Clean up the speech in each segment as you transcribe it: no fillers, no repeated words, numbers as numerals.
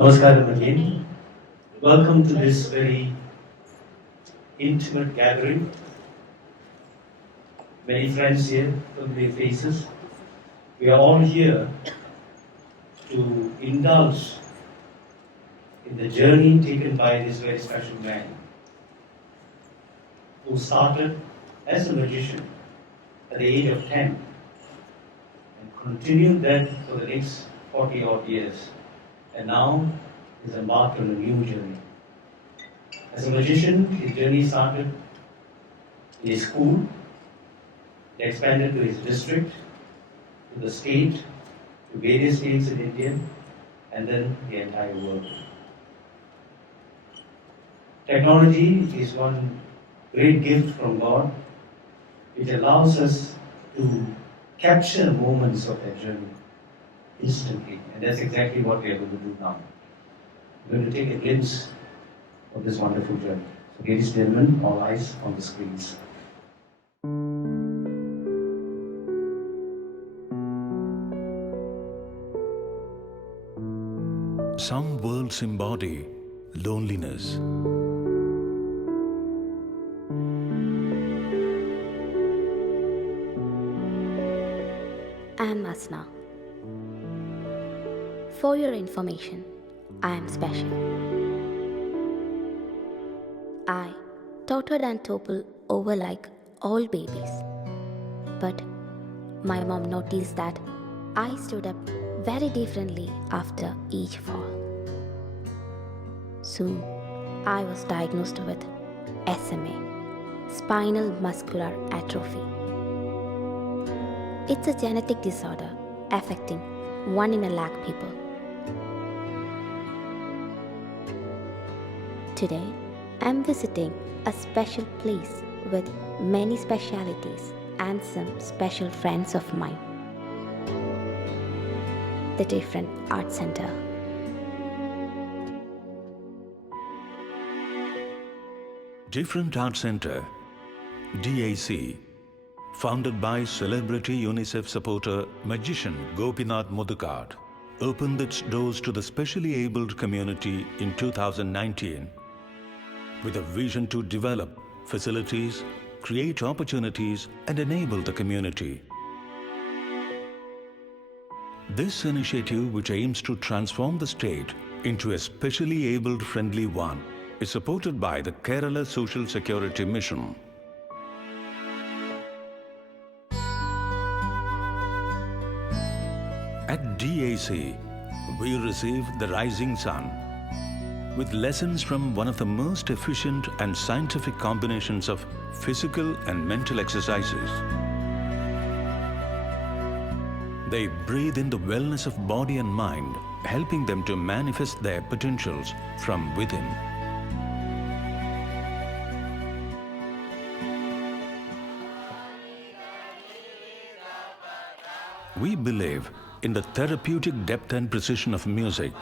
Namaskaram again. Welcome to this very intimate gathering. Many friends here, familiar faces. We are all here to indulge in the journey taken by this very special man who started as a magician at the age of 10 and continued that for the next 40 odd years. And now is embarked on a new journey. As a magician, his journey started in his school, it expanded to his district, to the state, to various states in India, and then the entire world. Technology is one great gift from God, which allows us to capture moments of that journey instantly, and that's exactly what we are going to do now. We're going to take a glimpse of this wonderful journey. So, ladies and gentlemen, all eyes on the screens. Some worlds embody loneliness. I am Asna. For your information, I am special. I tottered and toppled over like all babies. But my mom noticed that I stood up very differently after each fall. Soon, I was diagnosed with SMA, spinal muscular atrophy. It's a genetic disorder affecting 1 in a lakh people. Today, I'm visiting a special place with many specialities and some special friends of mine. The Different Art Center. Different Art Center, DAC, founded by celebrity UNICEF supporter magician Gopinath Muthukad, opened its doors to the specially abled community in 2019 with a vision to develop facilities, create opportunities, and enable the community. This initiative, which aims to transform the state into a specially abled friendly one, is supported by the Kerala Social Security Mission. At DAC, we receive the rising sun with lessons from one of the most efficient and scientific combinations of physical and mental exercises. They breathe in the wellness of body and mind, helping them to manifest their potentials from within. We believe in the therapeutic depth and precision of music.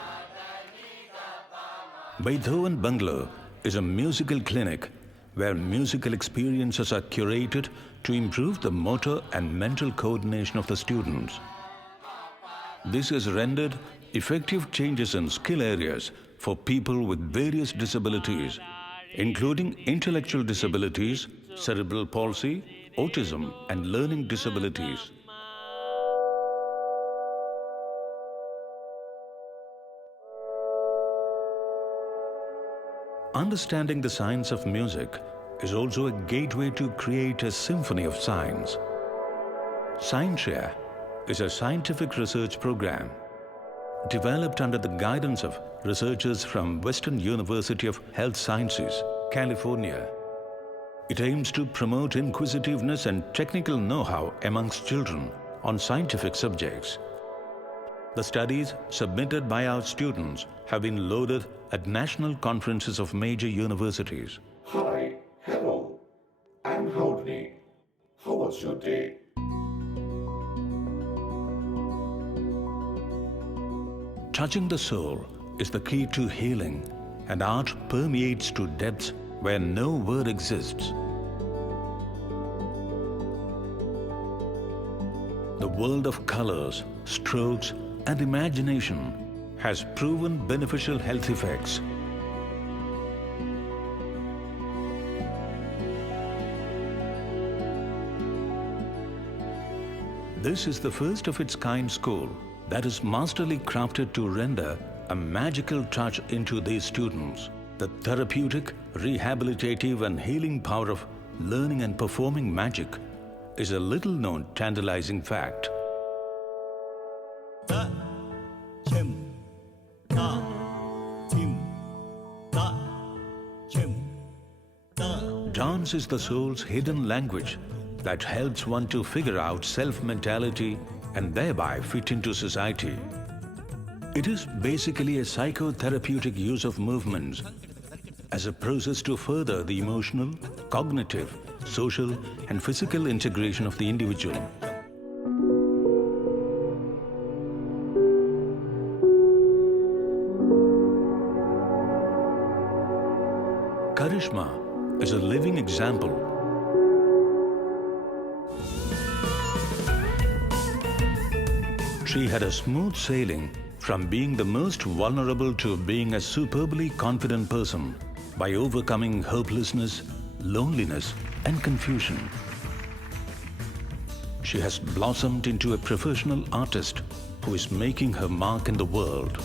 Beethoven Bungalow is a musical clinic where musical experiences are curated to improve the motor and mental coordination of the students. This has rendered effective changes in skill areas for people with various disabilities, including intellectual disabilities, cerebral palsy, autism, and learning disabilities. Understanding the science of music is also a gateway to create a symphony of science. Scientia is a scientific research program developed under the guidance of researchers from Western University of Health Sciences, California. It aims to promote inquisitiveness and technical know-how amongst children on scientific subjects. The studies submitted by our students have been loaded at national conferences of major universities. Hi, hello, I'm Rodney. How was your day? Touching the soul is the key to healing, and art permeates to depths where no word exists. The world of colors, strokes, and imagination has proven beneficial health effects. This is the first of its kind school that is masterly crafted to render a magical touch into these students. The therapeutic, rehabilitative and healing power of learning and performing magic is a little known tantalizing fact. Dance is the soul's hidden language that helps one to figure out self-mentality and thereby fit into society. It is basically a psychotherapeutic use of movements as a process to further the emotional, cognitive, social and physical integration of the individual. Karishma is a living example. She had a smooth sailing from being the most vulnerable to being a superbly confident person by overcoming hopelessness, loneliness, and confusion. She has blossomed into a professional artist who is making her mark in the world.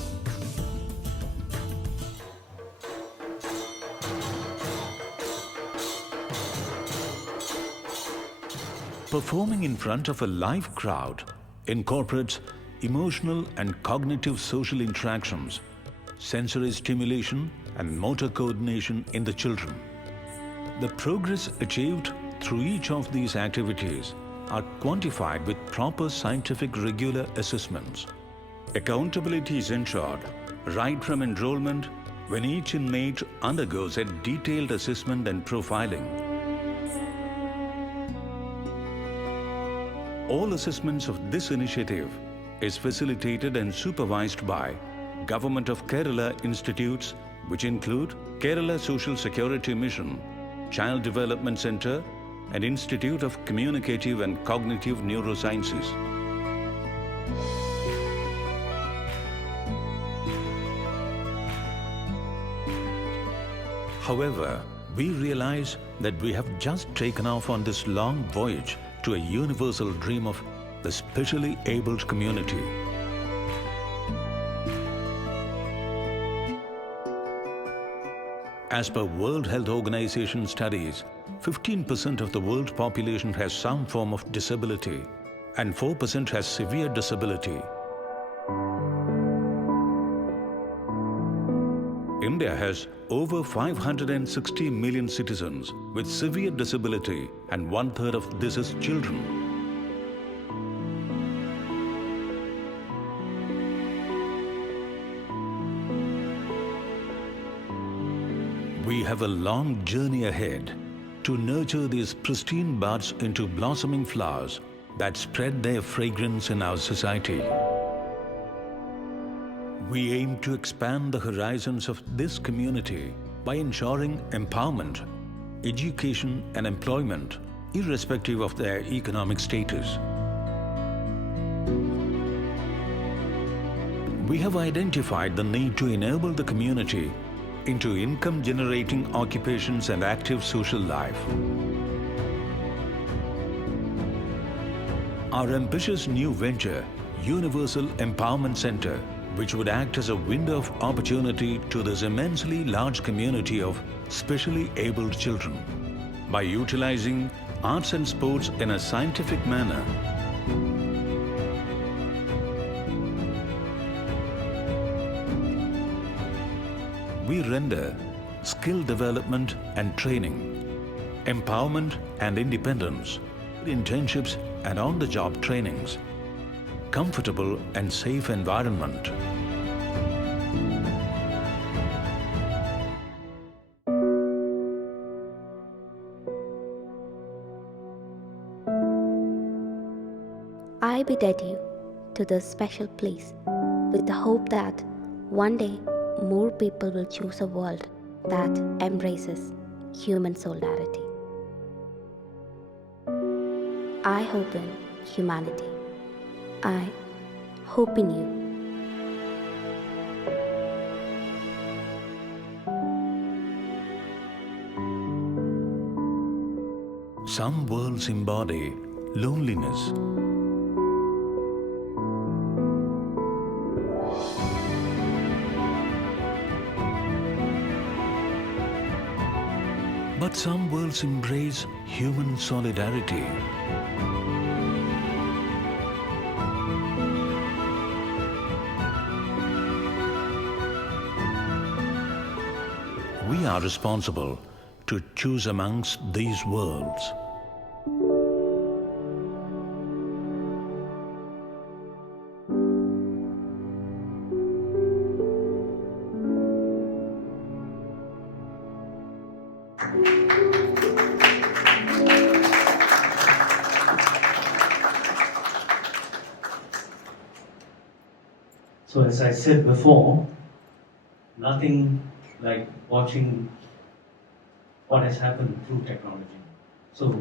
Performing in front of a live crowd incorporates emotional and cognitive social interactions, sensory stimulation, and motor coordination in the children. The progress achieved through each of these activities are quantified with proper scientific regular assessments. Accountability is ensured right from enrollment when each inmate undergoes a detailed assessment and profiling. All assessments of this initiative is facilitated and supervised by Government of Kerala institutes which include Kerala Social Security Mission, Child Development Center and Institute of Communicative and Cognitive Neurosciences. However, we realize that we have just taken off on this long voyage to a universal dream of the specially abled community. As per World Health Organization studies, 15% of the world population has some form of disability and 4% has severe disability. India has over 560 million citizens with severe disability and 1/3 of this is children. We have a long journey ahead to nurture these pristine buds into blossoming flowers that spread their fragrance in our society. We aim to expand the horizons of this community by ensuring empowerment, education and employment irrespective of their economic status. We have identified the need to enable the community into income-generating occupations and active social life. Our ambitious new venture, Universal Empowerment Center, which would act as a window of opportunity to this immensely large community of specially abled children. By utilizing arts and sports in a scientific manner, we render skill development and training, empowerment and independence, internships and on-the-job trainings, comfortable and safe environment. I bid you to this special place with the hope that one day more people will choose a world that embraces human solidarity. I hope in humanity. I hope in you. Some worlds embody loneliness. But some worlds embrace human solidarity. We are responsible to choose amongst these worlds. So as I said before, nothing like watching what has happened through technology. So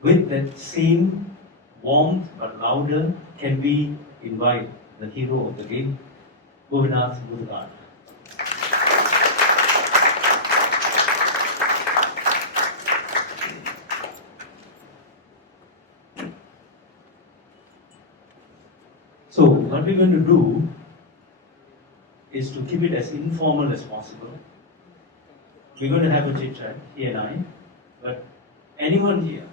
with that same warmth but louder, can we invite the hero of the day, Gopinath Muthukad. So what we're going to do is to keep it as informal as possible. We're going to have a chit chat, he and I, but anyone here,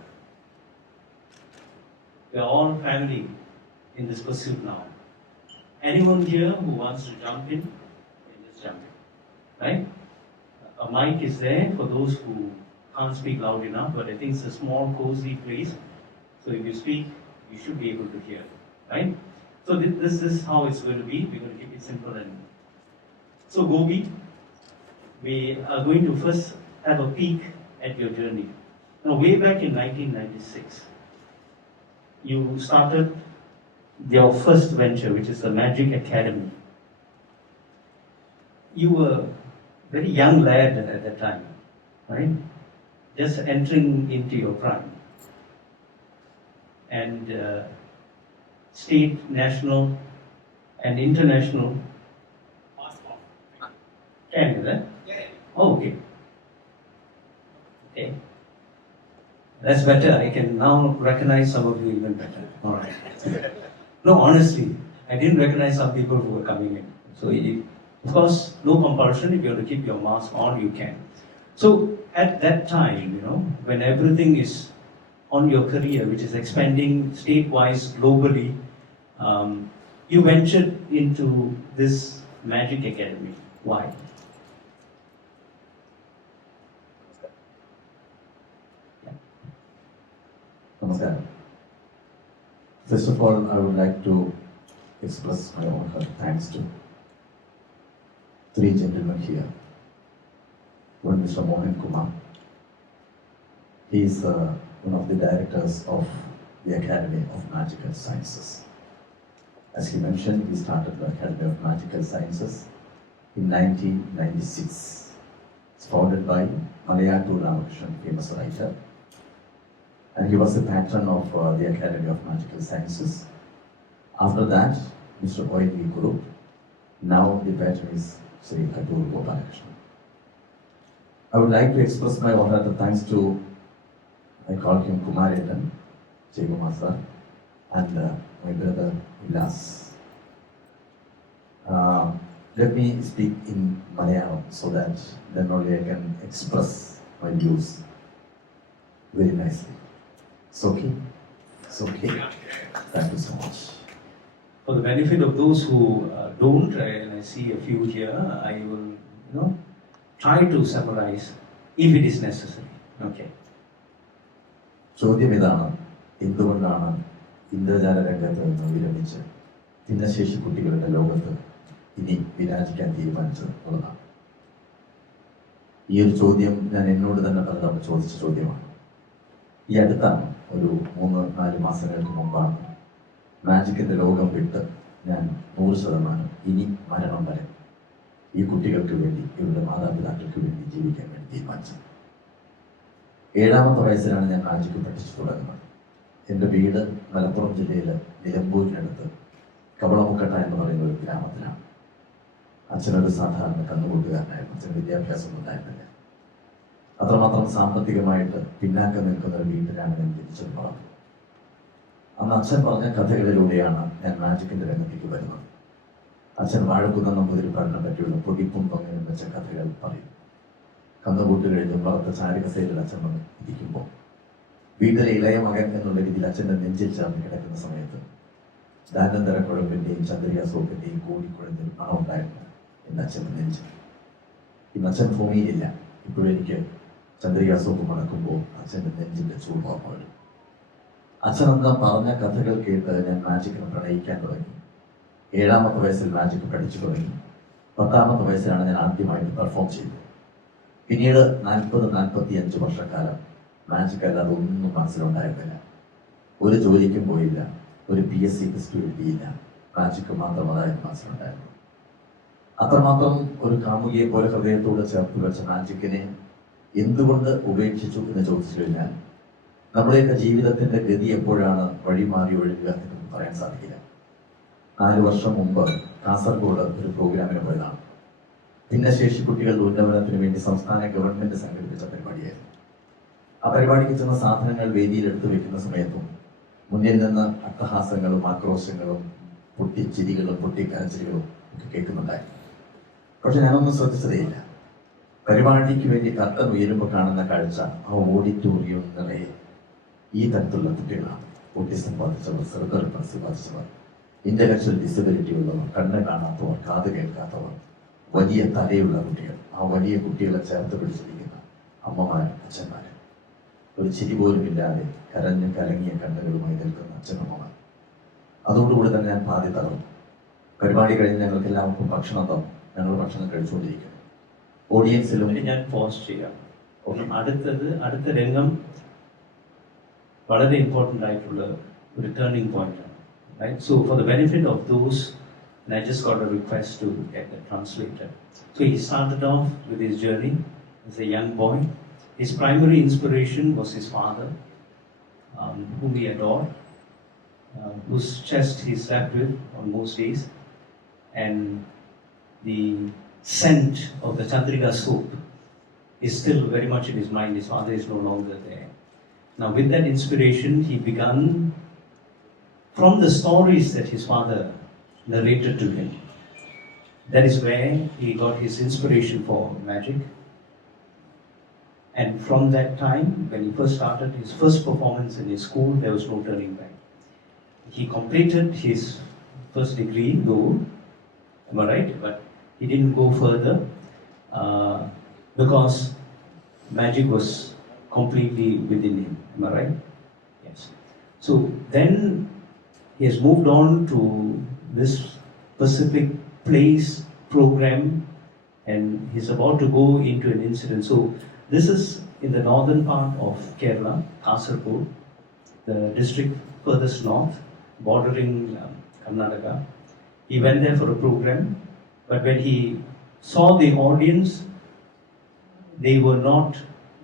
we are all family in this pursuit now. Anyone here who wants to jump in, can just jump in, right? A mic is there for those who can't speak loud enough, but I think it's a small, cozy place. So if you speak, you should be able to hear, right? So this is how it's going to be. We're going to keep it simple and so Gopi, we are going to first have a peek at your journey. Now, way back in 1996, you started your first venture, which is the Magic Academy. You were a very young lad at that time, right? Just entering into your prime. And state, national, and international. Can you that? Yeah. Oh, okay. Okay. That's better. I can now recognize some of you even better. All right. No, honestly, I didn't recognize some people who were coming in. So, of course, no compulsion. If you have to keep your mask on, you can. So, at that time, when everything is on your career, which is expanding state-wise, globally, you ventured into this Magic Academy. Why? Namaskar. First of all, I would like to express my own thanks to three gentlemen here. One, Mr. Mohan Kumar. He is one of the directors of the Academy of Magical Sciences. As he mentioned, he started the Academy of Magical Sciences in 1996. It's founded by Malayatu Ramakrishnan, famous writer. And he was the patron of the Academy of Magical Sciences. After that, Mr. O.N.V. Guru. Now the patron is Sri Adur Gopalakrishnan. I would like to express my honor thanks to, I call him Kumaretan, Chegumasa, and my brother Vilas. Let me speak in Malayalam so that then only I can express my views very nicely. It's okay? It's okay. Thank you so much. For the benefit of those who don't, and I see a few here, I will, try to summarize if it is necessary. Okay. ചോദ്യം ഇതാണ്, എന്തുകൊണ്ടാണ് ഇന്ദ്രജാല രംഗത്ത് നിന്ന് വിരമിച്ച് ഭിന്നശേഷി കുട്ടികളുടെ ലോകത്ത് ഇനി വിരാജിക്കാൻ തീരുമാനിച്ചത് എന്നുള്ളതാണ്. ഈ ഒരു ചോദ്യം ഞാൻ എന്നോട് തന്നെ പലതവണ ചോദിച്ച ചോദ്യമാണ്. ഈ അടുത്താണ്, ഒരു 3-4 മാസങ്ങൾക്ക് മുമ്പാണ് മാജിക്കിൻ്റെ ലോകം വിട്ട് ഞാൻ 100% ഇനി മരണം വരെ ഈ കുട്ടികൾക്ക് വേണ്ടി, ഇവരുടെ മാതാപിതാക്കൾക്ക് വേണ്ടി ജീവിക്കാൻ വേണ്ടി തീരുമാനിച്ചത്. 7ാമത്തെ വയസ്സിലാണ് ഞാൻ മാജിക്ക് പഠിച്ചു തുടങ്ങുന്നത്. എൻ്റെ വീട് മലപ്പുറം ജില്ലയിലെ നിലമ്പൂരിനടുത്ത് കവളമുക്കട്ട എന്ന് പറയുന്ന ഒരു ഗ്രാമത്തിലാണ്. അച്ഛനൊരു സാധാരണ കന്നുകൂട്ടുകാരനായിരുന്നു. അച്ഛന് വിദ്യാഭ്യാസം ഉണ്ടായിരുന്നില്ല. അത്രമാത്രം സാമ്പത്തികമായിട്ട് പിന്നാക്കം നിൽക്കുന്ന ഒരു വീട്ടിലാണ് ഞാൻ ജനിച്ചത് പറഞ്ഞു. അന്ന് അച്ഛൻ പറഞ്ഞ കഥകളിലൂടെയാണ് ഞാൻ മാജിക്കിന്റെ രംഗത്തേക്ക് വരുന്നത്. അച്ഛൻ വാഴക്കുന്ന നമ്പൂതിരിപ്പാടിനെ പറ്റിയുള്ള പൊടിപ്പും തൊങ്ങനും വെച്ച കഥകൾ പറയും. കന്നുകൂട്ട് കഴിഞ്ഞ് വളർത്ത ചാരികസേരിൽ അച്ഛൻ വന്ന് ഇരിക്കുമ്പോൾ വീട്ടിലെ ഇളയ മകൻ എന്നുള്ള രീതിയിൽ അച്ഛൻ്റെ നെഞ്ചിൽ ചേർന്ന് കിടക്കുന്ന സമയത്ത് ദാനന്തര കുഴമ്പിൻ്റെയും ചന്ദ്രിക സോപ്പിൻ്റെയും കൂടിക്കുഴഞ്ഞൊരു പണം ഉണ്ടായിരുന്നു എന്ന് അച്ഛൻ്റെ നെഞ്ചിൽ. ഇന്ന് അച്ഛൻ ഭൂമിയിലില്ല. ഇപ്പോഴും എനിക്ക് ചന്ദ്രിക സോപ്പ് മണക്കുമ്പോൾ അച്ഛൻ്റെ നെഞ്ചിൻ്റെ ചൂട് ഓർമ്മ വരും. അച്ഛനെന്താ പറഞ്ഞ കഥകൾ കേട്ട് ഞാൻ മാജിക്കിനെ പ്രണയിക്കാൻ തുടങ്ങി. 7ാമത്തെ വയസ്സിൽ മാജിക് പഠിച്ചു തുടങ്ങി. 10ാമത്തെ വയസ്സിലാണ് ഞാൻ ആദ്യമായിട്ട് പെർഫോം ചെയ്തത്. പിന്നീട് 40-45 വർഷക്കാലം മാജിക് അല്ലാതെ ഒന്നും മനസ്സിലുണ്ടായിരുന്നില്ല. ഒരു ജോലിക്കും പോയില്ല, ഒരു PSC ടെസ്റ്റ് എഴുതിയില്ല, മാജിക് മാത്രം അതായിരുന്നു മനസ്സിലുണ്ടായിരുന്നു. അത്രമാത്രം ഒരു കാമുകിയെ പോലെ ഹൃദയത്തോട് ചേർത്ത് വെച്ച മാജിക്കിനെ എന്തുകൊണ്ട് ഉപേക്ഷിച്ചു എന്ന് ചോദിച്ചു കഴിഞ്ഞാൽ നമ്മുടെയൊക്കെ ജീവിതത്തിന്റെ ഗതി എപ്പോഴാണ് വഴിമാറി ഒഴുകുക എന്ന് പറയാൻ സാധിക്കില്ല. 4 വർഷം മുമ്പ് കാസർഗോഡ് ഒരു പ്രോഗ്രാമിന് പോയതാണ്. ഭിന്നശേഷി കുട്ടികളുടെ ഉന്നമനത്തിന് വേണ്ടി സംസ്ഥാന ഗവൺമെന്റ് സംഘടിപ്പിച്ച പരിപാടിയായിരുന്നു. ആ പരിപാടിക്ക് ചെന്ന സാധനങ്ങൾ വേദിയിൽ എടുത്തു വെക്കുന്ന സമയത്തും മുന്നിൽ നിന്ന് അട്ടഹാസങ്ങളും ആക്രോശങ്ങളും പൊട്ടിച്ചിരികളും പൊട്ടിക്കരച്ചിലുകളും ഒക്കെ കേൾക്കുന്നുണ്ടായിരുന്നു. പക്ഷെ ഞാനൊന്നും ശ്രദ്ധിച്ചതേയില്ല. പരിപാടിക്ക് വേണ്ടി കർട്ടൻ ഉയരുമ്പോൾ കാണുന്ന കാഴ്ച ആ ഓഡിറ്റോറിയം നിറയെ ഈ തരത്തിലുള്ള കുട്ടികളാണ്. ഓട്ടിസം ബാധിച്ചവർ, സെറിബ്രൽ പൾസി ബാധിച്ചവർ, ഇന്റലക്ച്വൽ ഡിസബിലിറ്റി ഉള്ളവർ, കണ്ണ് കാണാത്തവർ, കാത് കേൾക്കാത്തവർ, വലിയ തലയുള്ള കുട്ടികൾ. ആ വലിയ കുട്ടികളെ ചേർത്ത് പിടിച്ചിരിക്കുന്ന അമ്മമാർ, അച്ഛന്മാർ, ഒരു ചിരി പോലും ഇല്ലാതെ കരഞ്ഞ് കലങ്ങിയ കണ്ണുകളുമായി നിൽക്കുന്ന അച്ഛനമ്മമാർ. അതോടുകൂടി തന്നെ ഞാൻ പാതി തളർന്നു. പരിപാടി കഴിഞ്ഞ് ഞങ്ങൾക്ക് എല്ലാവർക്കും ഭക്ഷണം തന്നു. ഞങ്ങൾ ഭക്ഷണം കഴിച്ചുകൊണ്ടിരിക്കുന്നു. ഓഡിയൻസിലും ഞാൻ പോസ്റ്റ് ചെയ്യാം. അടുത്ത രംഗം വളരെ ഇമ്പോർട്ടൻ്റ് ആയിട്ടുള്ള ഒരു ടേണിംഗ് പോയിന്റ് ആണ്. Right? So for the benefit of those, and I just got a request to get that translated. So he started off with his journey as a young boy. His primary inspiration was his father, whom he adored, whose chest he slept with on most days, and the scent of the Chandrika soap is still very much in his mind. His father is no longer there. Now with that inspiration, he began from the stories that his father narrated to him. That is where he got his inspiration for magic. And from that time, when he first started his first performance in his school, there was no turning back. He completed his first degree, though, am I right? But he didn't go further because magic was completely within him. Am I right? Yes. So then he has moved on to this specific place program, and he's about to go into an incident. So this is in the northern part of Kerala, Kasaragod, the district furthest north, bordering Karnataka. He went there for a program, but when he saw the audience, they were not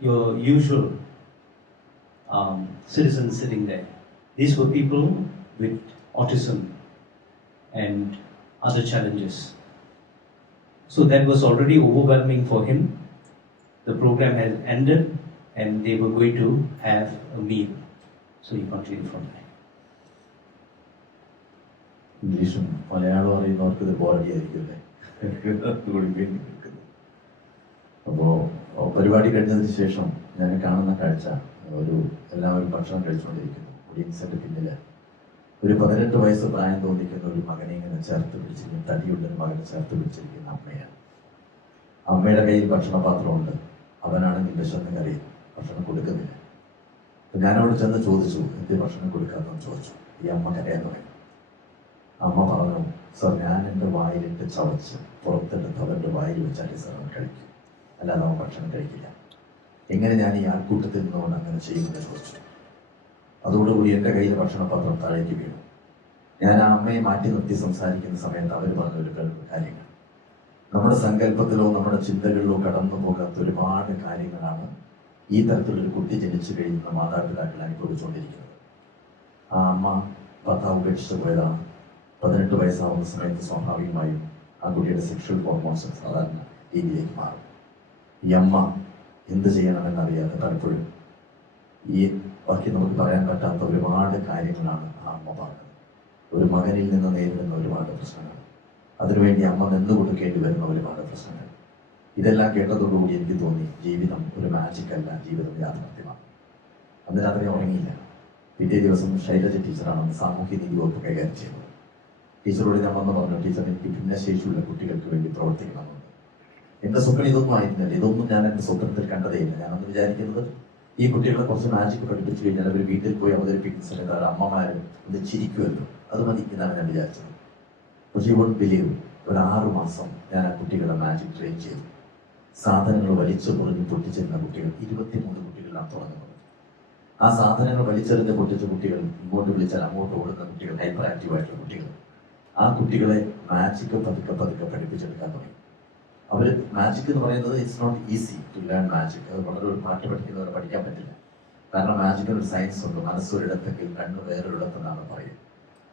your usual citizens sitting there. These were people with autism and other challenges. So that was already overwhelming for him. The program has ended and they were going to have a meal. So he continued from there. ഇംഗ്ലീഷും മലയാളം അറിയുന്നവർക്ക് ഇത് ബോറടി ആയിരിക്കില്ലേ? അപ്പോൾ പരിപാടി കഴിഞ്ഞതിന് ശേഷം ഞാൻ കാണുന്ന കാഴ്ച എല്ലാവരും ഭക്ഷണം കഴിച്ചുകൊണ്ടിരിക്കുന്നു. ഓഡിയൻസിന്റെ പിന്നില് ഒരു 18 വയസ്സ് പ്രായം തോന്നിക്കുന്ന ഒരു മകനെ ഇങ്ങനെ ചേർത്ത് പിടിച്ചിരിക്കുന്ന, തടിയുള്ള ഒരു മകനെ ചേർത്ത് പിടിച്ചിരിക്കുന്ന അമ്മയാണ്. അമ്മയുടെ കയ്യിൽ ഭക്ഷണപാത്രമുണ്ട്. അവനാണെങ്കിൽ വിശന്ന് കരയും, ഭക്ഷണം കൊടുക്കുന്നില്ല. ഞാനവിടെ ചെന്ന് ചോദിച്ചു, എന്ത് ഭക്ഷണം കൊടുക്കാമെന്ന് ചോദിച്ചു. ഈ അമ്മ കരയാൻ തുടങ്ങി. അമ്മ പറഞ്ഞു, സർ, ഞാൻ എൻ്റെ വായിലിട്ട് ചവച്ച് പുറത്തെടുത്ത് അവൻ്റെ വായിൽ വെച്ചാൽ സർ അവൻ കഴിക്കും, അല്ലാതെ അവൻ ഭക്ഷണം കഴിക്കില്ല. എങ്ങനെ ഞാൻ ഈ ആൾക്കൂട്ടത്തിൽ നിന്നുകൊണ്ട് അങ്ങനെ ചെയ്യുമെന്ന് ചോദിച്ചു. അതോടുകൂടി എൻ്റെ കയ്യിൽ ഭക്ഷണപാത്രം താഴേക്ക് വീണു. ഞാൻ ആ അമ്മയെ മാറ്റി നിർത്തി സംസാരിക്കുന്ന സമയത്ത് അവർ പറഞ്ഞൊരു കാര്യങ്ങൾ, നമ്മുടെ സങ്കല്പത്തിലോ നമ്മുടെ ചിന്തകളിലോ കടന്നു പോകാത്ത ഒരുപാട് കാര്യങ്ങളാണ് ഈ തരത്തിലൊരു കുട്ടി ജനിച്ചു കഴിയുന്ന മാതാപിതാക്കൾ അനുഭവിച്ചുകൊണ്ടിരിക്കുന്നത്. ആ അമ്മ ഭർത്താവ് ഉപേക്ഷിച്ചു പോയതാണ്. 18 വയസ്സാവുന്ന സമയത്ത് സ്വാഭാവികമായും ആ കുട്ടിയുടെ സെക്ഷൽ ഹോർമോൺസ് സാധാരണ രീതിയിലേക്ക് മാറും. ഈ അമ്മ എന്ത് ചെയ്യണമെന്നറിയാതെ പലപ്പോഴും ഈ ബാക്കി നമുക്ക് പറയാൻ പറ്റാത്ത ഒരുപാട് കാര്യങ്ങളാണ് ആ അമ്മ പറഞ്ഞത്. ഒരു മകനിൽ നിന്ന് നേരിടുന്ന ഒരുപാട് പ്രശ്നങ്ങൾ, അതിനുവേണ്ടി അമ്മ നിന്ന് കൊടുക്കേണ്ടി വരുന്ന ഒരുപാട് പ്രശ്നങ്ങൾ. ഇതെല്ലാം കേട്ടതോടുകൂടി എനിക്ക് തോന്നി ജീവിതം ഒരു മാജിക് അല്ല, ജീവിതം യാഥാർത്ഥ്യമാണ്. അന്ന് രാത്രി ഉറങ്ങിയില്ല. പിറ്റേ ദിവസം ശൈലജ ടീച്ചറാണ് സാമൂഹ്യനീതി വകുപ്പ് കൈകാര്യം ചെയ്യുന്നത്. ടീച്ചറോട് ഞാൻ വന്ന് പറഞ്ഞു, ടീച്ചർ എനിക്ക് ഭിന്നശേഷിയുള്ള കുട്ടികൾക്ക് വേണ്ടി പ്രവർത്തിക്കണമെന്ന്. എൻ്റെ സ്വപ്നം ഇതൊന്നും ആയിരുന്നില്ല. ഇതൊന്നും ഞാൻ എൻ്റെ സ്വപ്നത്തിൽ കണ്ടതേയില്ല. ഞാനന്ന് വിചാരിക്കുന്നത് ഈ കുട്ടികളെ കുറച്ച് മാജിക് പഠിപ്പിച്ചു കഴിഞ്ഞാൽ അവർ വീട്ടിൽ പോയി അവതരിപ്പിക്കുന്ന സമയത്ത് അവരുടെ അമ്മമാർ ഒന്ന് ചിരിക്കുമല്ലോ, അത് മതി എന്നാണ് ഞാൻ വിചാരിച്ചത്. പക്ഷേ ഇവൺ ബിലീവ്, ഒരു 6 മാസം ഞാൻ ആ കുട്ടികളെ മാജിക് ട്രെയിൻ ചെയ്തു. സാധനങ്ങൾ വലിച്ചു പൊറിഞ്ഞ് പൊട്ടിച്ചിരുന്ന കുട്ടികൾ 23 കുട്ടികളാണ് തുടങ്ങുന്നത്. ആ സാധനങ്ങൾ വലിച്ചെറിഞ്ഞ് പൊട്ടിച്ച കുട്ടികൾ ഇങ്ങോട്ട് വിളിച്ചാൽ അങ്ങോട്ട് ഓടുന്ന കുട്ടികൾ, ഹൈപ്പർ ആക്റ്റീവ് ആയിട്ടുള്ള കുട്ടികൾ, ആ കുട്ടികളെ മാജിക് പതുക്കെ പതുക്കെ പഠിപ്പിച്ചെടുക്കാൻ തുടങ്ങി. അവർ മാജിക് എന്ന് പറയുന്നത് it's not easy to learn magic. അത് വളരെ ഒരു പാട്ട് പഠിക്കുന്നവരെ പഠിക്കാൻ പറ്റില്ല. കാരണം മാജിക്കിന് ഒരു സയൻസ് ഉണ്ട്. മനസ്സൊരിടത്തെങ്കിൽ കണ്ണ് വേറൊരിടത്തെന്നാണ് പറയുന്നത്.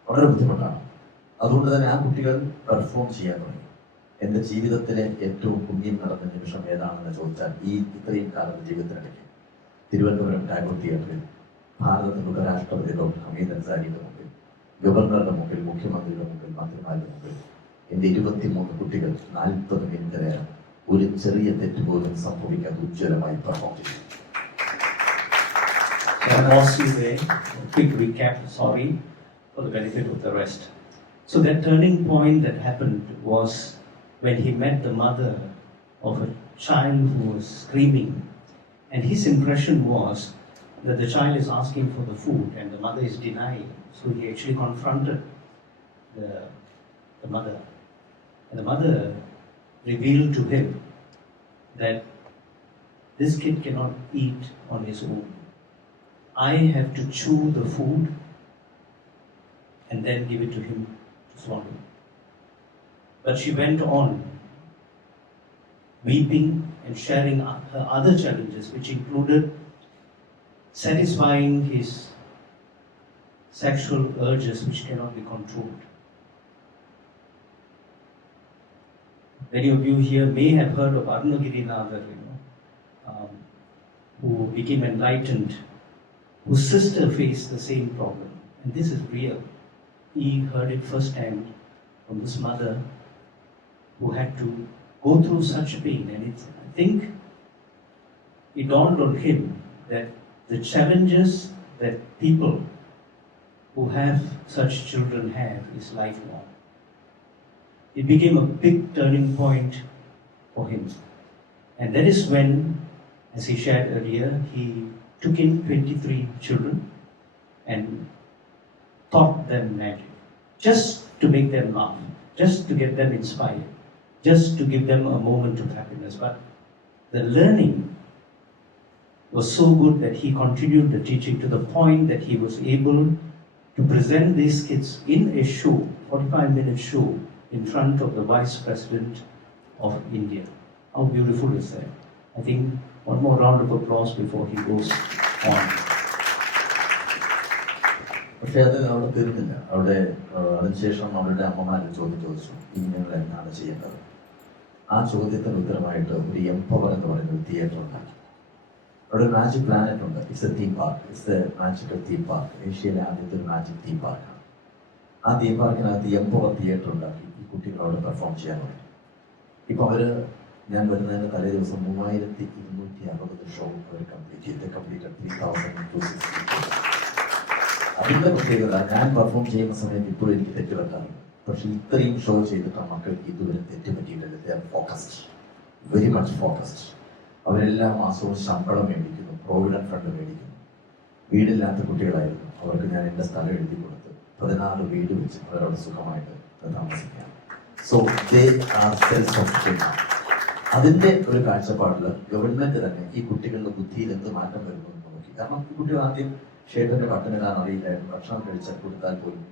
വളരെ ബുദ്ധിമുട്ടാണ്. അതുകൊണ്ട് തന്നെ ആ കുട്ടികൾ പെർഫോം ചെയ്യാൻ തുടങ്ങി. എൻ്റെ ജീവിതത്തിലെ ഏറ്റവും പുണ്യം നടന്ന നിമിഷം ഏതാണെന്ന് ചോദിച്ചാൽ ഇത്രയും കാലത്തെ ജീവിതത്തിനിടയ്ക്ക് തിരുവനന്തപുരം ടാഗോർ തിയേറ്ററിൽ ഭാരതത്തിൻ്റെ ഉപരാഷ്ട്രപതി ഡോക്ടർ ഹമീദ് അൻസാരിയുടെ മുമ്പിൽ, ഗവർണറുടെ മുമ്പിൽ, മുഖ്യമന്ത്രിയുടെ മുമ്പിൽ, മന്ത്രിമാരുടെ മുമ്പിൽ എൻ്റെ 23 കുട്ടികൾ 40 മിനിറ്റ് നേരം ഒരു ചെറിയ തെറ്റ് പോലും സംഭവിക്കാതെ ഉജ്ജ്വലമായി പെർഫോം ചെയ്തു. I lost you there. A quick recap, sorry, for the benefit of the rest. So that turning point that happened was when he met the mother of a child who was screaming, and his impression was that the child is asking for the food and the mother is denying. So he actually confronted the mother, and the mother revealed to him that this kid cannot eat on his own. I have to chew the food and then give it to him to swallow. But she went on weeping and sharing her other challenges, which included satisfying his sexual urges which cannot be controlled. Many of you here may have heard of Arunagirinathar, who became enlightened, whose sister faced the same problem. And this is real. He heard it firsthand from this mother who had to go through such pain. And I think it dawned on him that the challenges that people who have such children have is lifelong. It became a big turning point for him. And that is when, as he shared earlier, he took in 23 children and taught them magic, just to make them laugh, just to get them inspired, just to give them a moment of happiness. But the learning was so good that he continued the teaching to the point that he was able to present these kids in a show, 45-minute show, in front of the Vice President of India. How beautiful is that? I think one more round of applause before he goes on. പക്ഷേ അത് അവിടെ തീർന്നില്ല. അവിടെ അതിനുശേഷം അവരുടെ അമ്മമാരെ ചോദിച്ചു ഇനി നിങ്ങൾ എന്താണ് ചെയ്യേണ്ടത്. ആ ചോദ്യത്തിന് ഉത്തരമായിട്ട് ഒരു എംപവർ എന്ന് പറയുന്ന ഒരു തിയേറ്റർ ഉണ്ടാക്കി. അവിടെ ഒരു മാജിക് പ്ലാനറ്റ് ഉണ്ട്. It's A theme park. It's A magical theme park. ഏഷ്യയിലെ ആദ്യത്തെ ഒരു മാജിക് തീം പാർക്കാണ്. ആ തീം പാർക്കിനകത്ത് എംപവർ തിയേറ്റർ ഉണ്ടാക്കി ഈ കുട്ടികൾ അവിടെ പെർഫോം ചെയ്യാൻ തുടങ്ങി. ഇപ്പോൾ അവർ ഞാൻ വരുന്നതിന് തലേ ദിവസം 3260 ഷോ അവർ കംപ്ലീറ്റ് ചെയ്ത് 3260. അതിൻ്റെ പ്രത്യേകത, ഞാൻ പെർഫോം ചെയ്യുന്ന സമയത്ത് ഇപ്പോഴും എനിക്ക് തെറ്റ് പറ്റാറുണ്ട്. പക്ഷെ ഇത്രയും ഷോ ചെയ്തിട്ട് ആ മക്കൾക്ക് ഇതുവരെ തെറ്റ് പറ്റിയിട്ടില്ല. They are focused, very much focused. അവരെല്ലാ മാസവും ശമ്പളം മേടിക്കുന്നു, പ്രോവിഡന്റ് ഫണ്ട് മേടിക്കുന്നു. വീടില്ലാത്ത കുട്ടികളായിരുന്നു. അവർക്ക് ഞാൻ എൻ്റെ സ്ഥലം എഴുതി കൊടുത്ത് 14 വീട് വെച്ച് അവരവിടെ സുഖമായിട്ട് താമസിക്കാം. So they are self sufficient. അതിൻ്റെ ഒരു കാഴ്ചപ്പാടിൽ ഗവൺമെന്റ് തന്നെ ഈ കുട്ടികളുടെ ബുദ്ധിയിൽ എന്ത് മാറ്റം വരുന്നു എന്ന് നോക്കി. കാരണം ഈ കുട്ടികൾ ആദ്യം ഷേപ്പിന്റെ ബട്ടണിടാൻ അറിയില്ലായിരുന്നു. ഭക്ഷണം കഴിച്ചാൽ കൊടുത്താൽ പോലും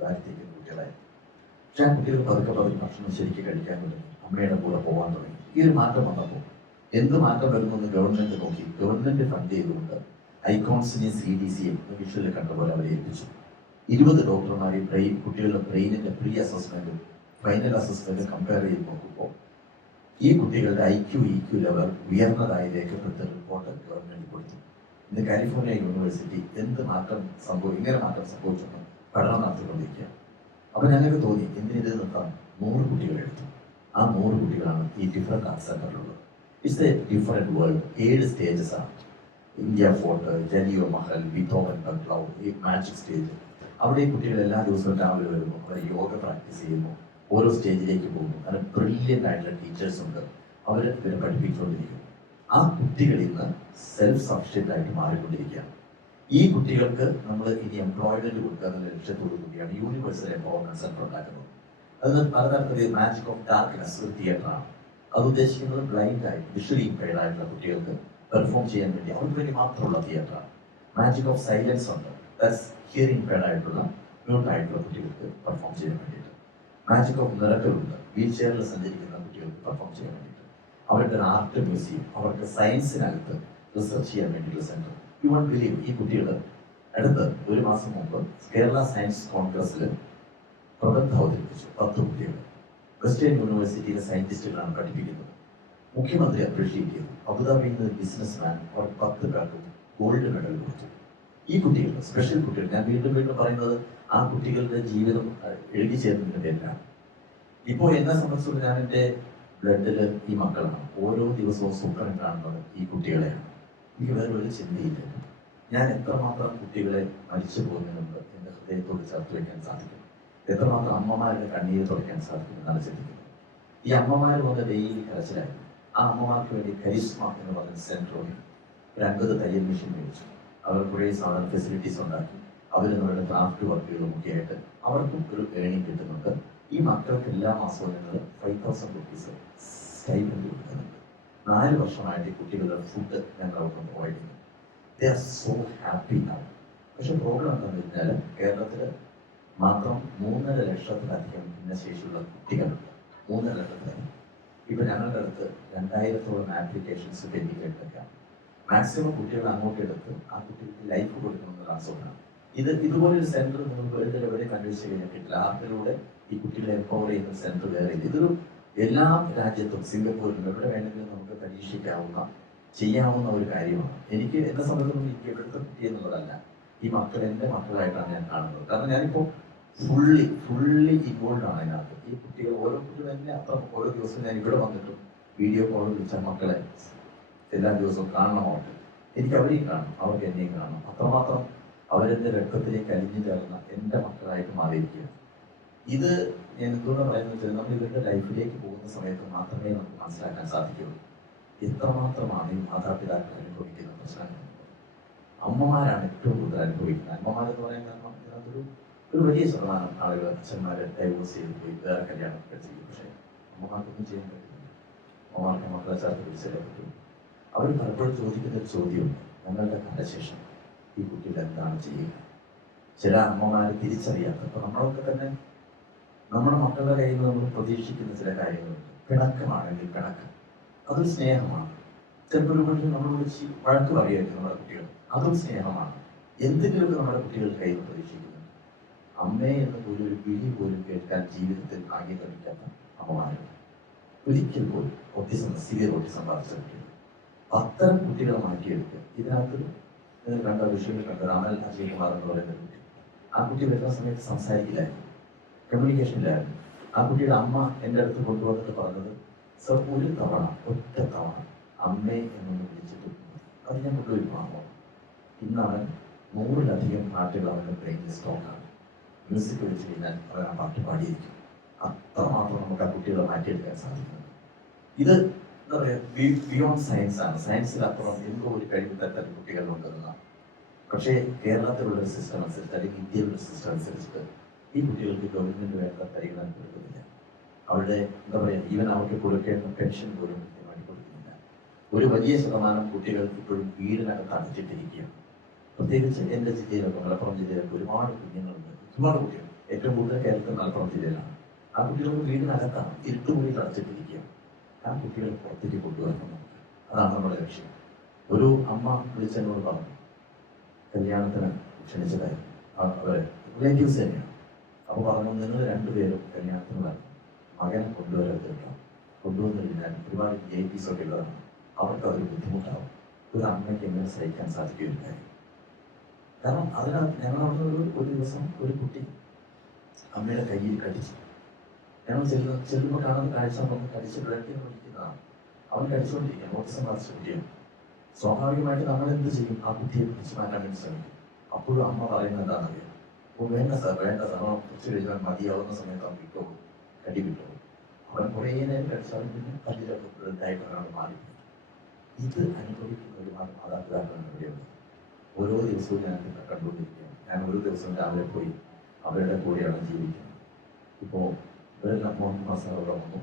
കാര്യത്തേക്ക് കുട്ടികളായിരുന്നു. പക്ഷെ ആ കുട്ടികൾ പതുക്കെ ഭക്ഷണം ശരിക്കും കഴിക്കാൻ തുടങ്ങി, അമ്മയുടെ കൂടെ പോകാൻ തുടങ്ങി. ഈ ഒരു മാറ്റം വന്നപ്പോൾ എന്ത് മാറ്റം വരുമെന്ന് ഗവൺമെന്റ് നോക്കി. ഗവൺമെന്റ് ഫണ്ട് ചെയ്തുകൊണ്ട് ഐക്കോൺസിനെയും CDCയും വിഷ്വലിൽ കണ്ടപോലെ അവരെ ഏൽപ്പിച്ചു. 20 ഡോക്ടർമാരെയും കുട്ടികളുടെ ബ്രെയിനിന്റെ പ്രീ അസസ്മെന്റും ഫൈനൽ അസസ്മെന്റും കമ്പയർ ചെയ്ത് നോക്കുമ്പോൾ ഈ കുട്ടികളുടെ IQ ലെവൽ ഉയർന്നതായി രേഖപ്പെടുത്തിയ റിപ്പോർട്ട് ഗവൺമെന്റ് കൊടുത്തു. ഇന്ന് കാലിഫോർണിയ യൂണിവേഴ്സിറ്റി ഇങ്ങനെ മാറ്റം സംഭവിച്ചെന്ന് പഠനം നടത്തിക്കൊണ്ടിരിക്കുക. അപ്പൊ ഞങ്ങൾക്ക് തോന്നി എന്തിനിത് നിർത്താം, 100 കുട്ടികളെ എടുത്തു. ആ 100 കുട്ടികളാണ് ഈ ഡിഫറെന്റ് ആർട്ട് സെന്ററിലുള്ളത്. It's a different world. 7 stages ആണ്. ഇന്ത്യ ഫോർട്ട്, ജലിയോ മഹൽ, ബീത്തോവൻ ബംഗ്ലാവ്, ഈ മാജിക് സ്റ്റേജ്. അവിടെ ഈ കുട്ടികൾ എല്ലാ ദിവസവും രാവിലെ വരുന്നു, അവർ യോഗ പ്രാക്ടീസ് ചെയ്യുന്നു, ഓരോ സ്റ്റേജിലേക്ക് പോകുന്നു. അങ്ങനെ ബ്രില്യൻ്റ് ആയിട്ടുള്ള ടീച്ചേഴ്സ് ഉണ്ട്, അവർ ഇവരെ പഠിപ്പിച്ചുകൊണ്ടിരിക്കുന്നു. ആ കുട്ടികൾ ഇന്ന് സെൽഫ് സഫിഷ്യൻ്റ് ആയിട്ട് മാറിക്കൊണ്ടിരിക്കുകയാണ്. ഈ കുട്ടികൾക്ക് നമ്മൾ ഇനി എംപ്ലോയ്മെന്റ് കൊടുക്കുക എന്നുള്ള ലക്ഷ്യത്തോടു കൂടിയാണ് യൂണിവേഴ്സൽ എംപവർമെന്റ് സെന്റർ ഉണ്ടാക്കുന്നത്. അത് പലതരത്തിലുള്ള മാജിക് ഓഫ് ഡാർക്ക്നെസ് ഒരു തിയേറ്ററാണ്. അത് ഉദ്ദേശിക്കുന്നത് ബ്ലൈൻഡ് ആയിട്ട് വിഷ്വലി ഇംപയർഡ് ആയിട്ടുള്ള കുട്ടികൾക്ക് പെർഫോം ചെയ്യാൻ വേണ്ടി അവർക്ക് വേണ്ടി മാത്രമുള്ള തിയേറ്ററാണ്. മാജിക് ഓഫ് സൈലൻസ് ഉണ്ട്, ദാറ്റ്സ് ഹിയറിംഗ് ഇംപയർഡ് ആയിട്ടുള്ള മ്യൂട്ട് ആയിട്ടുള്ള കുട്ടികൾക്ക് പെർഫോം ചെയ്യാൻ വേണ്ടിയിട്ട്. മാജിക് ഓഫ് മിറക്കിൾ ഉണ്ട്, വീൽ ചെയറിൽ സഞ്ചരിക്കുന്ന കുട്ടികൾക്ക് പെർഫോം ചെയ്യാൻ വേണ്ടിയിട്ട്. അവരുടെ ആർട്ട് മ്യൂസിയം, അവർക്ക് സയൻസിനകത്ത് റിസർച്ച് ചെയ്യാൻ വേണ്ടിയിട്ടുള്ള സെന്റർ. യു വോണ്ട് ബിലീവ്, ഈ കുട്ടികൾ അടുത്ത് ഒരു മാസം മുമ്പ് കേരള സയൻസ് കോൺഗ്രസിൽ പ്രബന്ധം അവതരിപ്പിച്ചു. 10 കുട്ടികൾ വെസ്റ്റേൺ യൂണിവേഴ്സിറ്റിയിലെ സയന്റിസ്റ്റുകളാണ് പഠിപ്പിക്കുന്നത്. മുഖ്യമന്ത്രി അപ്രീഷിയേറ്റ് ചെയ്തു. അബുദാബിയിൽ നിന്ന് ബിസിനസ് മാൻ അവർ 10 പേർക്കും ഗോൾഡ് മെഡൽ കൊടുത്തു. ഈ കുട്ടികൾ സ്പെഷ്യൽ കുട്ടികൾ, ഞാൻ വീണ്ടും പറയുന്നത് ആ കുട്ടികളുടെ ജീവിതം എഴുതി ചേർന്നതിന്റെ പേരിലാണ്. ഇപ്പോൾ എന്നെ സംബന്ധിച്ചുള്ള ഞാൻ എൻ്റെ ബ്ലഡിൽ ഈ മക്കളാണ്. ഓരോ ദിവസവും സ്വപ്നം കാണുന്നത് ഈ കുട്ടികളെയാണ്. എനിക്ക് വേറെ ഒരു ചിന്തയില്ല. ഞാൻ എത്രമാത്രം കുട്ടികളെ മരിച്ചു പോകുന്നതിനുണ്ട് എൻ്റെ ഹൃദയത്തോട് ചേർത്ത് വയ്ക്കാൻ സാധിക്കും, എത്രമാത്രം അമ്മമാരുടെ കണ്ണീര് തുടയ്ക്കാൻ സാധിക്കും എന്നാണ് ചിന്തിക്കുന്നത്. ഈ അമ്മമാർ വന്ന് ഡെയിലി കരച്ചിലായിരുന്നു. ആ അമ്മമാർക്ക് വേണ്ടി കരിസ്മ എന്ന് പറഞ്ഞ സെന്ററിൽ ഒരു 50 തയ്യൽ മെഷീൻ മേടിച്ചു. അവർ കുറേ സാധന ഫെസിലിറ്റീസ് ഉണ്ടാക്കി. അവരുടെ ക്രാഫ്റ്റ് വർക്കുകളും ഒക്കെ ആയിട്ട് അവർക്കും ഒരു ഏണിംഗ് കിട്ടുന്നുണ്ട്. ഈ മക്കൾക്ക് എല്ലാ മാസവും ഞങ്ങൾ 5,000 rupees സ്റ്റൈപ്പൻഡ് കൊടുക്കുന്നുണ്ട്. 4 വർഷമായിട്ട് ഈ കുട്ടികളുടെ ഫുഡ് ഞങ്ങൾ അവർക്ക് പ്രൊവൈഡ് ചെയ്യുന്നു. They are so happy now. പക്ഷെ പ്രോബ്ലം എന്താണെന്ന് വെച്ചാൽ കേരളത്തിൽ മാത്രം 3.5 ലക്ഷത്തിലധികം ഭിന്നശേഷിയുള്ള കുട്ടികളുണ്ട്. 3.5 ലക്ഷത്തിലധികം. ഇപ്പൊ ഞങ്ങളുടെ അടുത്ത് 2000-ഓളം ആപ്ലിക്കേഷൻസ് പെൻഡിംഗ് എടുത്തേക്കാണ്. മാക്സിമം കുട്ടികളെ അങ്ങോട്ട് എടുത്ത് ആ കുട്ടികൾക്ക് ലൈഫ് കൊടുക്കണമെന്നതാണ് സ്വപ്നം. ഇതുപോലൊരു സെന്റർ നിങ്ങൾ വേൾഡിൽ എവിടെയും അന്വേഷിച്ച് കഴിഞ്ഞാൽ കിട്ടില്ല. ആർട്ടിലൂടെ ഈ കുട്ടികളെ എംപവർ ചെയ്യുന്ന സെന്റർ വേറെ ഇല്ല. ഇതൊരു എല്ലാ രാജ്യത്തും സിംഗപ്പൂരിലും എവിടെ വേണമെങ്കിലും നമുക്ക് പരീക്ഷിക്കാവുന്ന ചെയ്യാവുന്ന ഒരു കാര്യമാണ്. എന്നെ സംബന്ധിച്ചിടത്തോളം എനിക്ക് എവിടുത്തെ കുട്ടി എന്നുള്ളതല്ല, ഈ മക്കൾ എൻ്റെ മക്കളായിട്ടാണ് ഞാൻ കാണുന്നത്. കാരണം ഞാനിപ്പോൾ ഫുള്ളി ഇൻവോൾവ് ആണ് അതിനകത്ത്. ഈ കുട്ടികൾ ഓരോ കുട്ടികളും എന്നെ അത്ര ഓരോ ദിവസവും ഞാൻ ഇവിടെ വന്നിട്ടും വീഡിയോ കോൾ വിളിച്ച മക്കളെ എല്ലാ ദിവസവും കാണണമായിട്ട് എനിക്ക് അവരെയും കാണും, അവർക്ക് എന്നെയും കാണും. അത്രമാത്രം അവരെൻ്റെ രക്തത്തിലേക്ക് അലിഞ്ഞു ചേർന്ന എൻ്റെ മക്കളായിട്ട് മാറിയിരിക്കുകയാണ്. ഇത് ഞാൻ എന്തുകൊണ്ട് പറയുന്നത് വെച്ചാൽ നമ്മൾ ഇവരുടെ ലൈഫിലേക്ക് പോകുന്ന സമയത്ത് മാത്രമേ നമുക്ക് മനസ്സിലാക്കാൻ സാധിക്കുകയുള്ളൂ എത്രമാത്രമാണ് ഈ മാതാപിതാക്കൾ അനുഭവിക്കുന്ന പ്രശ്നങ്ങൾ. അമ്മമാരാണ് ഏറ്റവും കൂടുതൽ അനുഭവിക്കുന്നത്. അമ്മമാരെന്ന് പറയുന്നത് അതിനകത്തൊരു വലിയ ശതമാനം ആളുകൾ അച്ഛന്മാരെ ഡൈവോഴ്സ് ചെയ്ത് പോയി വേറെ കല്യാണം കഴിച്ചിരിക്കും. പക്ഷേ അമ്മമാർക്കൊന്നും ചെയ്യാൻ പറ്റുന്നില്ല. അമ്മമാർക്ക് മക്കളെ ചേർത്ത് പിടിച്ചേ പറ്റും. അവർ പലപ്പോഴും ചോദിക്കുന്ന ഒരു ചോദ്യമുണ്ട്, ഞങ്ങളുടെ കാലശേഷം ഈ കുട്ടികൾ എന്താണ് ചെയ്യുക? ചില അമ്മമാരെ തിരിച്ചറിയാത്ത, അപ്പൊ നമ്മളൊക്കെ തന്നെ നമ്മുടെ മക്കളുടെ കയ്യിൽ നിന്ന് നമ്മൾ പ്രതീക്ഷിക്കുന്ന ചില കാര്യങ്ങളുണ്ട്. പിണക്കമാണെങ്കിൽ പിണക്കം, അതൊരു സ്നേഹമാണ്. ചിലപ്പോൾ ഒരു പക്ഷേ നമ്മൾ വിളിച്ച് വഴക്ക് പറയുമായിരിക്കും നമ്മുടെ കുട്ടികൾ, അതും സ്നേഹമാണ്. എന്തെങ്കിലുമൊക്കെ നമ്മുടെ കുട്ടികളുടെ കയ്യിൽ നിന്ന് പ്രതീക്ഷിക്കുന്നുണ്ട്. അമ്മയെ എന്ന് പോലും ഒരു വിളി പോലും കേൾക്കാൻ ജീവിതത്തിൽ ഭാഗ്യം ലഭിക്കാത്ത അമ്മമാരുണ്ട്. ഒരിക്കൽ പോലും സിവിയർ ഓട്ടിസം ബാധിച്ച കുട്ടികൾ. അത്തരം കുട്ടികളെ മാറ്റിയെടുക്കുക. ഇതിനകത്ത് നിങ്ങൾ കണ്ട വിഷയങ്ങൾ കണ്ട രാമൽ അജയ് കുമാർ എന്ന് പറയുന്ന കുട്ടി, ആ കുട്ടി വരുന്ന സമയത്ത് സംസാരിക്കില്ലായിരുന്നു, കമ്മ്യൂണിക്കേഷൻ ഇല്ലായിരുന്നു. ആ കുട്ടിയുടെ അമ്മ എൻ്റെ അടുത്ത് കൊണ്ടുവന്നിട്ട് പറഞ്ഞത്, സർ ഒരു തവണ ഒറ്റ തവണ അമ്മയെ എന്നൊന്ന് വിളിച്ചിട്ട് അത് ഞാൻ കൊണ്ടുപോയി വാങ്ങുമോ? ഇന്ന് അവൻ 100-ലധികം പാട്ടുകൾ അവൻ്റെ ബ്രെയിനിൽ സ്റ്റോക്കാണ്. മ്യൂസിക് വിളിച്ചു കഴിഞ്ഞാൽ അവൻ ആ പാട്ട് പാടിയിരിക്കും. അത്രമാത്രം നമുക്ക് ആ കുട്ടികളെ മാറ്റിയെടുക്കാൻ സാധിക്കുന്നത്. ഇത് എന്താ പറയുക, ബിയോണ്ട് സയൻസ് ആണ്. സയൻസിലപ്പുറം എന്തോ ഒരു കഴിവ് തരത്തിൽ കുട്ടികളുണ്ടെന്നതാണ്. പക്ഷേ കേരളത്തിലുള്ള ഒരു സിസ്റ്റം അനുസരിച്ച് അല്ലെങ്കിൽ ഇന്ത്യയിലുള്ള സിസ്റ്റം അനുസരിച്ചിട്ട് ഈ കുട്ടികൾക്ക് ഗവൺമെന്റ് വേണ്ട പരിഗണന കൊടുക്കുന്നില്ല. അവരുടെ എന്താ പറയുക, ഈവൻ അവർക്ക് കൊടുക്കേണ്ട പെൻഷൻ പോലും കൃത്യമായിട്ട് കൊടുക്കുന്നില്ല. ഒരു വലിയ ശതമാനം കുട്ടികൾ ഇപ്പോഴും വീടിനകത്ത് അടച്ചിട്ടിരിക്കുകയാണ്. പ്രത്യേകിച്ച് എൻ്റെ ജില്ലയിലൊക്കെ, മലപ്പുറം ജില്ലയിലൊക്കെ ഒരുപാട് കുഞ്ഞുങ്ങളുണ്ട്, ഒരുപാട് കുട്ടികൾ. ഏറ്റവും കൂടുതൽ കേരളത്തിൽ മലപ്പുറം ജില്ലയിലാണ്. ആ കുട്ടികൾക്ക് വീടിനകത്താണ്, ഇരുട്ടുമുറിയിൽ അടച്ചിട്ടിരിക്കുകയാണ്. ആ കുട്ടികളെ പുറത്തേക്ക് കൊണ്ടുവരണം നമുക്ക്. അതാണ് നമ്മുടെ ലക്ഷ്യം. ഒരു അമ്മ വിളിച്ചെന്നോട് പറഞ്ഞു, കല്യാണത്തിന് ക്ഷണിച്ചതായിരുന്നു, അവരെ റിലേറ്റീവ്സ് തന്നെയാണ്. അപ്പോൾ പറഞ്ഞു, നിങ്ങൾ 2 പേരും കല്യാണത്തിന് വരണം, മകനെ കൊണ്ടുവരരുത് കേട്ടോ. കൊണ്ടുവന്നു കഴിഞ്ഞാൽ ഒരുപാട് VIP ഒക്കെ ഉള്ളതാണ്. അവർക്ക് അതൊരു ബുദ്ധിമുട്ടാവും. ഒരു അമ്മയ്ക്ക് എങ്ങനെ സഹിക്കാൻ സാധിക്കുകയില്ല. കാരണം അതിനകത്ത് ഞങ്ങളവിടെ ഒരു ദിവസം ഒരു കുട്ടി അമ്മയുടെ കയ്യിൽ കടിച്ചു. ഞങ്ങൾ ചെല്ലുമ്പോൾ കാണുന്ന കാഴ്ച നമുക്ക് കടിച്ച് വിളിക്കുന്നതാണ്. അവൻ കടിച്ചുകൊണ്ടിരിക്കുക, ഓട്ടിസം ബാധിച്ച കുട്ടിയാണ്. സ്വാഭാവികമായിട്ട് നമ്മൾ എന്ത് ചെയ്യും? ആ കുട്ടിയെ പിടിച്ച് മാറ്റാൻ വേണ്ടി ശ്രമിക്കും. അപ്പോഴും അമ്മ പറയുന്നത് എന്താണെന്നറിയാം? അപ്പോൾ വേണ്ട സാർ, അവൻ കുറച്ച് കഴിഞ്ഞാൽ മതിയാവുന്ന സമയത്ത് അവൻ വിട്ടോളൂ, കടി വിട്ടോളൂ. അവൻ കുറേ നേരം കടിച്ചാലും പിന്നെ കല്ലിലൊക്കെ ബ്ലഡായിട്ടാണ് മാറി. ഇത് അനുഭവിക്കുന്ന ഒരുപാട് മാതാപിതാക്കളാണ് ഇവിടെയുള്ളത്. ഓരോ ദിവസവും ഞാൻ കണ്ടുകൊണ്ടിരിക്കുകയാണ്. ഞാൻ ഒരു ദിവസം രാവിലെ പോയി അവരുടെ കൂടെയാണ് ജീവിക്കുന്നത്. ഇപ്പോൾ ഇവരെല്ലാം മുഹമ്മദ് സാർ അവിടെ വന്നു,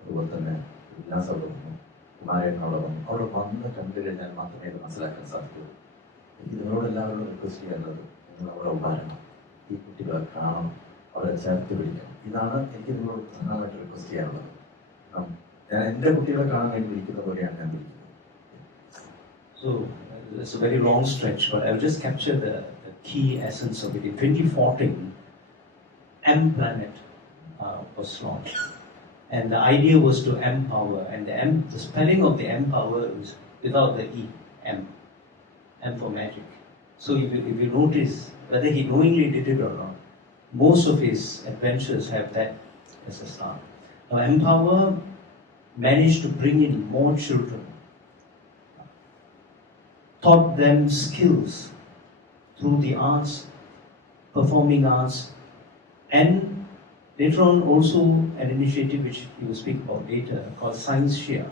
അതുപോലെ തന്നെ ഉല്ലാസ് അവിടെ വന്നു, കുമാരൻ അവിടെ വന്നു. അവിടെ വന്ന് കണ്ടു കഴിഞ്ഞാൽ മാത്രമേ ഇത് മനസ്സിലാക്കാൻ സാധിക്കുള്ളൂ. എനിക്ക് നിങ്ങളോടെല്ലാവരോടും റിക്വസ്റ്റ് ചെയ്യാനുള്ളത്, നിങ്ങൾ അവിടെ ഉണ്ടാകണം, ഈ കുട്ടികളെ കാണണം, അവരെ ചേർത്ത് പിടിക്കണം. ഇതാണ് എനിക്ക് നിങ്ങളോട് പ്രധാനമായിട്ട് റിക്വസ്റ്റ് ചെയ്യാനുള്ളത്. ഞാൻ എൻ്റെ കുട്ടികളെ കാണാൻ വേണ്ടി വിളിക്കുന്ന പോലെയാണ് ഞാൻ വിളിക്കുന്നത്. So it's a very long stretch, but I'll just capture the key essence of it. In 2014, M-Planet was launched, and the idea was to empower. And the spelling of the empower is without the E, M for magic. So if you notice, whether he knowingly did it or not, most of his adventures have that as a start. Now, Empower managed to bring in more children, taught them skills through the arts, performing arts, and later on also an initiative which he will speak about later called Science Share,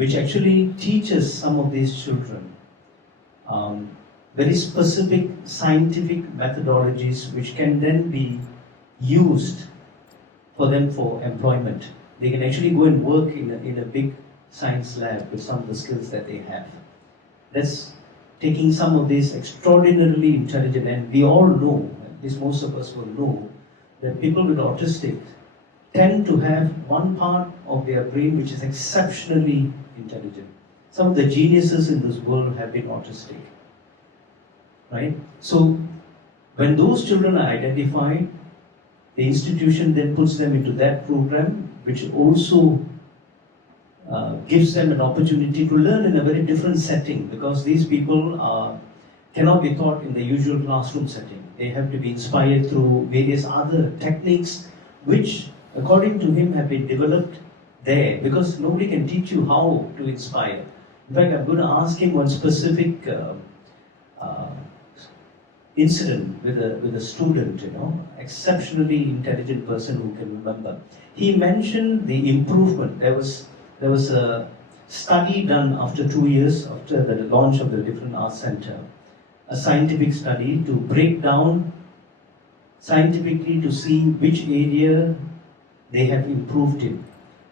which actually teaches some of these children very specific scientific methodologies which can then be used for them for employment. They can actually go and work in a big science lab with some of the skills that they have. That's taking some of this extraordinarily intelligent, and we all know, at least most of us will know, that people with autistic tend to have one part of their brain which is exceptionally intelligent. Some of the geniuses in this world have been autistic, right? So when those children are identified, the institution then puts them into that program, which also gives them an opportunity to learn in a very different setting, because these people cannot be taught in the usual classroom setting. They have to be inspired through various other techniques which, according to him, have been developed there, because nobody can teach you how to inspire. In fact, I'm going to ask him one specific incident with a student, exceptionally intelligent person who can remember. He mentioned the improvement. There was a study done after 2 years after the launch of the different arts center, a scientific study to break down scientifically to see which area they have improved in.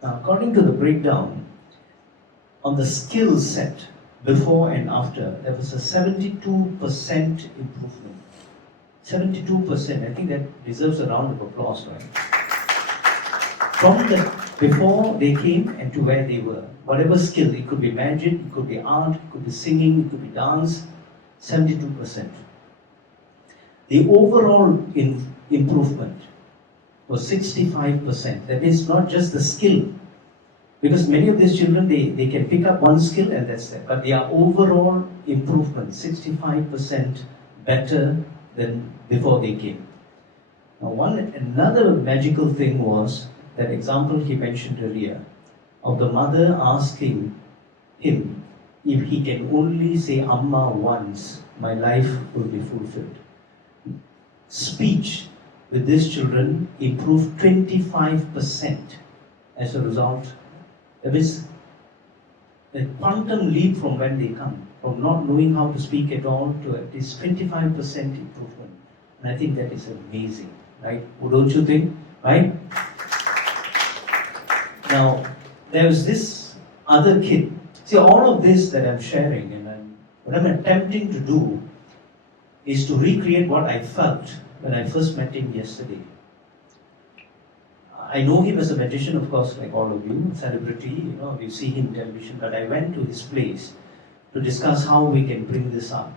Now, according to the breakdown, on the skill set before and after, there was a 72% improvement. 72%. I think that deserves a round of applause, right? From the before they came and to where they were, whatever skill, it could be magic, it could be art, it could be singing, it could be dance, 72%. The overall improvement was 65%. That means not just the skill, because many of these children, they can pick up one skill and that's it, but their overall improvement, 65% better than before they came. Now, another magical thing was that example he mentioned earlier of the mother asking him if he can only say Amma once, my life will be fulfilled. Speech with these children improved 25% as a result. There is a quantum leap from when they come, from not knowing how to speak at all to at least 25% improvement. And I think that is amazing, right? Don't you think, right? Now, there was this other kid. See, all of this that I'm sharing and what I'm attempting to do is to recreate what I felt when I first met him yesterday. I know him as a magician, of course, like all of you, celebrity, we see him on television, but I went to his place to discuss how we can bring this up.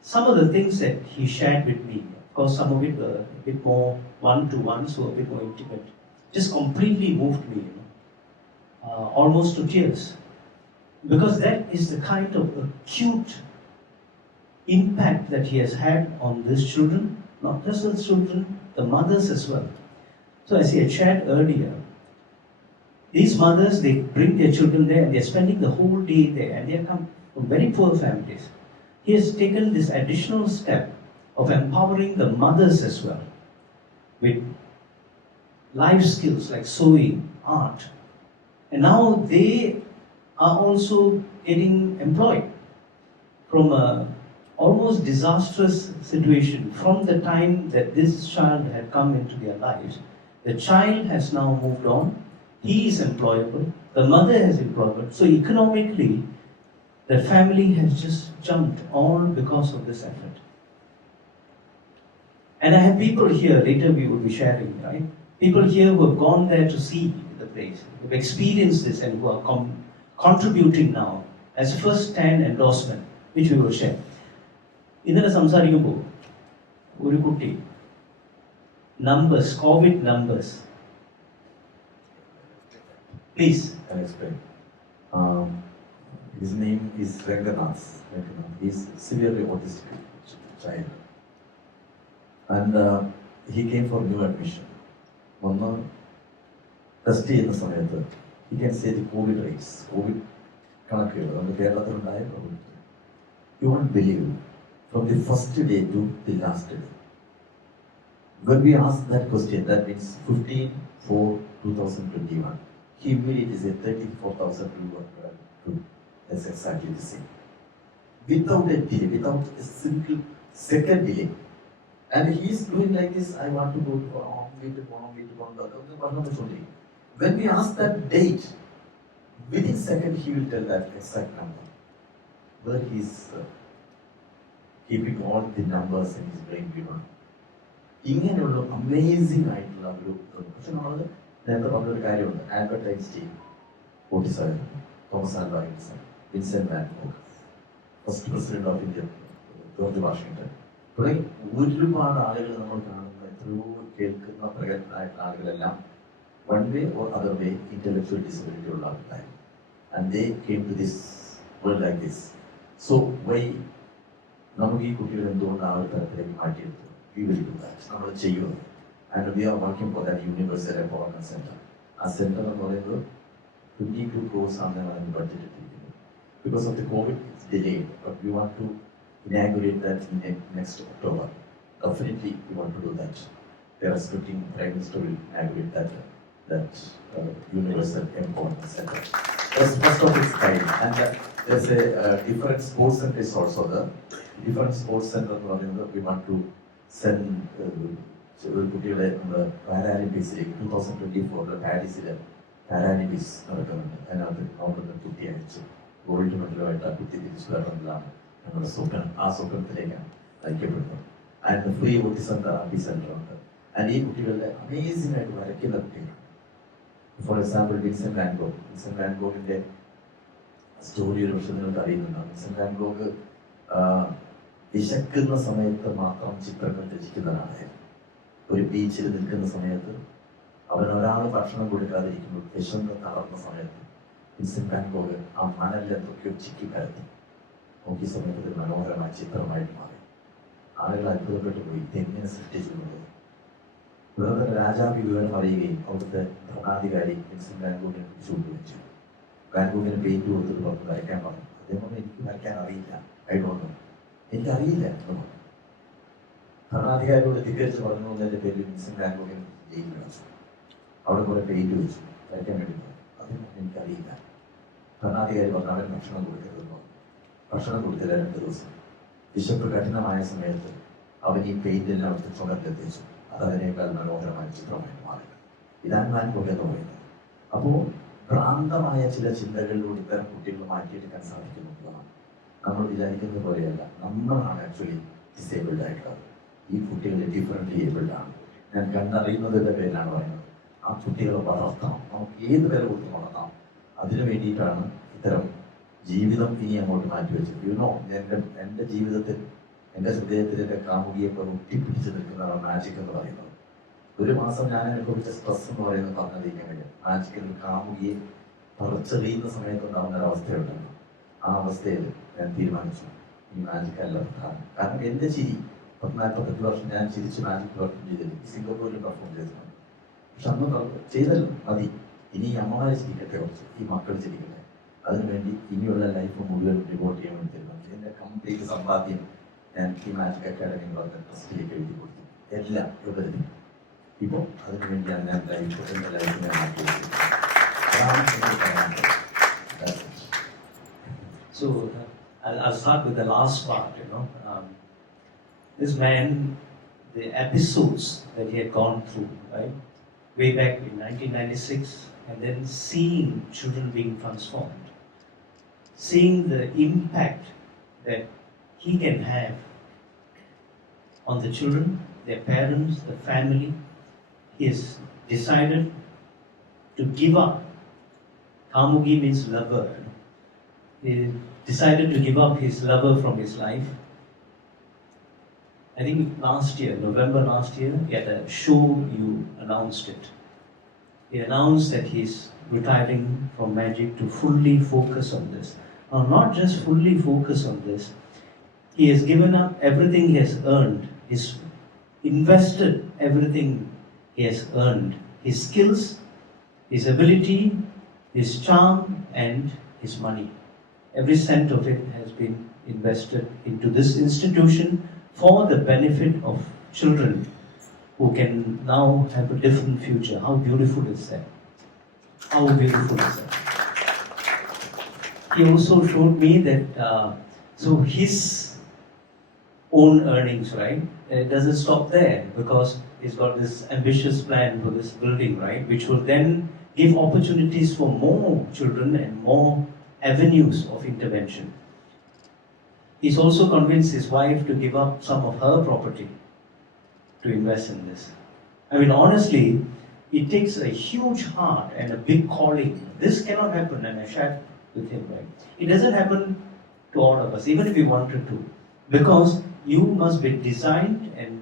Some of the things that he shared with me, of course, some of it were a bit more one-to-one, so a bit more intimate, just completely moved me. almost to tears, because that is the kind of acute impact that he has had on these children, not just the children, the mothers as well. So as I shared earlier, these mothers, they bring their children there and they're spending the whole day there, and they come from very poor families. He has taken this additional step of empowering the mothers as well with life skills like sewing, art. And now they are also getting employed from a almost disastrous situation. From the time that this child had come into their lives, the child has now moved on. He is employable, the mother has employment. So economically, the family has just jumped all because of this effort. And I have people here, later we will be sharing, right? People here who have gone there to see the place, who have experienced this and who are contributing now as first-hand endorsement, which we will share. ഇന്നലെ സംസാരിക്കുമ്പോൾ ഒരു കുട്ടി numbers, COVID numbers. Please. I'll explain. His name is Ranganath. He is severely autistic child. And he came for new admission. ഒന്ന് ടെസ്റ്റ് ചെയ്യുന്ന സമയത്ത് he can say the COVID rates, COVID കണക്കുകൾ നമ്മുടെ കേരളത്തിലുണ്ടായ Covid. You won't believe from the first day to the last day. When we ask that question, that means 15/4/2021, he immediately said 34,202. That's exactly the same. Without a delay, without a single second delay. And he is doing like this, I want to go to when we ask that date, within second he will tell that exact number. Where he is keeping all the numbers in his brain. ഇങ്ങനെയുള്ള amazing ആയിട്ടുള്ള ഒരു പക്ഷെ നമ്മൾ നേരത്തെ പറഞ്ഞൊരു കാര്യമുണ്ട്. Albert Einstein 47, Thomas Alva Edison, Vincent van Gogh, first president of India George Washington തുടങ്ങി ഒരുപാട് ആളുകൾ നമ്മൾ കാണുന്ന എത്രയോ കേൾക്കുന്ന പ്രഗത്ഭരായിട്ടുള്ള ആളുകളെല്ലാം one way or other way intellectual disability ഉള്ള ആൾക്കാരായിരുന്നു. And they came to this world like this. So why നമുക്ക് ഈ കുട്ടികൾ എന്തുകൊണ്ട് ആ ഒരു തരത്തിലേക്ക് മാറ്റിയെടുത്തു? We will do that. നമ്മൾ ചെയ്യുക. And we are working for that universal empowerment center. ആ സെന്റർ എന്ന് പറയുന്നത് 22 crores ആണ് ഞങ്ങൾ ബഡ്ജറ്റ് ഇട്ടിരിക്കുന്നത്. Because of the COVID, it's delayed, but we want to inaugurate that in next October. Definitely, we want to do that. They are expecting Prime Minister will inaugurate that universal empowerment center. That's first of its kind. And there's a different sports centers also there. Different sports center എന്ന് പറയുന്നത് we want to send കുട്ടികളെ നമ്മുടെ പാരാലിമ്പിക്സിലേക്ക് 2024 പാരീസിലെ പാരാലിമ്പിക്സ് നടക്കുന്നുണ്ട്. അതിനകത്ത് ഗവൺമെന്റ് കുട്ടി അയച്ചു ഗോൾഡ് മെഡലുമായിട്ട് ആ കുട്ടി തിരിച്ചു വരണമെന്നാണ് ഞങ്ങളുടെ സ്വപ്നം. ആ സ്വപ്നത്തിലേക്കാണ് നയിക്കപ്പെടുന്നത്. And free autism therapy centre ഉണ്ട്. ആൻഡ് ഈ കുട്ടികളുടെ അമേസിംഗ് ആയിട്ട് വരയ്ക്കുന്ന കുട്ടികളാണ്. ഫോർ എക്സാമ്പിൾ വിൻസെന്റ് വാൻ ഗോഗിന്റെ സ്റ്റോറി ഒരു പക്ഷേ നിങ്ങൾക്ക് അറിയുന്നുണ്ടാവും. വിൻസെന്റ് വാൻ ഗോഗ് വിശക്കുന്ന സമയത്ത് മാത്രം ചിത്രങ്ങൾ രചിക്കുന്നവരാണ്. ഒരു ബീച്ചിൽ നിൽക്കുന്ന സമയത്ത് അവനൊരാൾ ഭക്ഷണം കൊടുക്കാതിരിക്കുമ്പോൾ വിശന്ന് തളർന്ന സമയത്ത് വിൻസെന്റ് വാൻ ഗോഗ് ആ മണലിൽ എന്തൊക്കെയോ ചിക്കി പരത്തി നോക്കിയ സമയത്ത് ഒരു മനോഹരമായ ചിത്രമായിട്ട് മാറി. ആളുകൾ അത്ഭുതപ്പെട്ടു പോയി, ഇതെങ്ങനെ സൃഷ്ടിച്ചിട്ടുള്ളത്. ഉടനെ തന്നെ രാജാവ് വിവരം അറിയുകയും അവിടുത്തെ ഭരണാധികാരി വിൻസെന്റ് വാൻ ഗോഗിനെ കുറിച്ച് കൊണ്ടുവച്ചു. വാൻ ഗോഗിന് പെയിന്റ് കൊടുത്തിട്ട് പറഞ്ഞു വരയ്ക്കാൻ പറഞ്ഞു. അദ്ദേഹം എനിക്ക് വരയ്ക്കാൻ അറിയില്ല, ആയിട്ടൊന്നും എനിക്കറിയില്ല എന്ന് പറഞ്ഞു. ഭരണാധികാരിയോട് ധിക്കരിച്ച് പറഞ്ഞു എന്നതിൻ്റെ പേരിൽ വിൻസെന്റ് വാൻ ഗോഗിനെ ജയിലിൽ വെച്ചു. അവിടെ കുറെ പെയിന്റ് വെച്ചു വരയ്ക്കാൻ വേണ്ടി. അദ്ദേഹം എനിക്കറിയില്ല. ഭരണാധികാരി പറഞ്ഞു അവൻ ഭക്ഷണം കൊടുക്കരുതെന്ന് പറഞ്ഞു. ഭക്ഷണം കൊടുത്തില്ല. 2 ദിവസം വിശപ്പ് കഠിനമായ സമയത്ത് അവൻ ഈ പെയിന്റെല്ലാം അവിടുത്തെ ചുമരിലെത്തിച്ചു. അത് അതിനേക്കാൾ മനോഹരമായ ചിത്രമായിട്ട് മാറി. ഇതാണ് വാൻ ഗോഗ് എന്ന് പറയുന്നത്. അപ്പോൾ ഭ്രാന്തമായ ചില ചിന്തകളിലൂടെ ഇത്തരം കുട്ടികൾ മാറ്റിയെടുക്കാൻ സാധിക്കുന്നുള്ളതാണ്. നമ്മൾ വിചാരിക്കുന്നത് പോലെയല്ല. നമ്മളാണ് ആക്ച്വലി ഡിസേബിൾഡ് ആയിട്ടുള്ളത്. ഈ കുട്ടികൾ ഡിഫറെൻ്റ് ഏബിൾഡ് ആണ്. ഞാൻ കണ്ടറിയുന്നതിൻ്റെ പേരിലാണ് പറയുന്നത്. ആ കുട്ടികളെ വളർത്തണം. നമുക്ക് ഏത് വില കൊടുത്ത് വളർത്താം. അതിനു വേണ്ടിയിട്ടാണ് ഇത്തരം ജീവിതം ഇനി അങ്ങോട്ട് മാറ്റിവെച്ചത്. എൻ്റെ ജീവിതത്തിൽ എൻ്റെ ഹൃദയത്തിൽ എൻ്റെ കാമുകിയൊക്കെ ഒട്ടിപ്പിടിച്ച് നിൽക്കുന്നതാണ് മാജിക് എന്ന് പറയുന്നത്. ഒരു മാസം ഞാൻ അനുഭവിച്ച സ്ട്രെസ് എന്ന് പറയുന്നത് പറഞ്ഞറിയിക്കാൻ കഴിയും. മാജിക്കിൽ കാമുകിയെ പറിച്ചെറിയുന്ന സമയത്തുണ്ടാകുന്ന ഒരവസ്ഥയുണ്ടല്ലോ, ആ അവസ്ഥയിൽ ഞാൻ തീരുമാനിച്ചു ഈ മാജിക് അല്ല പ്രധാനം. കാരണം എൻ്റെ ചിരി 14-15 വർഷം ഞാൻ ചിരിച്ച് മാജിക് പെർഫോം ചെയ്തില്ല. സിംഗപ്പൂരിൽ പെർഫോം ചെയ്തിട്ടുണ്ട്. പക്ഷെ അന്ന് ചെയ്തല്ലോ മതി, ഇനി ഈ അമ്മമാരെ ചിരിക്കട്ടെ, കുറച്ച് ഈ മക്കൾ ചിരിക്കട്ടെ. അതിനുവേണ്ടി ഇനിയുള്ള ലൈഫ് മുഴുവൻ റിവോർട്ട് ചെയ്യാൻ വേണ്ടി തീരുമാനിച്ചു. എൻ്റെ കംപ്ലീറ്റ് സമ്പാദ്യം ഞാൻ ഈ മാജിക് അക്കാഡമി പറഞ്ഞ ട്രസ്റ്റിലേക്ക് എഴുതി കൊടുത്തു. എല്ലാം ഇവിടെ ഇപ്പോൾ അതിനുവേണ്ടിയാണ് ഞാൻ എൻ്റെ ലൈഫിനെ മാറ്റി വെച്ചത്. So I'll start with the last part. This man, the episodes that he had gone through, right, way back in 1996, and then seeing children being transformed, seeing the impact that he can have on the children, their parents, the family. He has decided to give up. Kamugi means lover. He decided to give up his lover from his life. I think last year, November last year, at a show you announced it. He announced that he's retiring from magic to fully focus on this. Now, not just fully focus on this, he has given up everything he has earned. He's invested everything he has earned. His skills, his ability, his charm, and his money. Every cent of it has been invested into this institution for the benefit of children who can now have a different future. How beautiful is that? How beautiful is that? He also showed me that, so his own earnings, right, it doesn't stop there, because he's got this ambitious plan for this building, right, which will then give opportunities for more children and more avenues of intervention. He's also convinced his wife to give up some of her property to invest in this. I mean, honestly, it takes a huge heart and a big calling. This cannot happen, and I shared with him, right? It doesn't happen to all of us, even if we wanted to, because you must be designed, and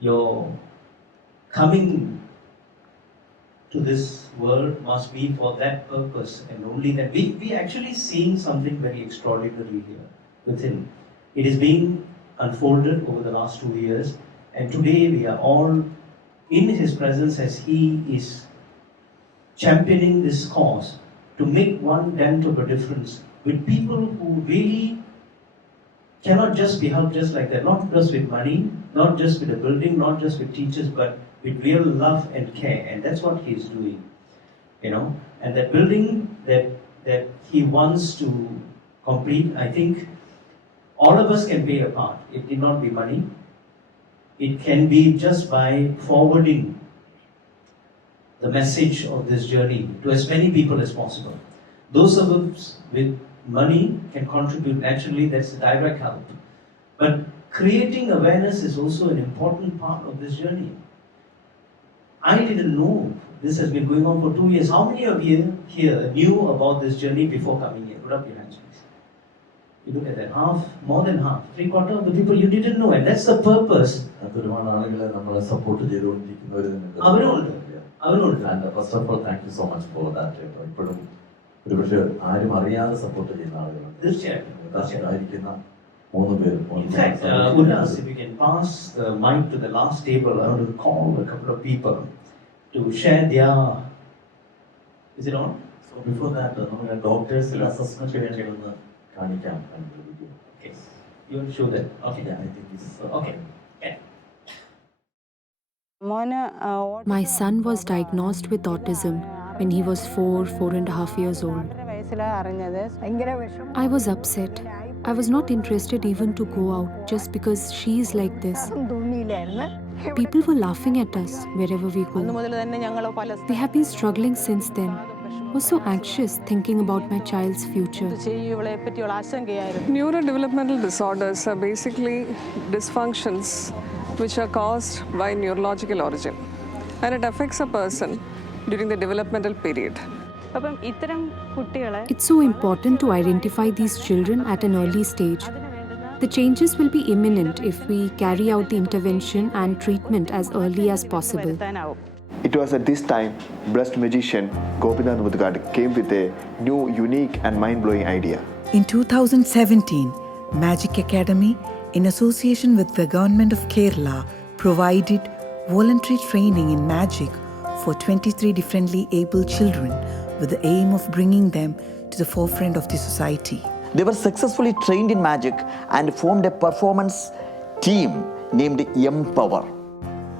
your coming to this world must be for that purpose, and only that. We actually seeing something very extraordinary here with him. It is being unfolded over the last 2 years, and today we are all in his presence as he is championing this cause to make one dent of a difference with people who really cannot just be helped just like that, not just with money, not just with a building, not just with teachers, but with real love and care. And that's what he's doing, and that building that he wants to complete, I think all of us can play a part. It need not be money. It can be just by forwarding the message of this journey to as many people as possible. Those of us with money can contribute naturally, that's direct help. But creating awareness is also an important part of this journey. I didn't know this has been going on for 2 years. How many of you here knew about this journey before coming here? Put up your hands, please. You look at that, half, more than half, 3/4 of the people you didn't know, and that's the purpose. ഒരുപാട് ആളുകളെ നമ്മളെ സപ്പോർട്ട് ചെയ്തുകൊണ്ടിരിക്കുന്നവരുണ്ട്. And first of all, thank you so much for that. ഇപ്പോഴും ഒരുപക്ഷെ ആരും അറിയാതെ സപ്പോർട്ട് ചെയ്യുന്ന ആളുകളുണ്ട്. തീർച്ചയായിട്ടും. In fact, Ulas, if you can pass the mic to the last table, I want to call a couple of people to share their. Is it on? So before that, നമ്മുടെ ഡോക്ടേഴ്സിൽ അസസ്മെന്റ് വേണ്ടി ഒന്ന് കാണിക്കാം. Okay. You want to show that? Okay. Yeah, I think it's okay. Yeah. My son was diagnosed with autism when he was 4.5 years old. I was upset. I was not interested even to go out just because she is like this. People were laughing at us wherever we go. We have been struggling since then. I was so anxious thinking about my child's future. Neurodevelopmental disorders are basically dysfunctions which are caused by neurological origin, and it affects a person during the developmental period. It's so important to identify these children at an early stage. The changes will be imminent if we carry out the intervention and treatment as early as possible. It was at this time, blessed magician Gopinath Muthukad came with a new, unique and mind-blowing idea. In 2017, Magic Academy, in association with the Government of Kerala, provided voluntary training in magic for 23 differently able children with the aim of bringing them to the forefront of the society. They were successfully trained in magic and formed a performance team named Empower.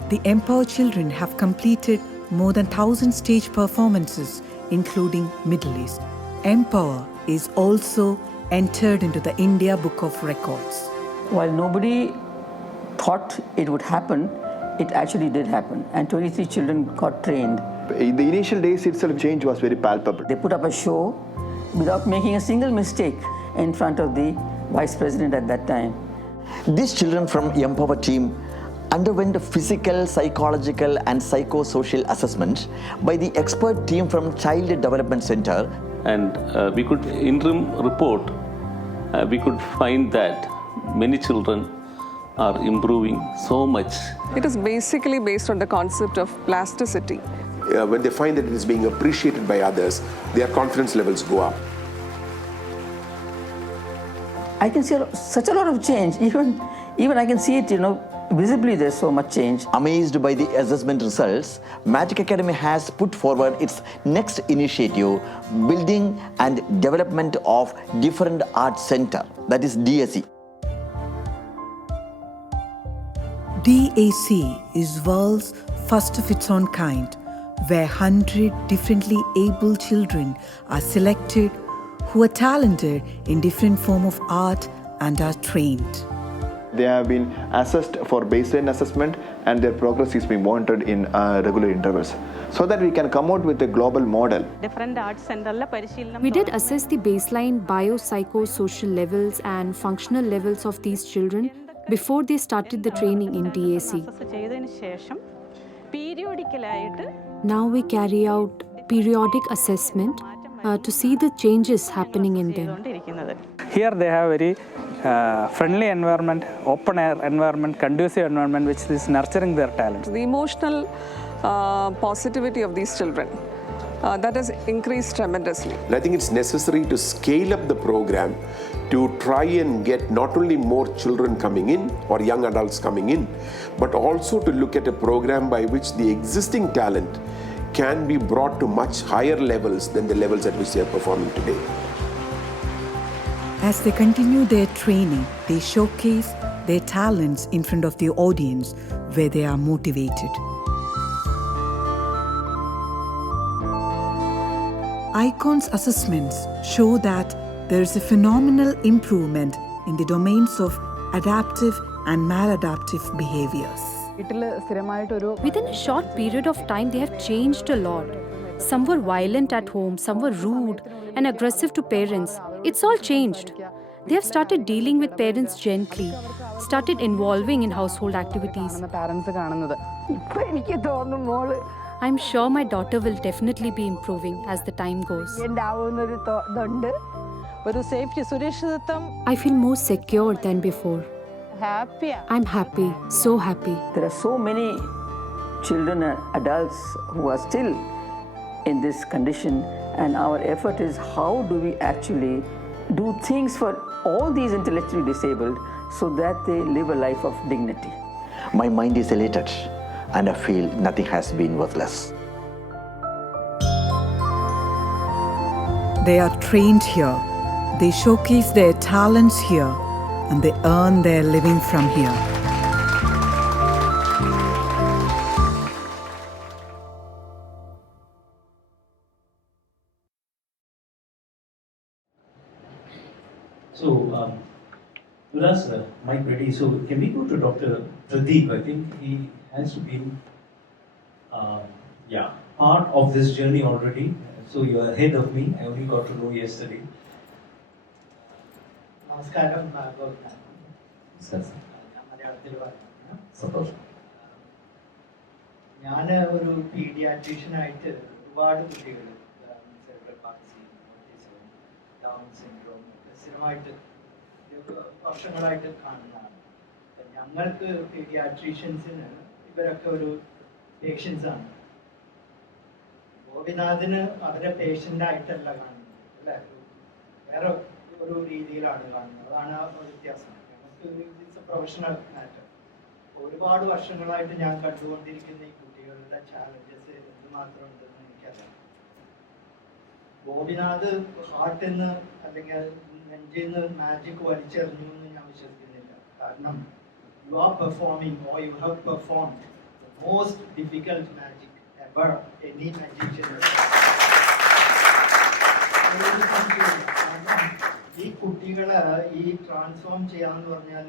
The Empower children have completed more than 1,000 stage performances, including Middle East. Empower is also entered into the India Book of Records. While nobody thought it would happen, it actually did happen, and 23 children got trained. In the initial days itself, change was very palpable. They put up a show without making a single mistake in front of the vice president at that time. These children from Empower team underwent physical, psychological and psychosocial assessment by the expert team from Child Development Center. And we could interim report, we could find that many children are improving so much. It is basically based on the concept of plasticity. When they find that it is being appreciated by others, their confidence levels go up. I can see such a lot of change. Even I can see it, visibly there's so much change. Amazed by the assessment results, Magic Academy has put forward its next initiative, building and development of different art center, that is DAC. DAC is world's first of its own kind, where 100 differently able children are selected who are talented in different form of art and are trained. They have been assessed for baseline assessment and their progress is being monitored in regular intervals so that we can come out with a global model. We did assess the baseline biopsychosocial levels and functional levels of these children before they started the training in DAC. Now we carry out periodic assessment to see the changes happening in them. Here they have very friendly environment, open air environment, conducive environment which is nurturing their talents. The emotional positivity of these children, that has increased tremendously. And I think it's necessary to scale up the program to try and get not only more children coming in or young adults coming in, but also to look at a program by which the existing talent can be brought to much higher levels than the levels at which they are performing today. As they continue their training, they showcase their talents in front of the audience where they are motivated. ICON's assessments show that there is a phenomenal improvement in the domains of adaptive and maladaptive behaviors. Within a short period of time, they have changed a lot. Some were violent at home, some were rude and aggressive to parents. It's all changed. They have started dealing with parents gently, started involving in household activities. I'm sure my daughter will definitely be improving as the time goes. I feel more secure than before. I'm happy, so happy. There are so many children and adults who are still in this condition, and our effort is how do we actually do things for all these intellectually disabled so that they live a life of dignity. My mind is elated and I feel nothing has been worthless. They are trained here, they showcase their talents here, and they earn their living from here. So, Ulas, mic ready. So, can we go to Dr. Pradeep? I think he has been, part of this journey already. So, you are ahead of me. I only got to know yesterday. നമസ്കാരം സന്തോഷം. ഞാൻ ഒരു പീഡിയാട്രീഷ്യനായിട്ട് ഒരുപാട് കുട്ടികൾ cerebral palsy, autism, down syndrome ഒക്കെ സ്ഥിരമായിട്ട് വർഷങ്ങളായിട്ട് കാണുന്നതാണ്. ഞങ്ങൾക്ക് പീഡിയാട്രീഷ്യൻസിന് ഇവരൊക്കെ ഒരു പേഷ്യൻസാണ്. ഗോപിനാഥിന് അവരെ പേഷ്യൻ്റ് ആയിട്ടല്ല കാണുന്നത് അല്ലേ, വേറെ ഒരു രീതിയിലാണ് കാണുന്നത്. അതാണ് ആ വ്യത്യാസം. It's A professional matter. ഒരുപാട് വർഷങ്ങളായിട്ട് ഞാൻ കണ്ടുകൊണ്ടിരിക്കുന്ന ഈ കുട്ടികളുടെ ചാലഞ്ചസ് എന്തുമാത്രം ഉണ്ടെന്ന് എനിക്കറിയാം. ഗോപിനാഥ് ഹാർട്ടിൽ നിന്ന് അല്ലെങ്കിൽ നെഞ്ചിൽ നിന്ന് മാജിക് വലിച്ചെറിഞ്ഞു എന്ന് ഞാൻ വിശ്വസിക്കുന്നില്ല. കാരണം you are performing or you have performed the most difficult magic ever any magician. ഈ കുട്ടികളെ ഈ ട്രാൻസ്ഫോം ചെയ്യാന്ന് പറഞ്ഞാൽ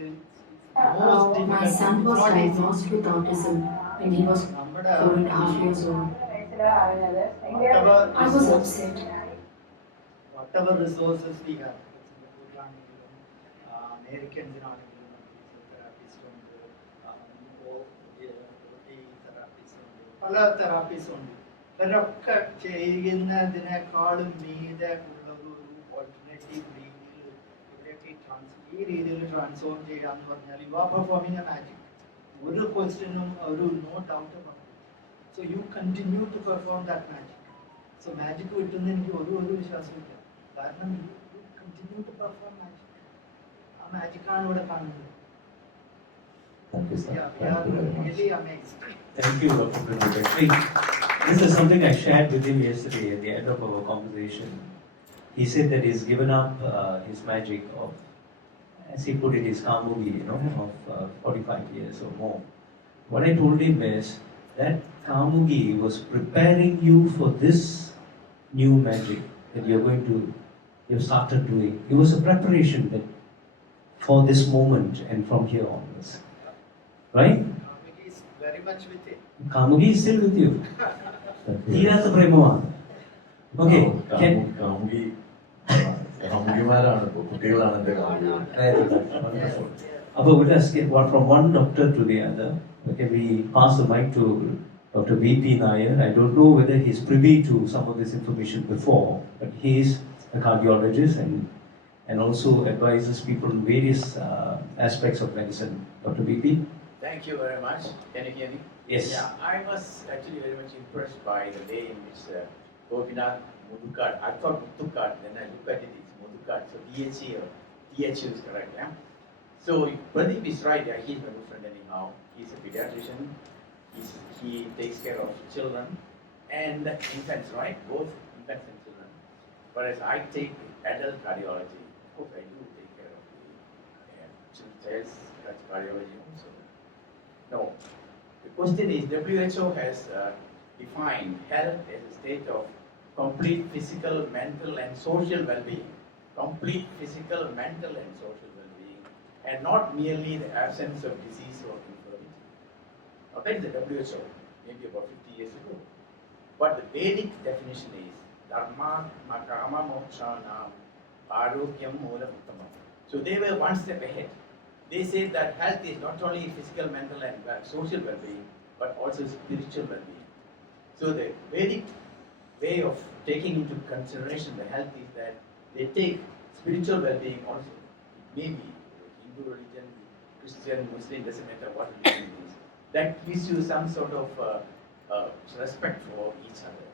My son was diagnosed with autism when he was 4.5 years old. I was upset. Whatever resources we have, Americans in പല തെറാപ്പീസ് ഉണ്ട്. ഇവരൊക്കെ ചെയ്യുന്നതിനേക്കാളും മീതെ ഉള്ള ഒരു ഓൾട്ടർനേറ്റീവ് രീതിയിൽ ഇവരൊക്കെ ഈ രീതിയിൽ ട്രാൻസ്ഫോം ചെയ്യാന്ന് പറഞ്ഞാൽ you are performing a magic. ഒരു ക്വസ്റ്റ്യനും ഒരു നോ ഡൗട്ട് പറഞ്ഞു. So you continue to perform that magic. So magic കിട്ടുന്ന എനിക്ക് ഒരു വിശ്വാസമില്ല. കാരണം you continue to perform magic. ആ മാജിക്കാണ് ഇവിടെ കാണുന്നത്. Thank you, sir. Yeah, we are really amazed. Thank you, Dr. Muthukad. This is something I shared with him yesterday at the end of our conversation. He said that he's given up his magic of, as he put it, his kamugi, of 45 years or more. What I told him is that kamugi was preparing you for this new magic that you've started doing. It was a preparation that for this moment and from here onwards. Right? Kamugi is very much with it. Kamugi is still with you. He has the prema. Okay. കാമുകിമാരാണ് ഇപ്പോൾ, കുട്ടികളാണ് എൻ്റെ കാമുകികൾ. Wonderful. But let us get from one doctor to the other. Okay, we pass the mic to Dr. V.P. Nair. I don't know whether he's privy to some of this information before, but he is a cardiologist and also advises people in various aspects of medicine. Dr. V.P. Thank you very much. Can you hear me? Yes. Yeah, I was actually very much impressed by the way in which Gopinath Muthukad, I thought Muthukad, then I look at it, it's Muthukad, so DAC or THU is correct, yeah? So Pradeep is right, yeah, he's my good friend anyhow. He's a pediatrician, he takes care of children and infants, right? Both infants and children. Whereas I take adult cardiology, of course I do take care of the child's cardiology also. No, the question is WHO has defined health as a state of complete physical, mental and social well-being. Complete physical, mental and social well-being, and not merely the absence of disease or infirmity. Now that is the WHO, maybe about 50 years ago. But the Vedic definition is Dharma Makama Mokshanam Arogyam Moolam Uttamam. So they were one step ahead. They say that health is not only physical, mental and social well-being, but also spiritual well-being. So the Vedic way of taking into consideration the health is that they take spiritual well-being also. It may be Hindu religion, Christian, Muslim, doesn't matter what religion it is. That gives you some sort of respect for each other.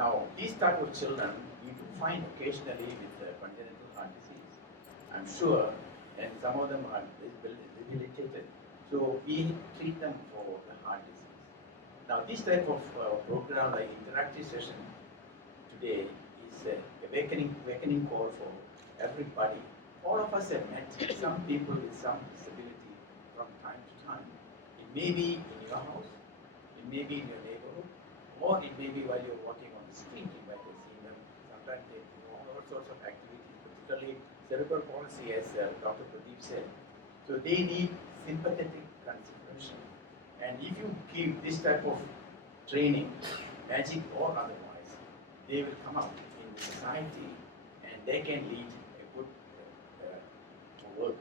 Now, these type of children we do find occasionally with congenital heart disease. I'm sure, and some of them are debilitated. So we treat them for the heart disease. Now, this type of program, like interactive session today, is a awakening call for everybody. All of us have met some people with some disability from time to time. It may be in your house, it may be in your neighborhood, or it may be while you're walking on the street. You might have seen them. Sometimes they do all sorts of activities, particularly cerebral palsy, as Dr. Pradeep said. So they need sympathetic consideration. And if you give this type of training, magic or otherwise, they will come out in the society and they can lead a good work.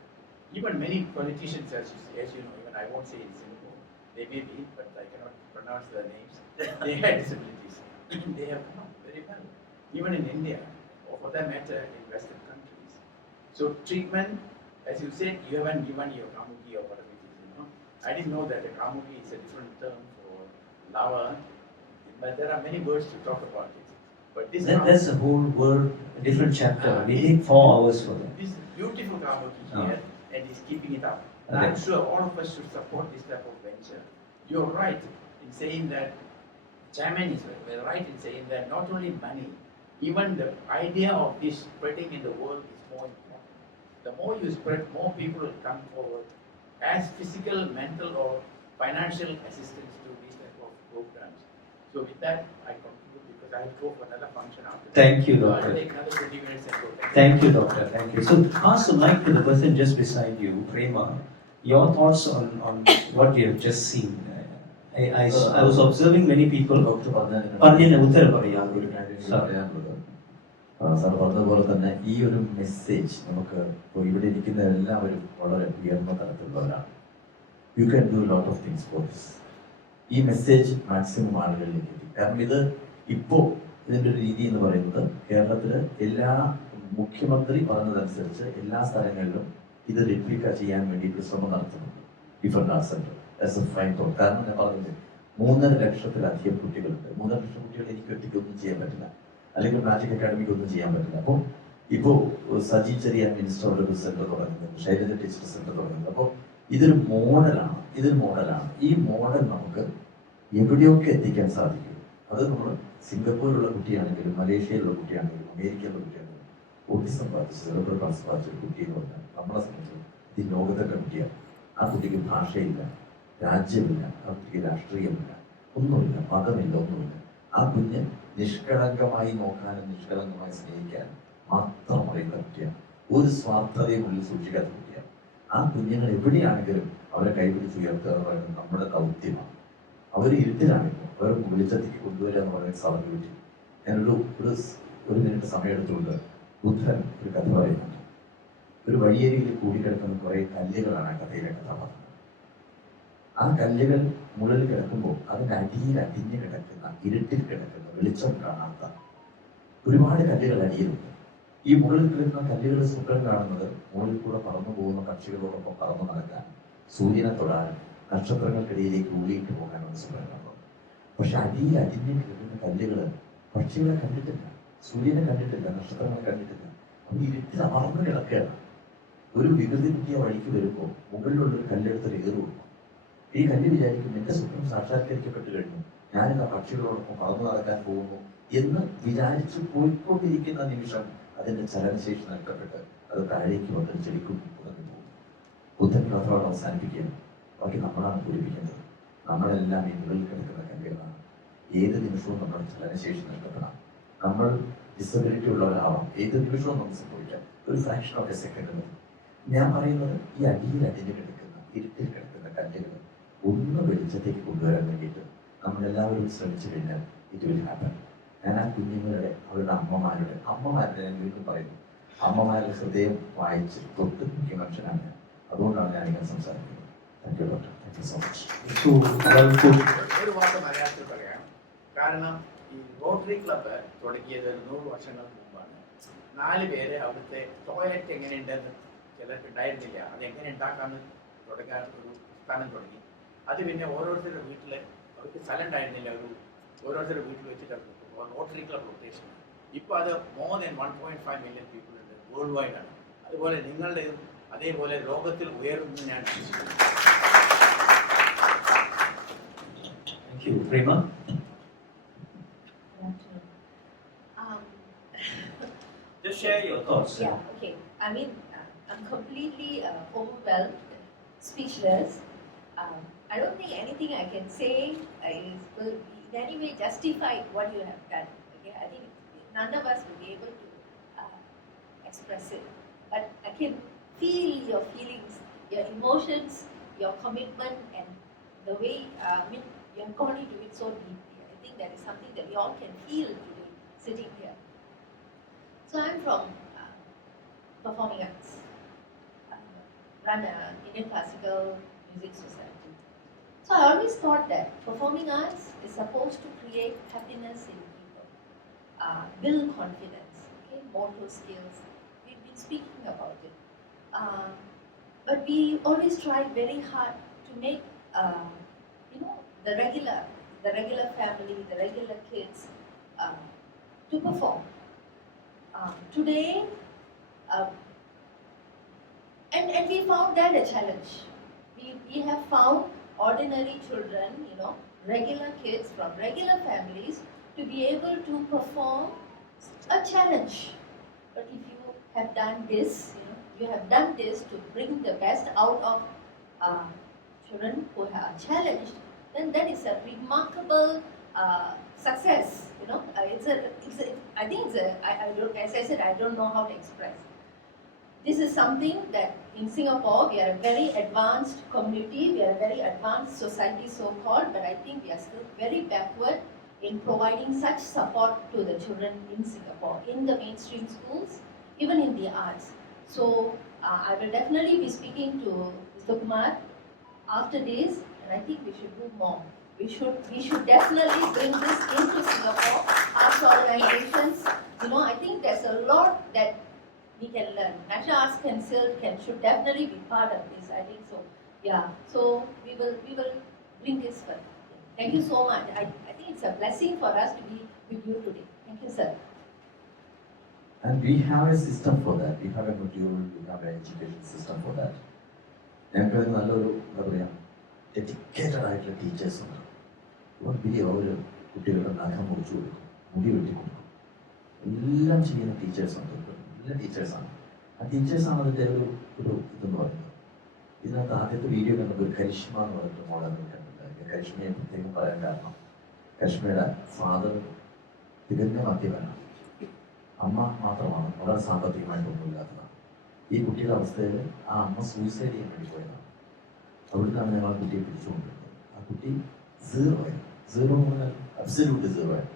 Even many politicians, as you know, even I won't say in Singapore, they may be, but I cannot pronounce their names, they had disabilities. They have come out very well. Even in India, or for that matter, in Western countries. So treatment, as you said, you haven't given your kamugi or whatever it is, I didn't know that a kamugi is a different term for lover. but there are many words to talk about it. But this that's a whole world, a different chapter. We need 4 hours for that. This beautiful Kavaki here, and he's keeping it up. And Okay. I'm sure all of us should support this type of venture. You're right in saying that, Chairman is right in saying that not only money, even the idea of this spreading in the world is more important. The more you spread, more people will come forward as physical, mental, or financial assistance to these type of programs. So with that, I conclude because I have to go for another function after. Thank you, So Doctor. I'll take another 20 minutes and go. Thank you, Doctor. Thank you. So pass the mic to the person just beside you, Prema. Your thoughts on what you have just seen. I was observing many people. പറഞ്ഞതിന് ഉത്തരം പറയാം. സാർ പറഞ്ഞതുപോലെ തന്നെ ഈ ഒരു മെസ്സേജ് നമുക്ക് ഇപ്പോൾ ഇവിടെ ഇരിക്കുന്ന എല്ലാവരും വളരെ ഉയർന്ന തലത്തിലുള്ളവരാണ്. You can do lot of things for this. ഈ മെസ്സേജ് മാക്സിമം ആളുകളിലേക്ക് എത്തി. കാരണം ഇത് ഇപ്പോൾ ഇതിൻ്റെ ഒരു രീതി എന്ന് പറയുന്നത് കേരളത്തിൽ എല്ലാ മുഖ്യമന്ത്രി പറഞ്ഞതനുസരിച്ച് എല്ലാ സ്ഥലങ്ങളിലും ഇത് റിപ്ലിക്ക ചെയ്യാൻ വേണ്ടിയിട്ട് ശ്രമം നടത്തുന്നുണ്ട്. Different arts centre as A fine thought. കാരണം ഞാൻ പറഞ്ഞത് 3.5 ലക്ഷത്തിലധികം കുട്ടികളുണ്ട്. 3.5 ലക്ഷം കുട്ടികൾ എനിക്ക് ഒറ്റയ്ക്ക് ഒന്നും ചെയ്യാൻ പറ്റില്ല, അല്ലെങ്കിൽ മാജിക് അക്കാഡമിക്ക് ഒന്നും ചെയ്യാൻ പറ്റില്ല. അപ്പോൾ ഇപ്പോൾ സജി ചെറിയ മിനിസ്റ്റർ ഒരു സെന്റർ തുടങ്ങുന്നുണ്ട്, ശൈലജ ടീച്ചർ സെന്റർ തുടങ്ങുന്നുണ്ട്. അപ്പോൾ ഇതൊരു മോഡലാണ്. ഈ മോഡൽ നമുക്ക് എവിടെയൊക്കെ എത്തിക്കാൻ സാധിക്കും. അത് നമ്മൾ സിംഗപ്പൂരിലുള്ള കുട്ടിയാണെങ്കിലും മലേഷ്യയിലുള്ള കുട്ടിയാണെങ്കിലും അമേരിക്കയിലുള്ള കുട്ടിയാണെങ്കിലും ഓട്ടിസം ബാധിച്ച് സെറിബ്രൽ പാൾസി ബാധിച്ച ഒരു കുട്ടി എന്ന് പറഞ്ഞാൽ നമ്മളെ സംബന്ധിച്ച് ഈ ലോകത്തൊക്കെ കുട്ടിയാണ്. ആ കുട്ടിക്ക് ഭാഷയില്ല, രാജ്യമില്ല, ആ കുട്ടിക്ക് രാഷ്ട്രീയമില്ല, ഒന്നുമില്ല, മതമില്ല, ഒന്നുമില്ല. ആ കുഞ്ഞ് നിഷ്കളങ്കമായി നോക്കാനും നിഷ്കളങ്കമായി സ്നേഹിക്കാനും മാത്രം അറിയുന്ന കുട്ടിയാണ്. ഒരു സ്വാർത്ഥതയും ഉള്ളിൽ സൂക്ഷിക്കാത്ത കുട്ടിയാണ്. ആ കുഞ്ഞുങ്ങൾ എവിടെയാണെങ്കിലും അവരെ കൈപിടിച്ച് ഉയർത്തുക എന്ന് പറയുന്നത് നമ്മുടെ ദൗത്യമാണ്. അവർ ഇരുട്ടിലാണെങ്കിലും അവരെ വെളിച്ചത്തേക്ക് കൊണ്ടുവരിക എന്ന് പറയുന്നത് സാധ്യത. ഞാനൊരു മിനിറ്റ് സമയം എടുത്തുകൊണ്ട് ബുദ്ധൻ ഒരു കഥ പറയുന്നുണ്ട്. ഒരു വഴിയരികിൽ കൂടിക്കിടക്കുന്ന കുറേ കല്ലുകളാണ് ആ കഥയിലെ കഥാപാത്രം. ആ കല്ലുകൾ മുകളിൽ കിടക്കുമ്പോൾ അതിൻ്റെ അടിയിൽ അടിഞ്ഞു കിടക്കുന്ന, ഇരുട്ടിൽ കിടക്കുന്ന, വെളിച്ചം കാണാത്ത ഒരുപാട് കല്ലുകൾ അടിയിലുണ്ട്. ഈ മുകളിൽ കിടക്കുന്ന കല്ലുകൾ സ്വപ്നം കാണുന്നത് മുകളിൽ കൂടെ പറന്നു പോകുന്ന പക്ഷികളോടൊപ്പം പറന്നു നടക്കാൻ, സൂര്യനെ തൊടാൻ, നക്ഷത്രങ്ങൾക്കിടയിലേക്ക് ഉള്ളിയിട്ട് പോകാനാണ് സ്വപ്നം കാണുന്നത്. പക്ഷെ അടിയിൽ അടിഞ്ഞു കിടക്കുന്ന കല്ലുകൾ പക്ഷികളെ കണ്ടിട്ടില്ല, സൂര്യനെ കണ്ടിട്ടില്ല, നക്ഷത്രങ്ങളെ കണ്ടിട്ടില്ല. അപ്പോൾ ഇരുട്ടിൽ അമർന്നു കിടക്കുകയാണ്. ഒരു വികൃതി കുട്ടിയെ വഴിക്ക് വരുമ്പോൾ മുകളിലുള്ളൊരു കല്ലെടുത്ത് ഏറ് കൊടുക്കും. ഈ കല്ല് വിചാരിക്കും എന്റെ സ്വപ്നം സാക്ഷാത്കരിക്കപ്പെട്ടു കഴിഞ്ഞു, ഞാനിന്ന് പക്ഷികളോടൊപ്പം പറന്നു നടക്കാൻ പോകുന്നു എന്ന് വിചാരിച്ച് പോയിക്കൊണ്ടിരിക്കുന്ന നിമിഷം അതിന്റെ ചലനശേഷി നഷ്ടപ്പെട്ട് അത് താഴേക്ക് വന്ന് ചെടിക്കും ഉണങ്ങി പോകും. ബുദ്ധൻ കഥയോട് അവസാനിപ്പിക്കുകയാണ്. ബാക്കി നമ്മളാണ് പൂരിപ്പിക്കേണ്ടത്. നമ്മളെല്ലാം ഈ മുകളിൽ കിടക്കുന്ന കല്ലുകളാണ്. ഏത് നിമിഷവും നമ്മുടെ ചലനശേഷി നഷ്ടപ്പെടാം. നമ്മൾ ഡിസബിലിറ്റി ഉള്ളവരാവാം. ഏത് നിമിഷവും നമുക്ക് സംഭവിക്കാം. ഒരു ഫ്രാക്ഷൻ ഓഫ് എ സെക്കൻഡ് മതി. ഞാൻ പറയുന്നത് ഈ അടിയിൽ അടിഞ്ഞു കിടക്കുന്ന, ഇരുട്ടിൽ കിടക്കുന്ന കല്ലുകൾ ഒന്ന് വെളിച്ചത്തേക്ക് കൊണ്ടുവരാൻ വേണ്ടിയിട്ട് നമ്മളെല്ലാവരും ശ്രമിച്ചു കഴിഞ്ഞാൽ ഇറ്റ് വിൽ ഹാപ്പൻ. ഞാൻ ആ കുഞ്ഞുങ്ങളുടെ അവരുടെ അമ്മമാരുടെ ഞാൻ വീണ്ടും പറയുന്നു, അമ്മമാരുടെ ഹൃദയം വായിച്ച് തൊട്ട് മുഖ്യ മനുഷ്യനാണ് ഞാൻ. അതുകൊണ്ടാണ് ഞാനിങ്ങനെ സംസാരിക്കുന്നത്. Thank you doctor. Thank you so much. ഒരു വാക്ക് മലയാളത്തിൽ പറയാം. കാരണം ഈ റോട്ടറി ക്ലബ്ബ് തുടങ്ങിയത് 100 വർഷങ്ങൾക്ക് മുമ്പാണ്. 4 പേര് അവിടുത്തെ ടോയ്ലറ്റ് എങ്ങനെയുണ്ടെന്ന് ചിലർക്ക് ഉണ്ടായിരുന്നില്ല. അത് എങ്ങനെ ഉണ്ടാക്കാമെന്ന് തുടങ്ങാൻ ഒരു സ്ഥാനം തുടങ്ങി. അത് പിന്നെ ഓരോരുത്തരുടെ വീട്ടിൽ അവർക്ക് സ്ഥലം ഉണ്ടായിരുന്നില്ല. ഓരോരുത്തരുടെ വീട്ടിൽ വെച്ചിട്ട് റോട്ടറി ക്ലബ് റൊട്ടേഷൻ. ഇപ്പോൾ അത് മോർ ദാൻ 1.5 മില്യൺ പീപ്പിൾ ഉണ്ട്, വേൾഡ് വൈഡ് ആണ്. അതുപോലെ നിങ്ങളുടെയും അതേപോലെ ലോകത്തിൽ ഉയർന്നു ഞാൻ Just share your thoughts. Yeah, okay. I mean, I'm completely overwhelmed, speechless. I don't think anything I can say will in any way justify what you have done. Okay, I think none of us will be able to express it. But I can feel your feelings, your emotions, your commitment, and the way you have gone into it so deeply. I think that is something that we all can feel today, sitting here. So I'm from performing arts, run an Indian classical music society. So I always thought that performing arts is supposed to create happiness in people, build confidence, okay, motor skills. We've been speaking about it. But we always try very hard to make, the regular the regular family, the regular kids to perform. Today, and we found that a challenge. We have found ordinary children, regular kids from regular families to be able to perform a challenge. But if you have done this, you have done this to bring the best out of children who are challenged, then that is a remarkable success. I think as I said, I don't know how to express. This is something that in Singapore, we are a very advanced community, we are a very advanced society so-called, but I think we are still very backward in providing such support to the children in Singapore, in the mainstream schools, even in the arts. So I will definitely be speaking to Mr. Kumar after this, and I think we should do more. We should definitely bring this into Singapore, arts organizations. I think there's a lot that we can learn. National Arts Council should definitely be part of this. I think so. Yeah. So we will bring this further. Thank you so much. I think it's a blessing for us to be with you today. Thank you, sir. And we have a system for that. We have a module, we have an education system for that. ഞങ്ങൾക്ക് നല്ലൊരു എന്താ പറയുക എഡ്യൂക്കേറ്റഡ് ആയിട്ടുള്ള ടീച്ചേഴ്സ് ഉണ്ട്. വലിയ ഒരു കുട്ടികളുടെ നഖം മുറിച്ചു കൊടുക്കും, മുടി വെട്ടി കൊടുക്കും, എല്ലാം ചെയ്യുന്ന ടീച്ചേഴ്സ് ഉണ്ട്. നല്ല ടീച്ചേഴ്സാണ്. ആ ടീച്ചേഴ്സാണ് അതിൻ്റെ ഒരു ഇതെന്ന് പറയുന്നത്. ഇതിനകത്ത് ആദ്യത്തെ വീഡിയോ കണ്ടത് കരിഷ്മ എന്ന് പറഞ്ഞിട്ട് മോളെ കണ്ടിട്ടുണ്ടായിരുന്നു. കരിഷ്മയെ പ്രത്യേകം പറയാൻ കാരണം കരിഷ്മയുടെ ഫാദർ തികഞ്ഞ മദ്യപനാണ്, അമ്മ മാത്രമാണ് വളരെ സാമ്പത്തികമായിട്ടൊന്നുമില്ലാത്തതാണ്. ഈ കുട്ടിയുടെ അവസ്ഥയിൽ ആ അമ്മ സൂയിസൈഡ് ചെയ്യാൻ വേണ്ടി പോയതാണ്. അവിടുന്നാണ് ഞങ്ങൾ ആ കുട്ടിയെ പിടിച്ചുകൊണ്ടിരുന്നത്. ആ കുട്ടി സീറോ ആയി. സീറോ എന്ന് പറഞ്ഞാൽ അബ്സല്യൂട്ട് സീറോ ആയി.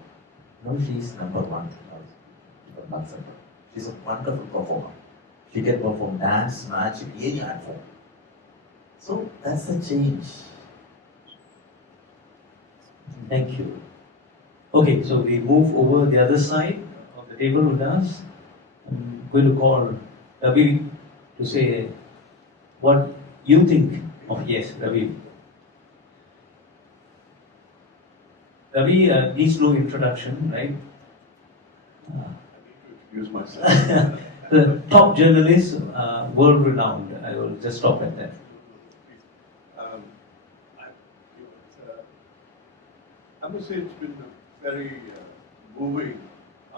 Now she is number 1 in the center. She is a wonderful performer. She can perform dance, magic, any art form. So that's a change. Thank you. Okay, so we move over the other side of the table with us. I'm going to call Ravi to say what you think of. Yes, Ravi. Ravi needs no introduction, right? Use myself. The top journalist, world-renowned. I will just stop at that. I must say it's been a very moving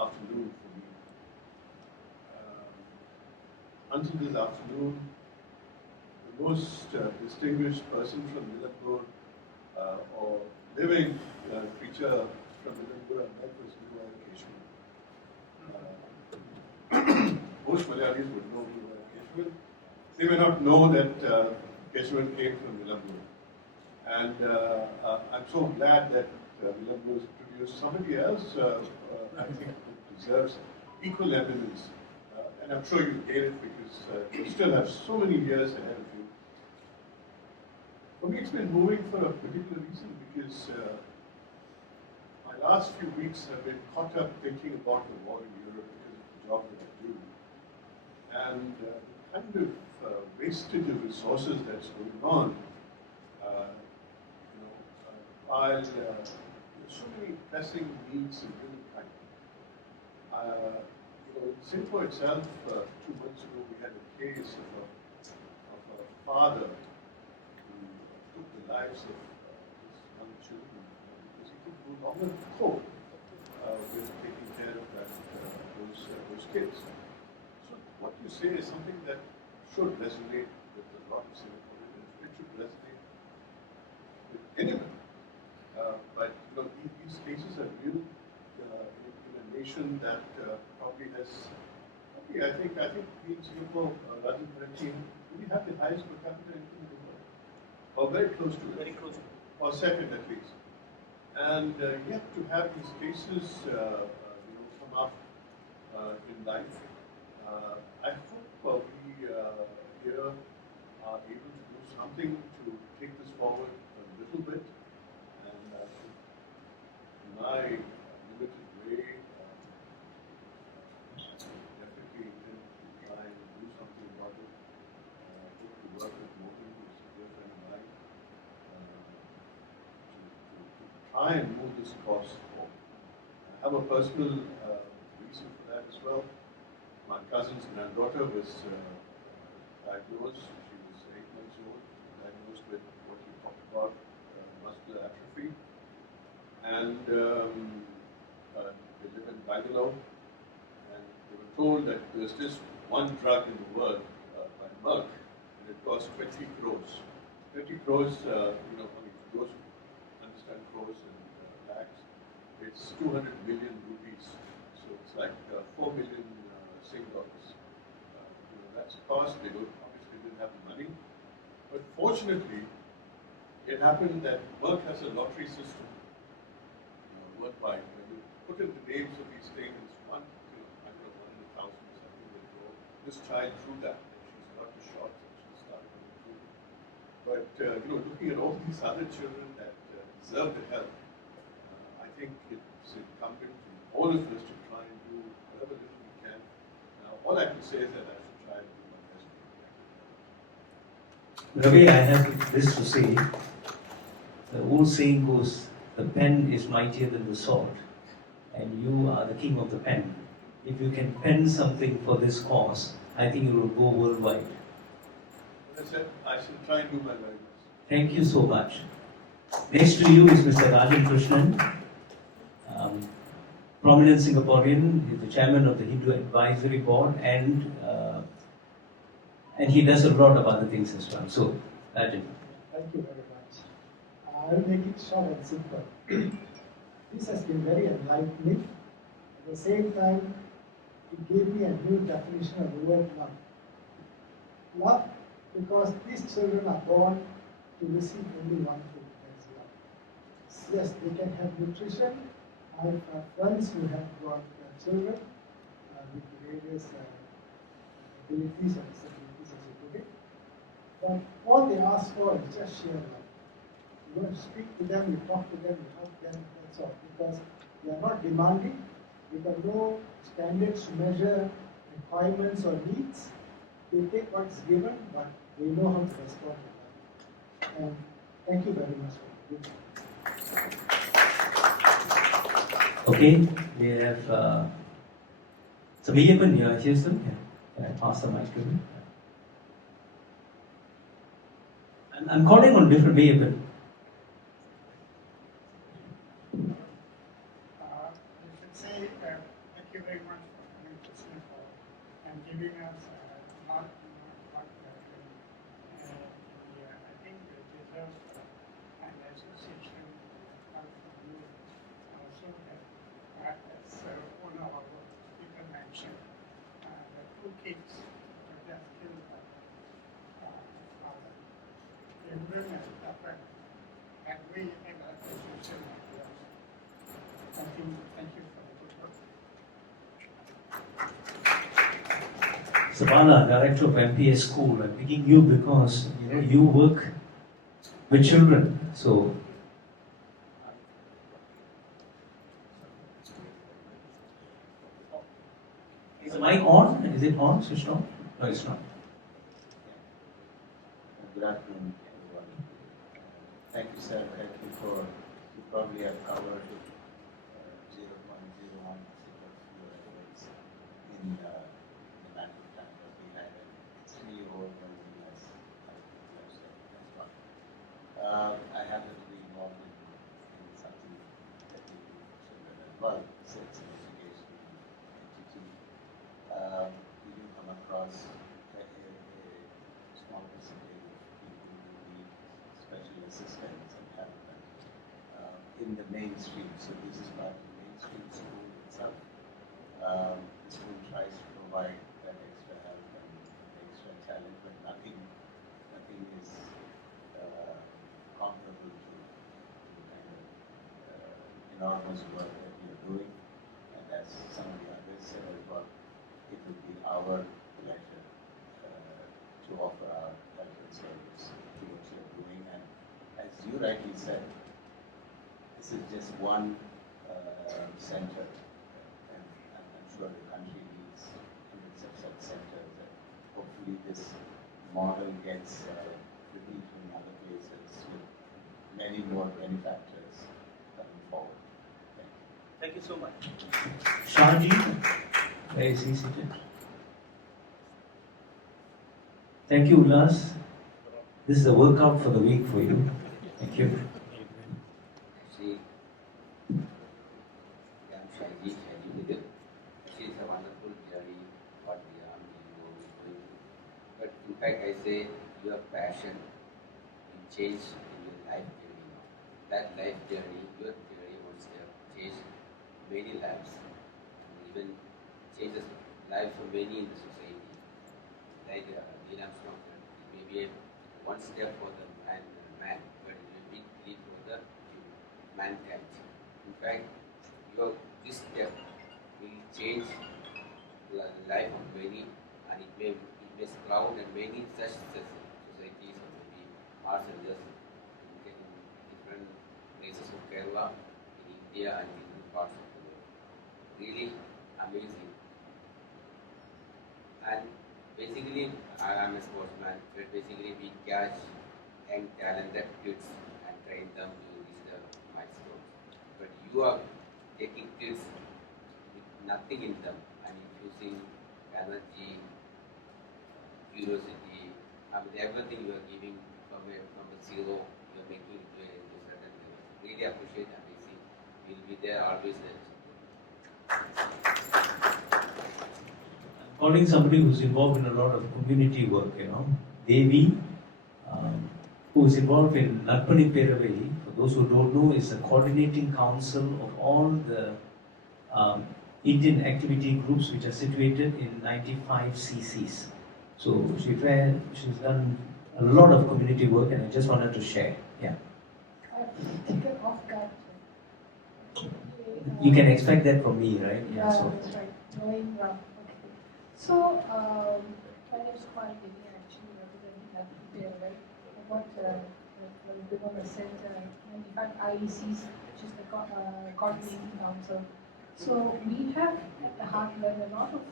afternoon for me. Until this afternoon, the most distinguished person from Nilambur or living creature from Nilambur I met was Keshwan. Most Malayalis would know Keshwan. They may not know that Keshwan came from Nilambur. And I'm so glad that Nilambur has produced somebody else, I think, who deserves equal eminence. And I'm sure you get it because you still have so many years ahead of you. For me, it's been moving for a particular reason because my last few weeks have been caught up thinking about the war in Europe because of the job that I do. And the kind of wastage of resources that's going on. While there's so many pressing needs in humankind. In Singapore itself, 2 months ago, we had a case of a father who took the lives of his young children because he could no longer cope with taking care of those kids. So what you say is something that should resonate with a lot of Singaporeans. It should resonate with anyone. But these cases are real in a nation that probably has. I think we in Singapore, Rajan Parentin, we have the highest per capita income in the world, or very close to it. Very close, or second at least. And yet to have these cases, come up in life, I hope we here are able to do something to take this forward a little bit. My limited way, definitely intend to try and do something about it. Hope to work with Morgan, who's a dear friend of mine, to try and move this cause forward. I have a personal reason for that as well. My cousin's granddaughter was diagnosed. She was 8 months old, diagnosed with what you talked about, muscular atrophy. And they live in Bangalore. And they were told that there's just one drug in the world by Merck, and it costs 20 crores. 20 crores, I mean, for those who understand crores and lakhs, it's 200 million rupees. So it's like 4 million Sing dollars. That's a cost. They obviously didn't have the money. But fortunately, it happened that Merck has a lottery system worldwide. When you put in the names of these things, one in 1,000 or something will go. This child through that. She's got the shot and she started going through. But looking at all these other children that deserve the help, I think it's incumbent on all of us to try and do whatever little we can. Now, all I can say is that I should try and do my best. Ravi, I have this to say. The old saying goes, the pen is mightier than the sword, and you are the king of the pen. If you can pen something for this cause, I think you will go worldwide. As I said, I shall try and do my very best. Thank you so much. Next to you is Mr. Rajan Krishnan, prominent Singaporean. He's the chairman of the Hindu Advisory Board, and he does a lot of other things as well. So, Rajan. Thank you very much. I'll make it short and simple. This has been very enlightening. At the same time, it gave me a new definition of the word love. Love, because these children are born to receive only one thing, that's love. Yes, they can have nutrition. I have friends who have got children with various abilities and disabilities, as you put it. But all they ask for is just sheer love. You don't speak to them, you talk to them, you help them, that's all. Because they are not demanding, they got no standards to measure requirements or needs. They take what's given, but they know how to respond to that. And thank you very much for doing that. Okay, we have Samayyapan here, Houston. Can I pass the mic to him? I'm calling on different Mayyapan. Say thank you very much for coming to Singapore and giving us lot I think it deserves an association from you also that as one of our speaker mentioned, the two kids that are killed by father. Children and different, and we have an association like yours. Thank you for the good work. Sabala, director of MPS School, I'm picking you because you work with children. So, is the mic on? Is it on? Switched on? No, it's not. Good afternoon, everyone. Thank you, sir. Thank you for, you probably have covered 0.01 in the manual time that we had. It's really overwhelming as said. That's one. I happen to be involved in something that we do for children as well. So it's an education entity. We do come across a small percentage of people who need special assistance and help in the mainstream. So this is part of the mainstream school itself. The school tries to provide that extra help and extra talent, but nothing is comparable to the kind of enormous work that we are doing. And as some of the others said as well, it would be our pleasure to offer our help and service to what you're doing. And as you rightly said, this is just one center, and I'm sure the country needs hundreds of such centers, and hopefully this model gets repeated in other places with many more benefactors coming forward. Thank you so much. Shaji, where is he seated? Thank you, Ullas. This is a workout for the week for you. Thank you. Actually, I'm Shaji Muthukad. Actually, it's a wonderful journey what we are going through. But in fact, I say your passion will change in your life journey now. That life journey, your journey one step, changed many lives, and even changes lives for many in the society. Like Neil Armstrong said, it may be one step for the man, but it will be big leap for the mankind. In fact, this step will change the life of many, and it may sprout and many such societies or maybe arts and just in different places of Kerala, in India and in different parts of the world. Really amazing. And basically, I am a sportsman, but basically we catch young talented kids and train them to reach the milestones. But you are taking kids with nothing in them and infusing energy, curiosity, everything you are giving from a zero, you are making it to a certain level. Really appreciate and I see we'll be there always there. Calling somebody who's involved in a lot of community work, Devi, who is involved in Narpani Peravai, for those who don't know, is a coordinating council of all the Indian activity groups which are situated in 95 CCs. So she's done a lot of community work and I just wanted to share. Yeah. Taken off guard. You can expect that from me, right? Yeah, so. That's right. Knowing, okay. So, my name is Kumari Devi, actually representing Latin right? What Vimala said, 95 IECs, which is the coordinating council. So, we have at the heartland a lot of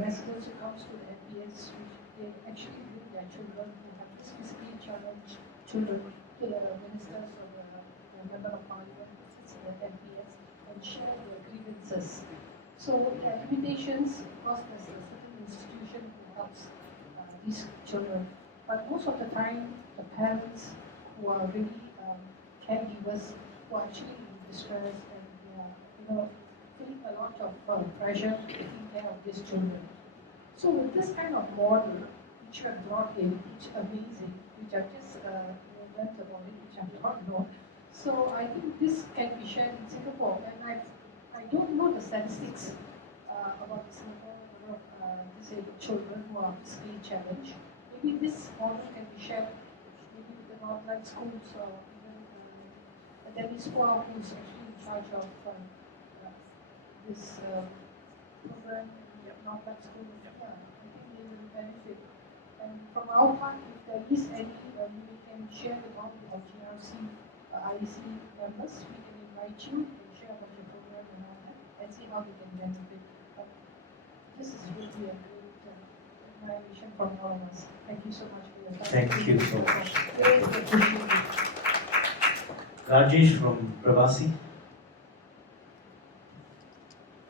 residents who comes to the FPS, which they actually bring their children who have this physically challenged children to the ministers or the member of parliament who sits in the FPS and share their grievances. So the limitations, of course, there's a certain institution who helps these children, but most of the time, the parents who are really caregivers who are actually in distress and feeling a lot of pressure taking care of these children. So with this kind of model, which you have brought in, which is amazing, which I've just learned about it, which I did not know. So I think this can be shared in Singapore, and I don't know the statistics about the Singapore number of disabled children who are physically challenged. Maybe this model can be shared maybe with the Northland schools or even Dennis Squaw, who is actually in charge of this program in the Northland school. Yeah, I think they will benefit. And from our part, if there is any, we can share with all the GRC IEC members. We can invite you and share about your program and all that, and see how we can benefit. This is really a great admiration from all of us. Thank you so much for your time. Thank you so much. Very appreciate it. Rajesh from Pravasi.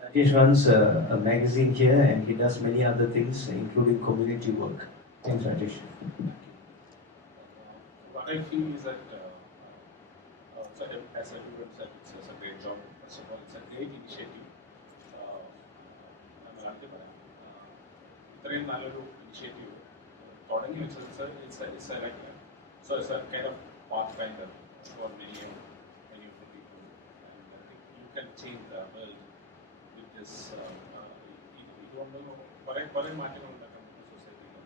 Rajesh runs a magazine here and he does many other things, including community work. Thanks, Rajesh. What I feel is that, as everyone said, it's a great job. First of all, it's a great initiative. ഇത്രയും നല്ലൊരു ഇനിഷ്യേറ്റീവ് തുടങ്ങി വെച്ചത് it's a kind of pathfinder for many of the people, and I think you can change the world with this. ഇതുകൊണ്ട് കുറേ മാറ്റങ്ങൾ ഉണ്ടാക്കാൻ സൊസൈറ്റിയിൽ.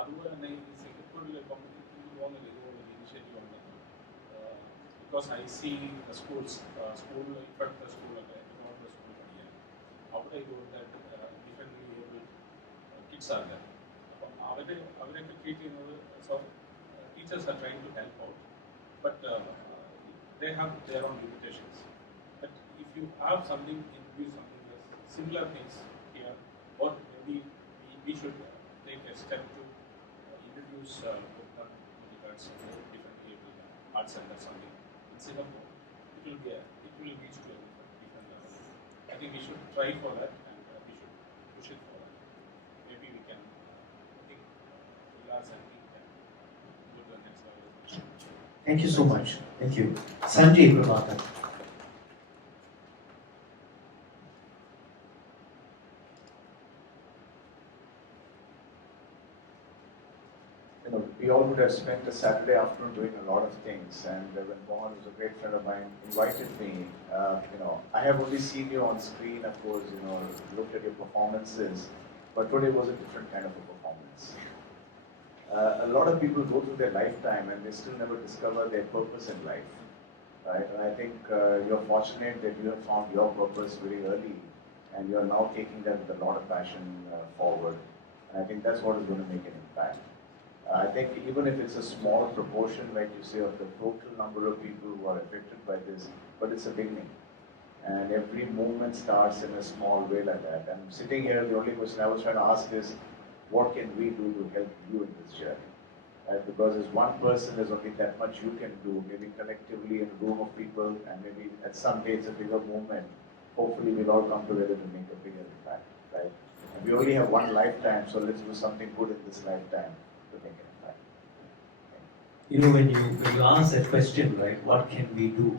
അതുപോലെ തന്നെ ഈ സിംഗപ്പൂരിൽ തോന്നുന്നില്ല ഇതുപോലൊരു ഇനിഷ്യേറ്റീവ് ഉണ്ടെന്ന്. Because I see the schools, ഇപ്പോഴത്തെ സ്കൂളൊക്കെ ഗവൺമെൻറ് സ്കൂൾ പഠിക്കാൻ അവിടെ ഇതുകൊണ്ട് differently abled kids are there. അപ്പം അവരെയൊക്കെ ട്രീറ്റ് ചെയ്യുന്നത് teachers are trying to help out, but they have their own limitations. But if you have something, introduce something else, similar things here, or maybe we should take a step to introduce different able arts center something in Singapore, will reach to a different level. I think we should try for that and we should push it for that. Maybe we can, I think, Vilas and we can go to the next level. Thank you so much. Thank you. Sanjay Prabhakar. We all would have spent a Saturday afternoon doing a lot of things, and when Mohan, who's a great friend of mine, invited me, I have only seen you on screen, of course, looked at your performances, but today was a different kind of a performance. A lot of people go through their lifetime and they still never discover their purpose in life, right? And I think you're fortunate that you have found your purpose very early, and you're now taking that with a lot of passion forward. And I think that's what is going to make an impact. I think even if it's a small proportion, like you say, of the total number of people who are affected by this, but it's a beginning. And every movement starts in a small way like that. And sitting here, the only question I was trying to ask is, what can we do to help you in this journey? Right? Because as one person, there's only that much you can do, maybe collectively in a room of people, and maybe at some day it's a bigger movement. Hopefully we'll all come together to make a bigger impact, right? And we only have one lifetime, so let's do something good in this lifetime to make an impact. When you ask that question, right, what can we do?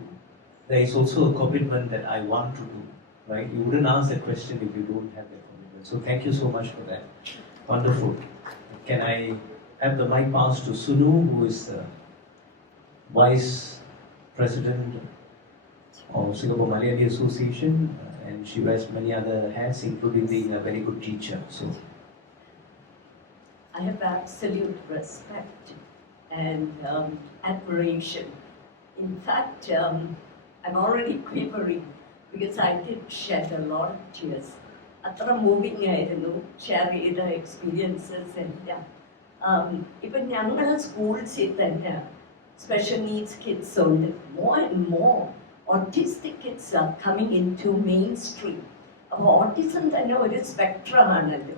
There is also a commitment that I want to do, right? You wouldn't ask that question if you don't have that commitment. So thank you so much for that. Wonderful. Can I have the mic passed to Sunu, who is the Vice President of Singapore Malayali Association, and she wears many other hats, including being a very good teacher. So I have absolute respect and admiration. In fact, I'm already quivering because I did shed a lot of tears. അത്ര moving ആയിരുന്നു share ചെയ്ത experiences എല്ലാം. ഇപ്പം ഞങ്ങളുടെ സ്കൂൾസിൽ തന്നെ special needs kids ഉണ്ട്. More and more autistic kids are coming into mainstream. അപ്പോൾ ഓട്ടിസം തന്നെ ഒരു സ്പെക്ട്രമാണല്ലോ.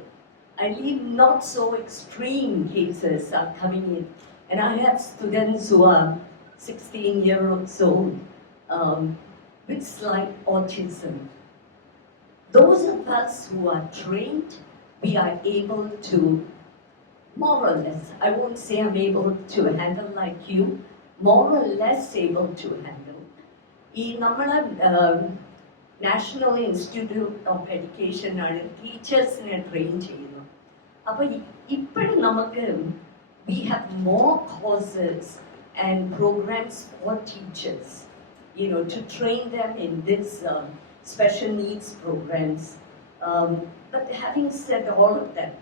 I believe not so extreme cases are coming in. And I have students who are 16 years old with slight autism. Those of us who are trained, we are able to, more or less, I won't say I'm able to handle like you, more or less able to handle. In our National Institute of Education, our teachers train ചെയ്യുന്നു. അപ്പോൾ ഇപ്പോഴും നമുക്ക് we have more courses and programs for teachers, to train them in this special needs programs. But having said all of that,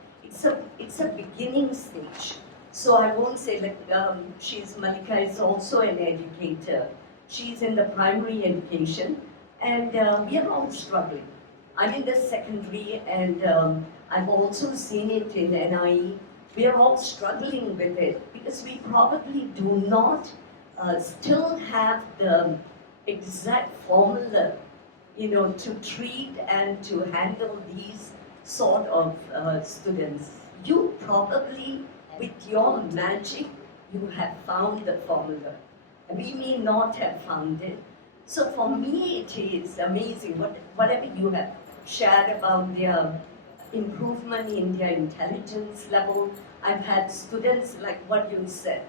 it's a beginning stage. So I won't say Malika is also an educator. She's in the primary education, and we are all struggling. I'm in the secondary, and I've also seen it in NIE. We are all struggling with it because we probably do not still have the exact formula, to treat and to handle these sort of students. You probably, with your magic, you have found the formula. We may not have found it. So for me, it is amazing whatever you have shared about their improvement in their intelligence level. I've had students like what you said,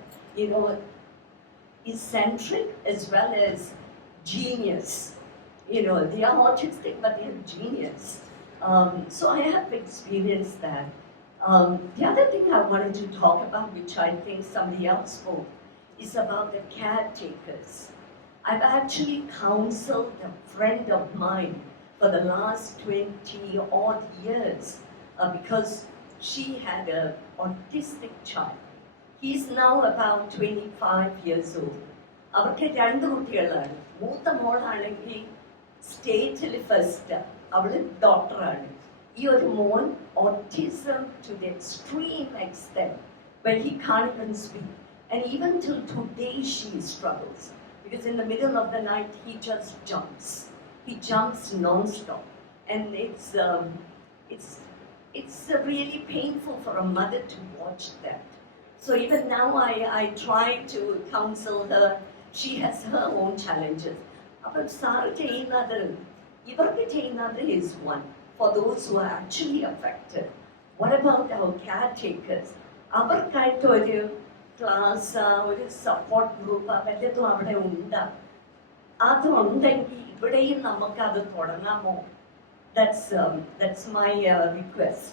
eccentric as well as genius. They are autistic, but they are genius. So I have experienced that. The other thing I wanted to talk about, which I think somebody else spoke, is about the caretakers. I've actually counseled a friend of mine for the last 20 odd years because she had an autistic child. He's now about 25 years old. അവർക്ക് 2 കുട്ടികളാണ്. മൂത്ത മോളാണെങ്കിൽ സ്റ്റേറ്റിൽ ഫസ്റ്റ്, അവള് ഡോക്ടറാണ്. ഈ ഒരു മോൻ autism to the extreme extent where he can't even speak. And even till today she struggles because in the middle of the night he just jumps. He jumps non-stop, and it's really painful for a mother to watch that. So even now I try to counsel her. She has her own challenges. അപ്പം സാർ ചെയ്യുന്നത് ഇവർക്ക് ചെയ്യുന്നത് is one for those who are actually affected. What about our caretakers? അവർക്കായിട്ട് ഒരു ക്ലാസ്, ഒരു support group വല്ലതും അവിടെ ഉണ്ട്? അതുണ്ടെങ്കിൽ ഇവിടെയും നമുക്കത് തുടങ്ങാമോ? That's my request.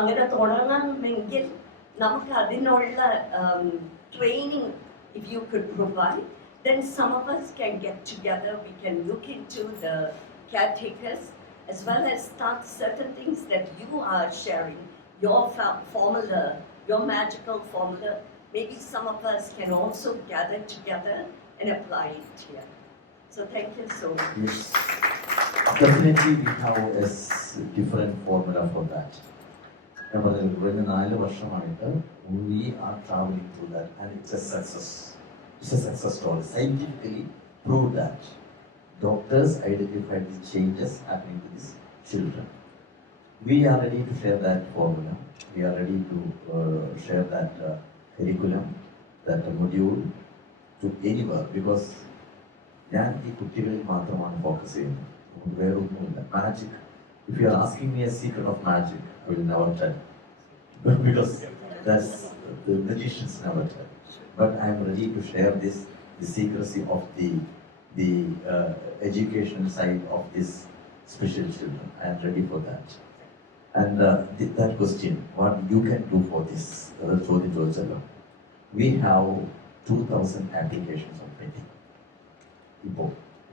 അങ്ങനെ തുടങ്ങണമെങ്കിൽ നമുക്ക് അതിനുള്ള training, if you could provide, then some of us can get together, we can look into the caretakers as well as start certain things that you are sharing, your formula, your magical formula. Maybe some of us can also gather together and apply it here. So thank you so much. Yes. Definitely we have a different formula for that. We are traveling through that and it's a success. It's a success story. Scientifically proved that. Doctors identified the changes happening to these children. We are ready to share that formula. We are ready to share that curriculum, that module to anywhere because ഞാൻ ഈ കുട്ടികളിൽ മാത്രമാണ് ഫോക്കസ് ചെയ്യുന്നത്. വേറെ ഒന്നുമില്ല. Magic. If you are asking me a secret of magic, I will never tell. Because that's the magicians never tell. But I am ready to share the secrecy of the educational side of these special children. I am ready for that. And that question, what you can do for this, we have 2,000 applications on pending. ഇപ്പോൾ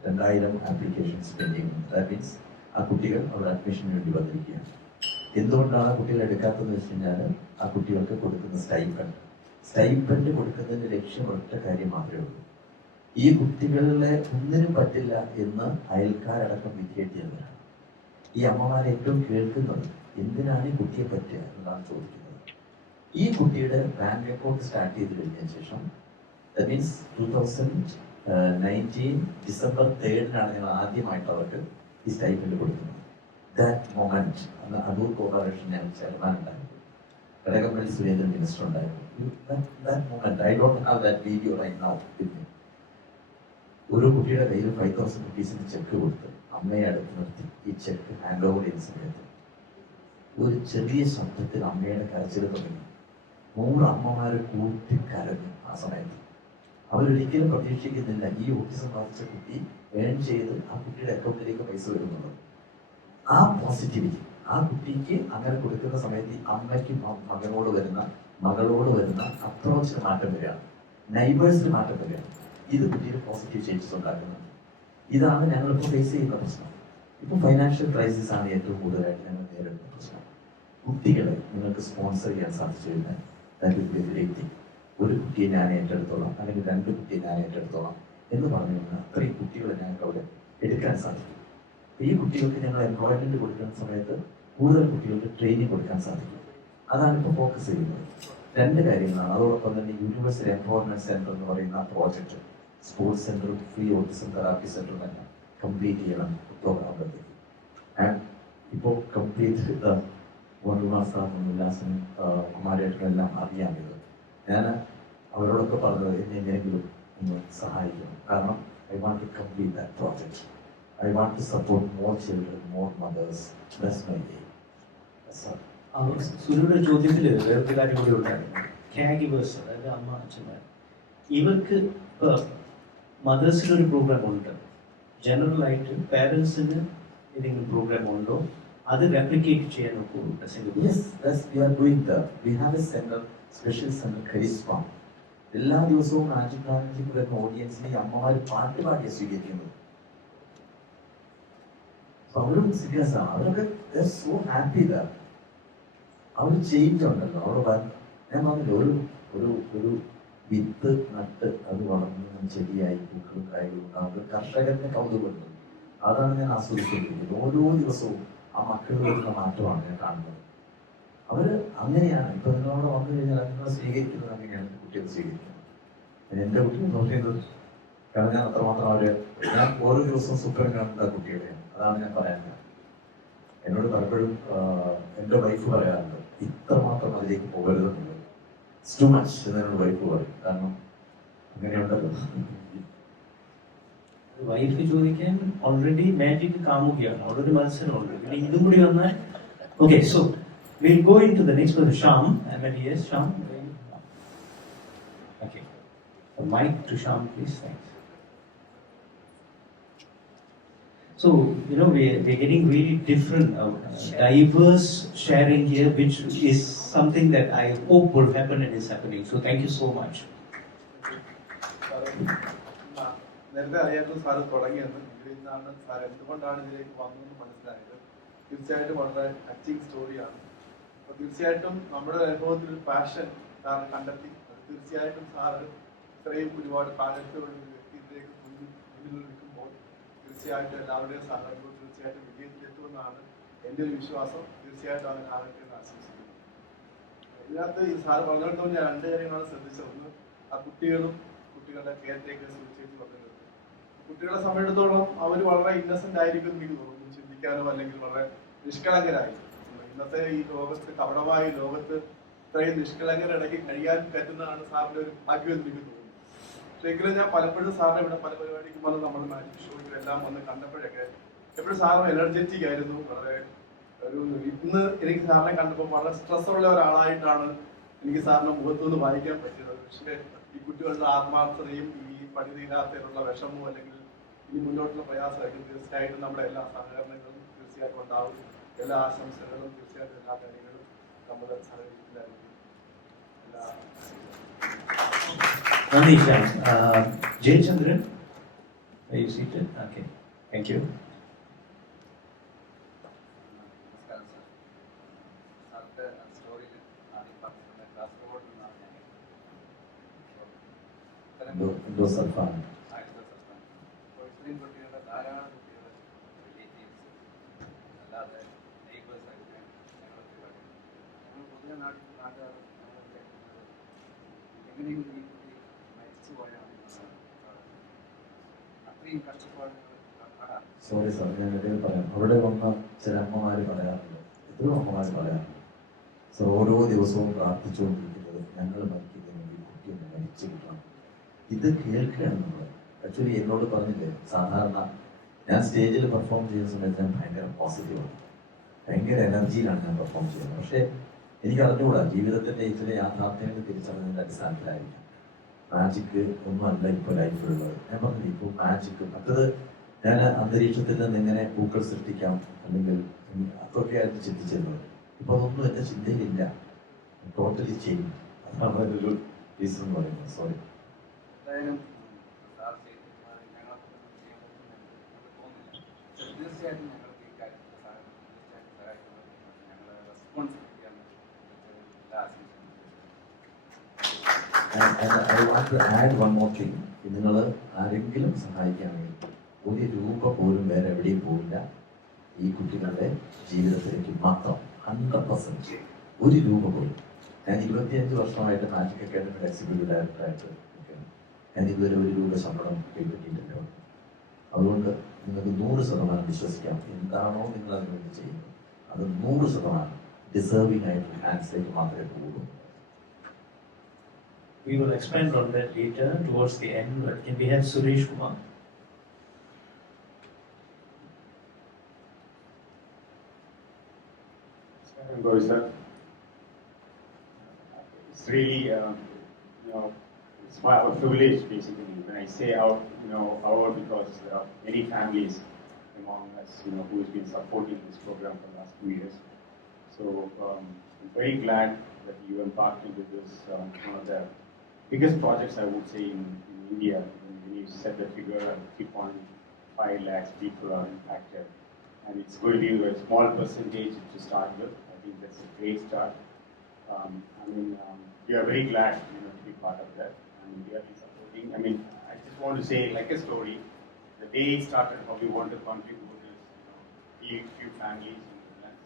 2,000 applications pending. That means ആ കുട്ടികൾ അവിടെ അഡ്മിഷന് വേണ്ടി വന്നിരിക്കുകയാണ്. എന്തുകൊണ്ടാണ് കുട്ടികൾ എടുക്കാത്തതെന്ന് വെച്ച് കഴിഞ്ഞാൽ ആ കുട്ടികൾക്ക് കൊടുക്കുന്ന സ്റ്റൈപ്പൻഡ് കൊടുക്കുന്നതിന്റെ ലക്ഷ്യം ഒറ്റ കാര്യം മാത്രമേ ഉള്ളൂ. ഈ കുട്ടികളെ ഒന്നിനും പറ്റില്ല എന്ന് അയൽക്കാരടക്കം വിധിയെത്തിയവരാണ്. ഈ അമ്മമാരെ ഏറ്റവും കേൾക്കുന്നത് എന്തിനാണ് ഈ കുട്ടിയെ പറ്റുക എന്നതാണ് ചോദിക്കുന്നത്. ഈ കുട്ടിയുടെ ബാങ്ക് അക്കൗണ്ട് സ്റ്റാർട്ട് ചെയ്ത് കഴിഞ്ഞതിന് ശേഷം ദാറ്റ് മീൻസ് 2019 ഡിസംബർ 3-നാണ് ഞങ്ങൾ ആദ്യമായിട്ട് അവർക്ക് ഈ സ്റ്റൈപ്പൻഡ് കൊടുക്കുന്നത്. ദാറ്റ് മൊമെന്റ് അന്ന് അടൂർ കോർപ്പറേഷൻ ഞങ്ങൾ ചെയർമാൻ ഉണ്ടായിരുന്നു, കടകംപള്ളി സുരേന്ദ്രൻ മിനിസ്റ്റർ ഉണ്ടായിരുന്നു. That moment, I don't have that video right now with me. ഒരു കുട്ടിയുടെ കയ്യിൽ 5,000 rupees-ന്റെ ചെക്ക് കൊടുത്ത് അമ്മയെ അടുത്ത് നിർത്തി ഈ ചെക്ക് ഹാൻഡ് ഓവർ ചെയ്യുന്ന സമയത്ത് ഒരു ചെറിയ ശബ്ദത്തിൽ അമ്മയുടെ കരച്ചിൽ തുടങ്ങി. 100 അമ്മമാരെ കൂട്ടി കരഞ്ഞു. ആ സമയത്ത് അവരൊരിക്കലും പ്രതീക്ഷിക്കുന്നില്ല ഈ ഓട്ടിസം ബാധിച്ച കുട്ടി ഏൺ ചെയ്ത് ആ കുട്ടിയുടെ അക്കൗണ്ടിലേക്ക് പൈസ വരുന്നുള്ളത്. ആ പോസിറ്റിവിറ്റി ആ കുട്ടിക്ക് അങ്ങനെ കൊടുക്കുന്ന സമയത്ത് അമ്മയ്ക്ക് മകളോട് വരുന്ന അപ്രോച്ചിന് മാറ്റം വരികയാണ്, നൈബേഴ്സിന് മാറ്റം വരികയാണ്. ഇത് കുട്ടിയിൽ പോസിറ്റീവ് ചേഞ്ചസ് ഉണ്ടാക്കുന്നുണ്ട്. ഇതാണ് ഞങ്ങളിപ്പോൾ ഫേസ് ചെയ്യുന്ന പ്രശ്നം. ഇപ്പോൾ ഫൈനാൻഷ്യൽ ക്രൈസിസ് ആണ് ഏറ്റവും കൂടുതലായിട്ട് ഞങ്ങൾ നേരിടുന്ന പ്രശ്നം. കുട്ടികളെ നിങ്ങൾക്ക് സ്പോൺസർ ചെയ്യാൻ സാധിച്ചു കഴിഞ്ഞാൽ ഒരു കുട്ടിയെ ഞാൻ ഏറ്റെടുത്തോളാം അല്ലെങ്കിൽ 2 കുട്ടിയെ ഞാൻ ഏറ്റെടുത്തോളാം എന്ന് പറഞ്ഞു കഴിഞ്ഞാൽ അത്രയും കുട്ടികളെ ഞങ്ങൾക്ക് അവിടെ എടുക്കാൻ സാധിക്കും. ഈ കുട്ടികൾക്ക് ഞങ്ങൾ എംപ്ലോയ്മെന്റ് കൊടുക്കുന്ന സമയത്ത് കൂടുതൽ കുട്ടികൾക്ക് ട്രെയിനിങ് കൊടുക്കാൻ സാധിക്കും. അതാണ് ഇപ്പോൾ ഫോക്കസ് ചെയ്യുന്നത്. 2 കാര്യങ്ങളാണ്. അതോടൊപ്പം തന്നെ യൂണിവേഴ്സൽ എംപവർമെന്റ് സെന്റർ എന്ന് പറയുന്ന project sports centre, free autism therapy centre തന്നെ കംപ്ലീറ്റ് ചെയ്യണം ഒക്ടോബർ ആകുമ്പോഴത്തേക്ക്. ആൻഡ് ഇപ്പോൾ കംപ്ലീറ്റ് ഉല്ലാസനും അമ്മമാരായിട്ടുമെല്ലാം അറിയാമിത്. ഞാൻ അവരോടൊക്കെ പറഞ്ഞത് എന്നെ എങ്ങനെയെങ്കിലും ഒന്ന് സഹായിക്കണം. കാരണം I want to complete that project. I want to support more children, more mothers. That's my aim. That's all. സുനിയുടെ ചോദ്യത്തിൽ വേറൊരു കാര്യം കൂടി ഉണ്ടായിരുന്നു. കെയർ ഗിവേഴ്സ്, അതായത് അമ്മ അച്ഛന്മാർ, ഇവർക്ക് ഇപ്പോൾ മദേഴ്സിനൊരു പ്രോഗ്രാം ഉണ്ട്. ജനറലായിട്ട് പേരൻസിന് ഏതെങ്കിലും പ്രോഗ്രാം ഉണ്ടോ? അത് റെപ്ലിക്കേറ്റ് ചെയ്യാൻ നോക്കുമോ? Yes, we are doing that. We have a center, special center, Charisma. എല്ലാ ദിവസവും മാജിക് വരുന്ന ഓഡിയൻസിനെ അമ്മമാർ പാട്ട് പാടിയ സ്വീകരിക്കുന്നത്. അവരും സീരിയസ് ആണ്. അവരൊക്കെ സോ ഹാപ്പി ഇതാ. അവർ ചേഞ്ച് ഉണ്ടല്ലോ. അവർ ഞാൻ പറഞ്ഞില്ല, ഒരു വിത്ത് നട്ട് അത് വളർന്ന് ചെടിയായി പൂക്കളും കായലും ഉണ്ടാകുന്നത് കർഷകന്റെ കൗതുകമുണ്ട്. അതാണ് ഞാൻ ആസ്വദിച്ചിരിക്കുന്നത്. ഓരോ ദിവസവും ആ മക്കൾ വരുന്ന മാറ്റമാണ് ഞാൻ കാണുന്നത്. അവര് അങ്ങനെയാണ്. ഇപ്പൊ നിങ്ങളവിടെ വന്നു കഴിഞ്ഞാൽ നിങ്ങളെ സ്വീകരിക്കുന്നത് അങ്ങനെയാണ് കുട്ടികൾ സ്വീകരിക്കുന്നത്. എന്റെ കുട്ടികൾ നോക്കുന്നത് കാരണം ഞാൻ അത്രമാത്രം ഞാൻ ഓരോ ദിവസവും സൂപ്പർ കാണുന്ന കുട്ടികളെയാണ്. അതാണ് ഞാൻ പറയാൻ. എന്നോട് പലപ്പോഴും എൻ്റെ വൈഫ് പറയാറുണ്ട്, ഇത്രമാത്രം അതിലേക്ക് പോകരുതെന്നുള്ളത്. ഇറ്റ്സ് ടു മച്ച് എന്ന് എന്നോട് വൈഫ് പറയും. കാരണം അങ്ങനെയുണ്ടല്ലോ. വൈഫ് ചോദിക്കാൻ ഓൾറെഡി മാജിക് കാമുകയാണ്, ഓൾറെഡി മത്സരമുണ്ട്, പിന്നെ ഇതും കൂടി വന്നാൽ okay. So we'll go into the next one, Sham. Yes, Sham. Okay. A mic to Sham, please. Thanks. So, we're getting really different, diverse sharing here, which is something that I hope will happen and is happening. So, thank you so much. നേരത്തെ അറിയാത്ത സാറ് തുടങ്ങിയെന്ന് ഇതിൽ നിന്നാണ് സാർ എന്തുകൊണ്ടാണ് ഇതിലേക്ക് വന്നതെന്ന് മനസ്സിലായത്. തീർച്ചയായിട്ടും വളരെ ടച്ചിങ് സ്റ്റോറിയാണ്. അപ്പോൾ തീർച്ചയായിട്ടും നമ്മുടെ അനുഭവത്തിൽ ഒരു പാഷൻ സാറ് കണ്ടെത്തി. അത് തീർച്ചയായിട്ടും സാറ് ഇത്രയും ഒരുപാട് പാലറ്റുള്ള ഒരു വ്യക്തി ഇതിലേക്ക് മുന്നിൽ നിൽക്കുമ്പോൾ തീർച്ചയായിട്ടും എല്ലാവരുടെയും സഹകരണവും തീർച്ചയായിട്ടും വിജയത്തിലെത്തുമെന്നാണ് എൻ്റെ ഒരു വിശ്വാസം. തീർച്ചയായിട്ടും അതിനാകട്ടെ എന്ന് ആശംസിക്കുന്നു. ഇതിനകത്ത് ഈ സാറ് പറഞ്ഞിടത്തോളം ഞാൻ രണ്ട് കാര്യങ്ങളാണ് ശ്രദ്ധിച്ചത്. ഒന്ന്, ആ കുട്ടികളുടെ കെയർ ടേക്കേഴ്സ് തീർച്ചയായിട്ടും പറഞ്ഞിട്ടുണ്ട്. കുട്ടികളെ സംബന്ധിച്ചിടത്തോളം അവർ വളരെ ഇന്നസെന്റ് ആയിരിക്കും എനിക്ക് തോന്നുന്നു. ചിന്തിക്കാനോ അല്ലെങ്കിൽ വളരെ നിഷ്കളങ്കരായിരിക്കും. ഇന്നത്തെ ഈ ലോകത്ത്, കപടമായ ഈ ലോകത്ത് ഇത്രയും നിഷ്കളങ്കരിടയ്ക്ക് കഴിയാൻ പറ്റുന്നതാണ് സാറിന്റെ ഒരു ഭാഗ്യം എന്ന് എനിക്ക് തോന്നുന്നു. പക്ഷേ എങ്കിലും ഞാൻ പലപ്പോഴും സാറിനെ ഇവിടെ പല പരിപാടിക്കും വന്ന് നമ്മുടെ മാജിക് ഷോയിലെല്ലാം വന്ന് കണ്ടപ്പോഴൊക്കെ എപ്പോഴും സാറ് എനർജറ്റിക് ആയിരുന്നു. വളരെ ഇന്ന് എനിക്ക് സാറിനെ കണ്ടപ്പോൾ വളരെ സ്ട്രെസ് ഉള്ള ഒരാളായിട്ടാണ് എനിക്ക് സാറിന്റെ മുഖത്തുനിന്ന് വായിക്കാൻ പറ്റിയത്. പക്ഷേ ഈ കുട്ടികളുടെ ആത്മാർത്ഥതയും ഈ പഠിതയില്ലാത്തതിനുള്ള വിഷമവും അല്ലെങ്കിൽ ഇനി മുന്നോട്ടുള്ള പ്രയാസമായിരിക്കും. തീർച്ചയായിട്ടും നമ്മുടെ എല്ലാ സഹകരണങ്ങളും തീർച്ചയായിട്ടും ഉണ്ടാവും. എല്ലാ ആശംസകളും തീർച്ചയായിട്ടും എല്ലാ കാര്യങ്ങളും നമ്മൾ സഹകരിക്കുന്നതായിരിക്കും. നന്ദി ശ്യാം. Jayachandran, are you seated? Okay, thank you. Josephan. ഇത്രയും കുട്ടികളുടെ ധാരാളം കുട്ടികൾ റിലേറ്റീവ്സ് അല്ലാതെ നെയ്ബേഴ്സ് ആയിട്ട് ഞങ്ങൾ പൊതുവെ നാട്ടുകാർ എങ്ങനെയെങ്കിലും ഈ കുട്ടി മരിച്ചു പോയാണ് അത്രയും കഷ്ടപ്പാടുകൾ. സോറി സാർ, ഞാൻ ഇടയിൽ പറയാം. അവിടെ വന്ന ചില അമ്മമാർ പറയാറുണ്ട്, എത്രയോ അമ്മമാർ പറയാറുണ്ട്, സാർ ഓരോ ദിവസവും പ്രാർത്ഥിച്ചുകൊണ്ടിരിക്കുന്നത് ഞങ്ങൾ മരിക്കുന്നതിന് വേണ്ടി കുട്ടി ഒന്ന് മരിച്ചു കിട്ടണം. ഇത് കേൾക്കുകയാണ് നമ്മൾ. ആക്ച്വലി എന്നോട് പറഞ്ഞില്ലേ, സാധാരണ ഞാൻ സ്റ്റേജിൽ പെർഫോം ചെയ്യുന്ന സമയത്ത് ഞാൻ ഭയങ്കര പോസിറ്റീവാണ്, ഭയങ്കര എനർജിയിലാണ് ഞാൻ പെർഫോം ചെയ്യുന്നത്. പക്ഷേ എനിക്ക് അറിഞ്ഞുകൂടാ ജീവിതത്തിൻ്റെ ചില യാഥാർത്ഥ്യങ്ങൾ തിരിച്ചറിഞ്ഞതിൻ്റെ അടിസ്ഥാനത്തിലായിരിക്കും മാജിക്ക് ഒന്നുമല്ല ഇപ്പോൾ ലൈഫിലുള്ളത്. ഞാൻ പറഞ്ഞില്ല, ഇപ്പോൾ മാജിക്ക് മറ്റത് ഞാൻ അന്തരീക്ഷത്തിൽ നിന്ന് എങ്ങനെ പൂക്കൾ സൃഷ്ടിക്കാം അല്ലെങ്കിൽ അതൊക്കെ ആയിട്ട് ചിന്തിച്ചിരുന്നത്. ഇപ്പോൾ അതൊന്നും എൻ്റെ ചിന്തയിലില്ല. ടോട്ടലി ചെയ്യും. അതാണ് അതിൻ്റെ ഒരു റീസൺ എന്ന് പറയുന്നത്. സോറി. എന്തായാലും തീർച്ചയായിട്ടും ഞങ്ങൾക്ക് ഈ കാര്യത്തിൽ തീർച്ചയായിട്ടും സഹായിക്കുന്നത് ഞങ്ങളുടെ റെസ്പോൺസിബിലിറ്റിയാണ്. I want to add one more thing. നിങ്ങൾ ആരെങ്കിലും സഹായിക്കുകയാണെങ്കിൽ ഒരു രൂപ പോലും വേറെ എവിടെയും പോവില്ല. ഈ കുട്ടികളുടെ ജീവിതത്തിലേക്ക് മാത്രം 100% ഒരു രൂപ പോലും. ഞാൻ 25 വർഷമായിട്ട് മാജിക് അക്കാഡമിയുടെ എക്സിക്യൂട്ടീവ് ഡയറക്ടറായിട്ട് നിൽക്കുന്നു. ഞാൻ ഇതുവരെ ഒരു രൂപ ശമ്പളം കൈപ്പറ്റിയിട്ടില്ല. അതുകൊണ്ട് നിങ്ങൾക്ക് 100% വിശ്വസിക്കാം. എന്താണോ നിങ്ങൾ അതിനുവേണ്ടി ചെയ്യുന്നത് അത് 100% ഡിസേർവിംഗ് ആയിട്ടുള്ള ഹാൻഡ്സിലേക്ക് മാത്രമേ പോകുള്ളൂ. We will expand on that later towards the end, but can we have Suresh Kumar? It's really, it's my privilege basically when I say out, our, because there are many families among us, who has been supporting this program for the last 2 years. So I'm very glad that you embarked into this, one of the biggest projects I would say in India. When you said the figure, 3.5 lakhs people are impacted, and it's going to be a small percentage to start with. I think that's a great start. We are very glad, to be part of that, and we are supporting. I just want to say, like a story, the day it started, how we want to contribute is, few families in the land.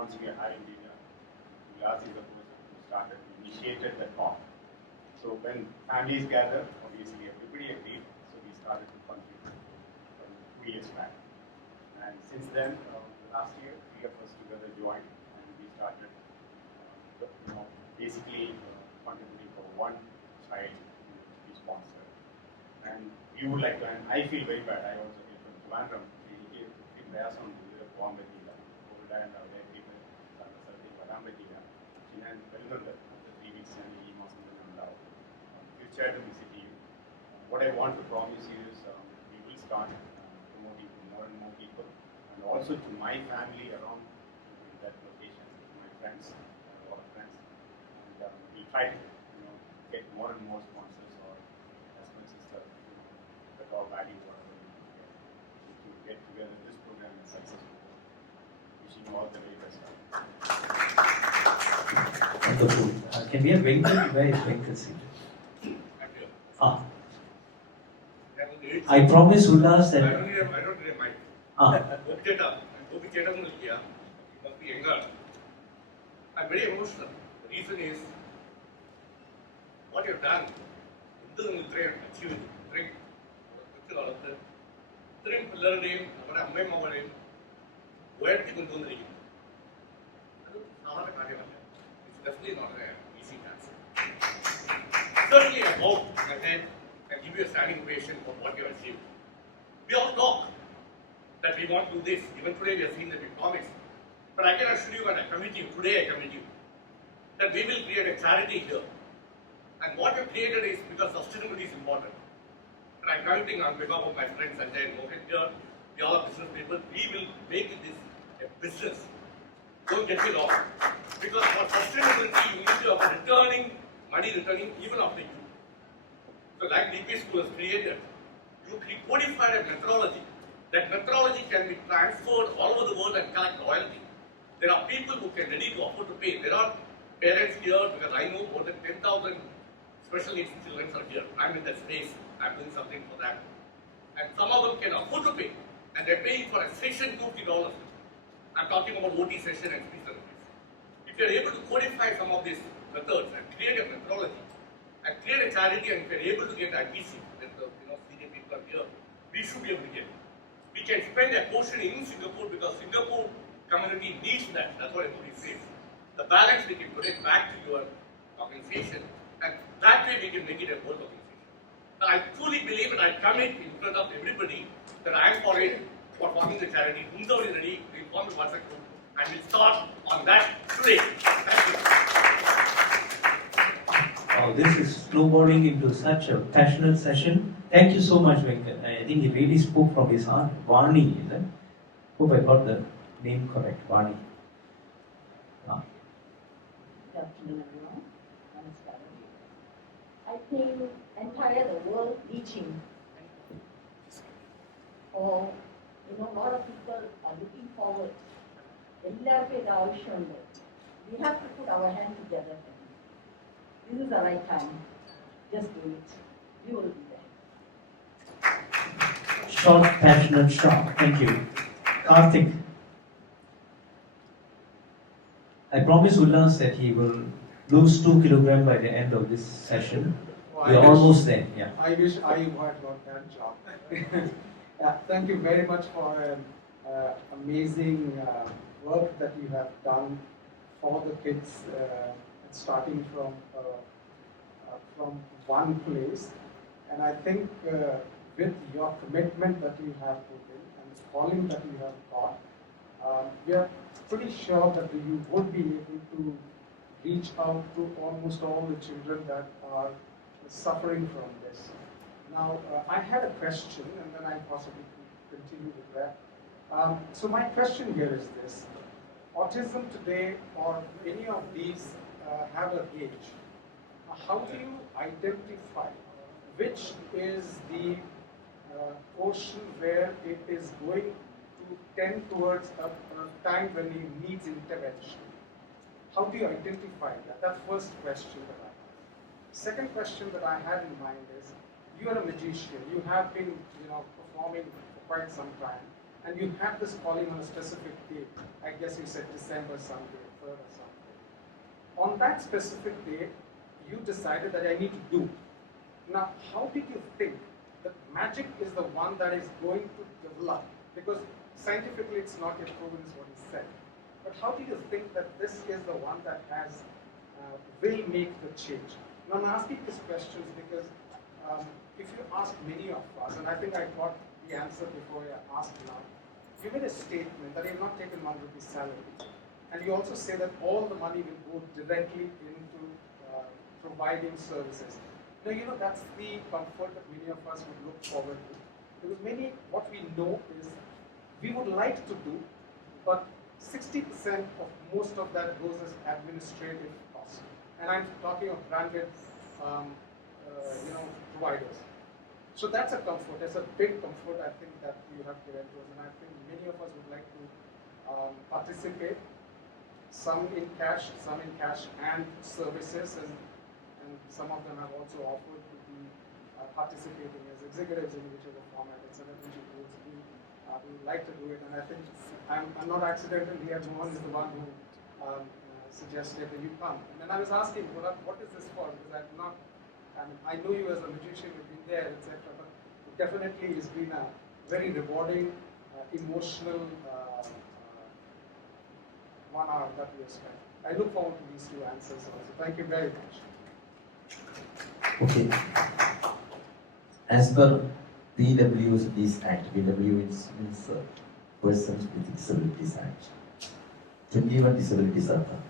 Once we are hiring data, Vilas is the person who started, initiated the talk. So when families gather, obviously everybody agreed, so we started to contribute from 2 years back. And since then, last year, 3 of us together joined, and we started, basically contributing for one child to be sponsored. And we you would like to, and I feel very bad. I also feel from Trivandrum. He പ്രയാസം ഇതുവരെ പോകാൻ പറ്റിയില്ല. കോവിഡ് ആയതുകൊണ്ട് അവിടെ people സ്ഥലത്തേക്ക് വരാൻ പറ്റിയില്ല. പക്ഷെ ഞാൻ വരുന്നുണ്ട്. 3 weeks ഞാൻ ഈ മാസം തന്നെ ഉണ്ടാവും. തീർച്ചയായിട്ടും വിസിറ്റ് ചെയ്യും. What I want to promise you is we will start promoting to more and more people, and also to my family around that location, my friends, a lot of friends, and we'll try to get more and more sponsors, or as much as the dog value, whatever we can get, to get together this program is successful. Wishing you all the very best. Wonderful. Can we have Venkat? Where is Venkat seated? I promise Ullas that. I don't need a mic. Gopinath must be younger. I'm very emotional. The reason is what you've done. Achieved. ഇത്രയും പിള്ളേരുടെയും നമ്മുടെ അമ്മയും മകളെയും ഉയർത്തി കൊണ്ടുവന്നിരിക്കുന്നു. അത് സാധാരണ കാര്യമല്ല. It's definitely not an easy task. Certainly, I hope ahead and give you a standing ovation for what you have achieved. We all talk that we want to do this. Even today, we have seen that we promise. But I can assure you, and I commit you, today I commit you, that we will create a charity here. And what we created is because sustainability is important. And I'm committing on behalf of my friends Sanjay and Mohan here, we all are business people, we will make this a business. Don't get me wrong. Because for sustainability, you need to have money returning even after you. So like DP School has created, you codified a methodology. That methodology can be transferred all over the world and collect royalty. There are people who can ready to afford to pay. There are parents here, because I know more than 10,000 special needs children are here. I'm in that space. I'm doing something for that. And some of them can afford to pay. And they're paying for a session $50. I'm talking about OT session and speech therapies. If you're able to codify some of these methods and create a methodology and create a charity, and if you're able to get IPC, then the senior people are here, we should be able to get it. We can spend a portion in Singapore because Singapore community needs that. That's what everybody says. The balance we can put it back to your organization, and that way we can make it a world organization. Now, I truly believe, and I commit in front of everybody, that I am for it, for forming the charity. Hindor is ready, we'll form the WhatsApp group, and we'll start on that today. Thank you. Oh, this is snowballing into such a passionate session. Thank you so much, Venkat. I think he really spoke from his heart. Vani, is it? Hope I got the name correct. Vani. Good afternoon, everyone. Namaskaram. I think entire the world reaching, or a lot of people are looking forward. We have to put our hand together. This is the right time. Just do it. We will be there. Short, passionate, sharp. Thank you. Karthik. I promise Ullas that he will lose 2 kilograms by the end of this session. We are almost there. Yeah. I wish I had got that job. Yeah, thank you very much for amazing work that you have done for the kids, starting from one place. And I think with your commitment that you have put in and the calling that you have got, we are pretty sure that you would be able to reach out to almost all the children that are suffering from this. Now, I had a question, and then I possibly continue with that. So my question here is this. Autism today, or any of these have an age. How do you identify which is the portion where it is going to tend towards a time when he needs intervention? How do you identify that? That's the first question that I have. Second question that I had in mind is, you are a magician. You have been, performing for quite some time, and you have this calling on a specific date. I guess you said December something, 3rd or something. On that specific date, you decided that I need to do. Now, how did you think that magic is the one that is going to develop? Because scientifically, it's not yet proven is what he said. But how do you think that this is the one that will make the change? Now, I'm asking these questions because if you ask many of us, and I think I got the answer before I asked now, you made a statement that you have not taken 1 rupee salary, and you also say that all the money will go directly into providing services. Now, you know, that's the comfort that many of us would look forward to. Because what we know is we would like to do, but 60% of most of that goes as administrative costs. And I'm talking of branded, providers. So that's a comfort. That's a big comfort, I think, that you have given to us. And I think many of us would like to participate, some in cash and services, and some of them have also offered to be participating as executives in whichever format, etc. We would like to do it, and I think I'm not accidentally here. Mohan is the one who suggested that you come. And then I was asking, what is this for? Because I know you as a magician, you've been there, etc. But it definitely has been a very rewarding, emotional 1 hour that we have spent. I look forward to these 2 answers also. Thank you very much. Okay. As per PWD's Act, PW means Persons with Disabilities Act. 21 disabilities are there.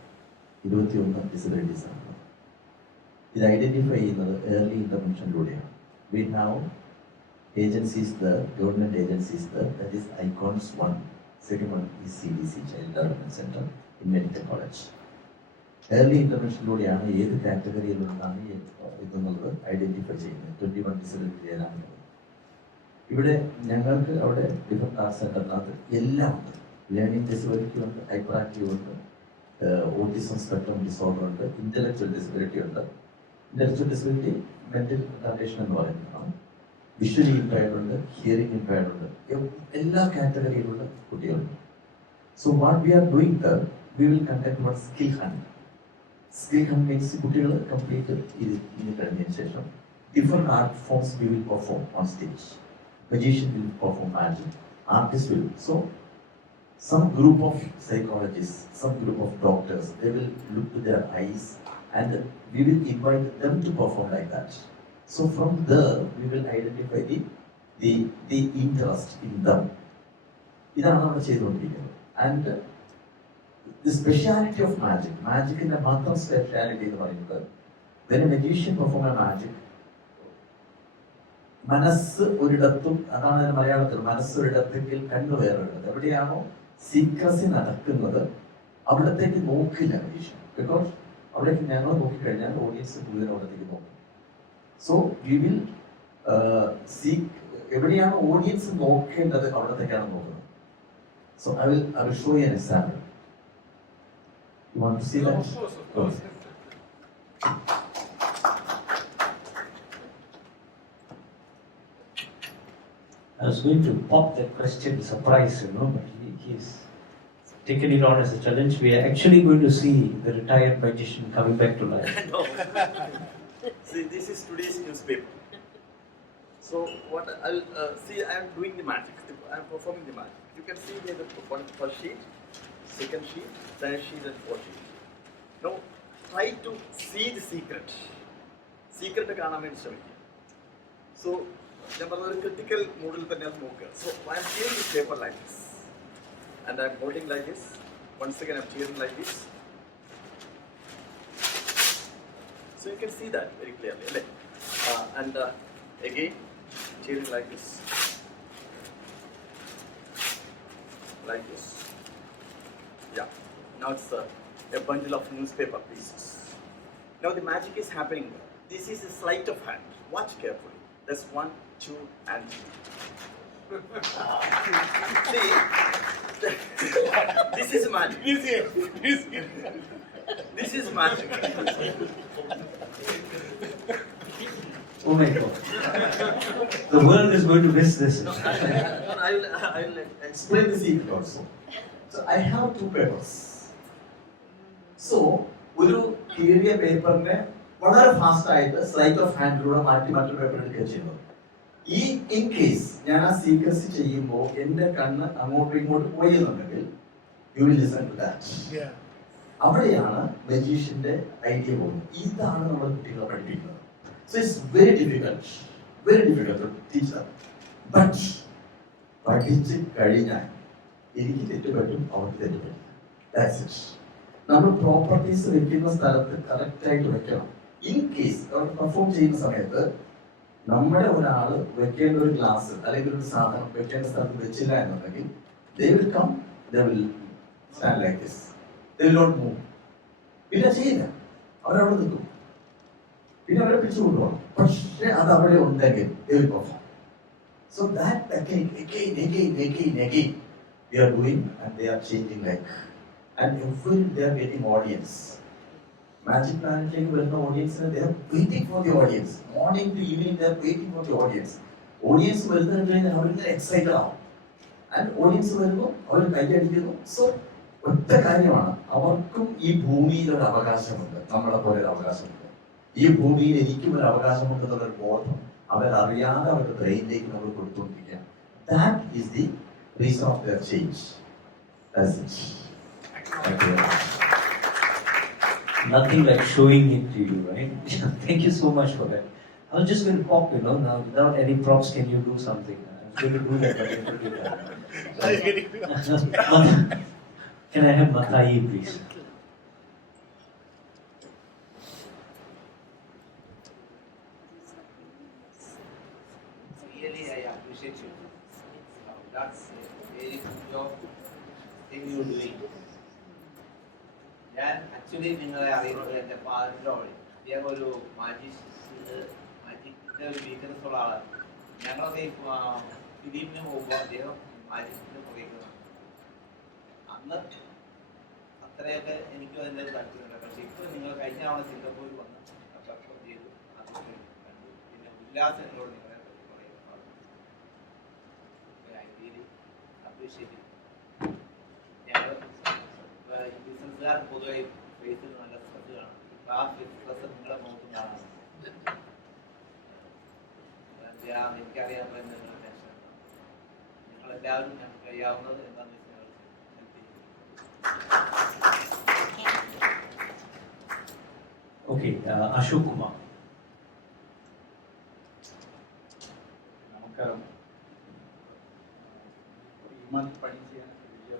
21 disabilities are there. It identifies early intervention. We have agencies there, government agencies there, that is ICONS 1. Second one is CDC, Child Development Center in Medical College. Early intervention ഏത് കാറ്റഗറിയിലുള്ളതാണ് ഇതെന്നുള്ളത് ഐഡന്റിഫൈ ചെയ്യുന്നത് 21 ഡിസബിലിറ്റി ഏതാണ്. ഇവിടെ ഞങ്ങൾക്ക് അവിടെ different arts സെൻ്ററിനകത്ത് എല്ലാം ഉണ്ട്. ലേണിംഗ് ഡിസബിലിറ്റി ഉണ്ട്, ഹൈപ്പർ ആക്റ്റീവ് ഉണ്ട്, ഓട്ടിസം സ്പെക്ട്രം ഡിസോർഡർ ഉണ്ട്, ഇന്റലക്ച്വൽ ഡിസബിലിറ്റി ഉണ്ട്. ഇന്റലക്ച്വൽ ഡിസബിലിറ്റി മെന്റൽ റിട്ടാർഡേഷൻ എന്ന് പറയുന്നതാണ്. വിഷ്വലി ഇമ്പയർഡ് ഉണ്ട്, ഹിയറിംഗ് ഇമ്പയർഡ് ഉണ്ട്, എല്ലാ കാറ്റഗറിയിലുള്ള കുട്ടികളുണ്ട്. So what we are doing there, we will conduct one skill hunt. Skill hunt means കുട്ടികൾ കംപ്ലീറ്റ് ഇത് കഴിഞ്ഞതിന് ശേഷം different art forms we will perform on stage. Magician will perform magic, artist will. So some group of psychologists, some group of doctors, they will look to their eyes and we will invite them to perform like that. So from there we will identify the interest in them. ഇതാണ് നമ്മൾ ചെയ്തുകൊണ്ടിരിക്കുന്നത്. And the speciality of magic in the മാത്രം speciality എന്ന് പറയുന്നത്, when a magician perform a magic, മനസ്സ് ഒരിടത്തും, അതാണ് മലയാളത്തിൽ മനസ്സ് ഒരിടത്തെങ്കിൽ കണ്ണു വേറൊരിടത്ത്. എവിടെയാണോ സീക്രസി നടക്കുന്നത് അവിടത്തേക്ക് നോക്കില്ല magician, because അവിടേക്ക് ഞങ്ങൾ നോക്കിക്കഴിഞ്ഞാൽ ഓഡിയൻസ് മുഴുവൻ അവിടത്തേക്ക് നോക്കും. സോ വി വിൽ സീക്ക് എവിടെയാണോ ഓഡിയൻസ് നോക്കേണ്ടത് അവിടത്തേക്കാണ് നോക്കുന്നത്. So I will show you an example. You want to see that? Of course, of course. I was going to pop that question, surprise, but he's taken it on as a challenge. We are actually going to see the retired magician coming back to life. No. See, this is today's newspaper. So what I'll see, I am doing the magic. I am performing the magic. You can see there the first sheet, second sheet, third sheet, and fourth sheet. Now try to see the secret. Secret കാണാൻ വേണ്ടി ശ്രമിക്കുക. So ഞാൻ പറഞ്ഞ critical model തന്നെ അത് നോക്കുക. So I am tearing the paper like this, and I am holding like this. Once again I am tearing like this. So you can see that very clearly, right? And again tearing like this, like this. Yeah. Now it's a bundle of newspaper pieces. Now the magic is happening there. This is a sleight of hand. Watch carefully. That's 1, 2, and 3. See, this is magic. This is magic. Oh my God. The world is going to miss this. I will explain the secret also. So I have 2 papers. So ഒരു കീറിയ പേപ്പറിനെ വളരെ ഫാസ്റ്റ് ആയിട്ട് slight of ഹാൻഡിലൂടെ മാറ്റി മറ്റൊരു പേപ്പർ എടുക്കുക ചെയ്യുന്നത്. ഈ ഇൻ കേസ് ഞാൻ ആ സീക്രസി ചെയ്യുമ്പോൾ എന്റെ കണ്ണ് അങ്ങോട്ടും ഇങ്ങോട്ടും പോയെന്നുണ്ടെങ്കിൽ you will listen to that. അവിടെയാണ് മജീഷ്യന്റെ ഐഡിയ പോകുന്നത്. ഇതാണ് നമ്മൾ കുട്ടികളെ പഠിപ്പിക്കുന്നത്. So it's very difficult to teach them. But പഠിച്ച് കഴിഞ്ഞാൽ എനിക്ക് തെറ്റുപറ്റും അവർക്ക് തെറ്റുപറ്റും. That's it. നമ്മൾ പ്രോപ്പർട്ടീസ് വെക്കുന്ന സ്ഥലത്ത് കറക്റ്റായിട്ട് വെക്കണം. ഇൻ കേസ് അവർ പെർഫോം ചെയ്യുന്ന സമയത്ത് നമ്മുടെ ഒരാൾ വെക്കേണ്ട ഒരു ഗ്ലാസ് അല്ലെങ്കിൽ ഒരു സാധനം വെക്കേണ്ട സ്ഥലത്ത് വെച്ചില്ല എന്നുണ്ടെങ്കിൽ they will come, they will stand like this. They will not move. പിന്നെ ചെയ്യില്ല, അവരവിടെ നിൽക്കും. പിന്നെ അവരെ പിടിച്ചു കൊണ്ടുപോകണം. പക്ഷേ അത് അവിടെ ഉണ്ടെങ്കിൽ they will perform. So that again we are doing, and they are changing like, and every they are getting audience. Magic Planet with the audience, they are waiting for the audience. Morning to evening, they are waiting for the audience. Audience will then excited out. And audience will go, so ഒറ്റ കാര്യമാണ്, അവർക്കും ഈ ഭൂമിയിൽ ഒരു അവകാശമുണ്ട്, നമ്മളെ പോലെ ഒരു അവകാശമുണ്ട്. ഈ ഭൂമിയിൽ എനിക്കും ഒരു അവകാശമുണ്ടെന്നുള്ളൊരു ബോധം അവരറിയാതെ അവരുടെ ബ്രെയിനിലേക്ക് നമ്മൾ കൊടുത്തുകൊണ്ടിരിക്കുക. That is the reason of their change. That's it. Thank you very much. Nothing like showing it to you, right? Thank you so much for that. I was just going to pop, now without any props, can you do something? I was going to do that, but I didn't do that. Can I have Matai, please? Really, I appreciate you. That's a very good job thing you're doing. ഞാൻ ആക്ച്വലി നിങ്ങളെ അറിയുന്നത് എൻ്റെ ഫാദറിൻ്റെ അദ്ദേഹം ഒരു മാജിക്കിൻ്റെ ഒരു വീക്ക്നെസ് ഉള്ള ആളാണ്. ഞങ്ങളൊക്കെ ഫിലിമിന് പോകുമ്പോൾ അദ്ദേഹം മാജിക്കിന് പറയുന്നതാണ്. അന്ന് അത്രയൊക്കെ എനിക്കും അതിൻ്റെ താല്പര്യമുണ്ട്. പക്ഷേ ഇപ്പോൾ നിങ്ങൾ കഴിഞ്ഞ തവണ സിംഗപ്പൂരിൽ വന്ന് പെർഫോം ചെയ്തു, അതൊക്കെ കണ്ടു. പിന്നെ ഉല്ലാസം എന്നോട് നിങ്ങളെ പറ്റി പറയുന്നത് ഐ റിയലി അപ്രീഷിയേറ്റ്. ഞങ്ങൾ ബിസിനസ്സുകാർ പൊതുവെ ഫേസിൽ നല്ല സ്ട്രെസ് കാണും. ആ സ്ട്രെസ് നിങ്ങളുടെ മുഖത്തും കാണാം. എനിക്കറിയാൻ പറ്റുന്ന നിങ്ങളുടെ ടെൻഷൻ നിങ്ങളെല്ലാവരും ഞങ്ങൾക്ക് കഴിയാവുന്നത് എന്താണെന്ന് വെച്ചാൽ Okay, Ashok Kumar. നമസ്കാരം. ഇമാൻ പണി ചെയ്യാൻ വലിയ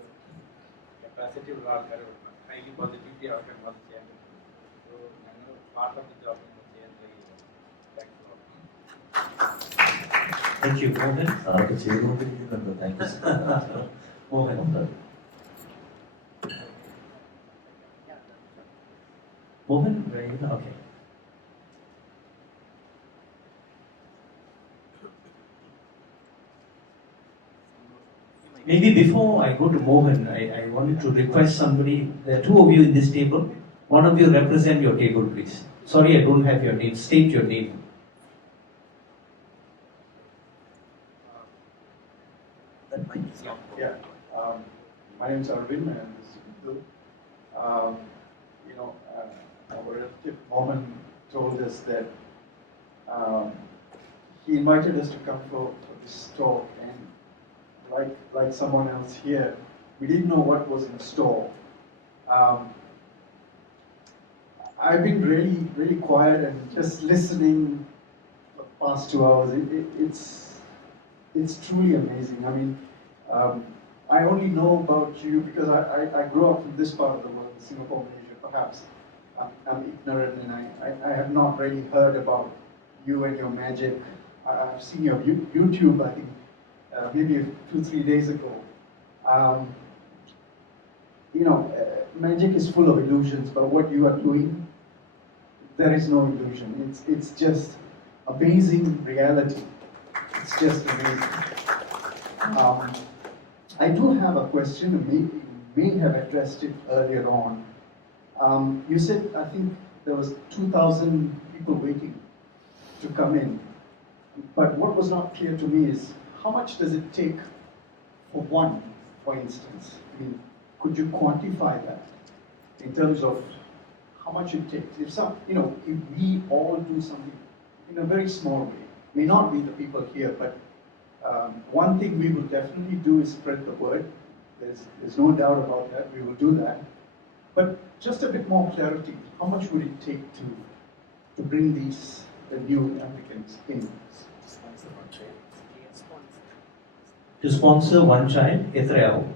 കപ്പാസിറ്റി ഉള്ള ആൾക്കാരെ ഹൈലി പോസിറ്റിവിറ്റി അവർക്ക് വർക്ക് ചെയ്യാൻ പറ്റും. സോ ഞങ്ങൾ പാർട്ട് ഓഫ് ദി ജോബ് ചെയ്യാൻ കഴിയില്ല. Thank you, Mohan. അതൊക്കെ ചെയ്തുകൊണ്ടിരിക്കുന്നുണ്ട്. Thank you. Mohan. Mohan, where are you? Okay. Maybe before I go to Mohan, I wanted to request somebody. There are two of you in this table. One of you represent your table, please. Sorry, I don't have your name. State your name. Yeah, my name is Arvind and this is Vidhu. Our relative Mohan told us that he invited us to come for this talk, and like someone else here, we didn't know what was in store. I've been really quiet and just listening for the past 2 hours. It's truly amazing. I mean, I only know about you because I grew up in this part of the world, Singapore, Malaysia, perhaps. I'm ignorant and I have not really heard about you and your magic. I've seen your YouTube, I think, maybe 2-3 days ago. Magic is full of illusions, but what you are doing, there is no illusion. It's just amazing reality. It's just amazing. I do have a question. You may have addressed it earlier on. You said, I think there was 2,000 people waiting to come in. But what was not clear to me is how much does it take for one, for instance? I mean, could you quantify that in terms of how much it takes? If we all do something in a very small way, may not be the people here, but one thing we will definitely do is spread the word. There's no doubt about that. We will do that. But just a bit more clarity. How much would it take to bring these the new applicants in? To sponsor one child, എത്രയാവും?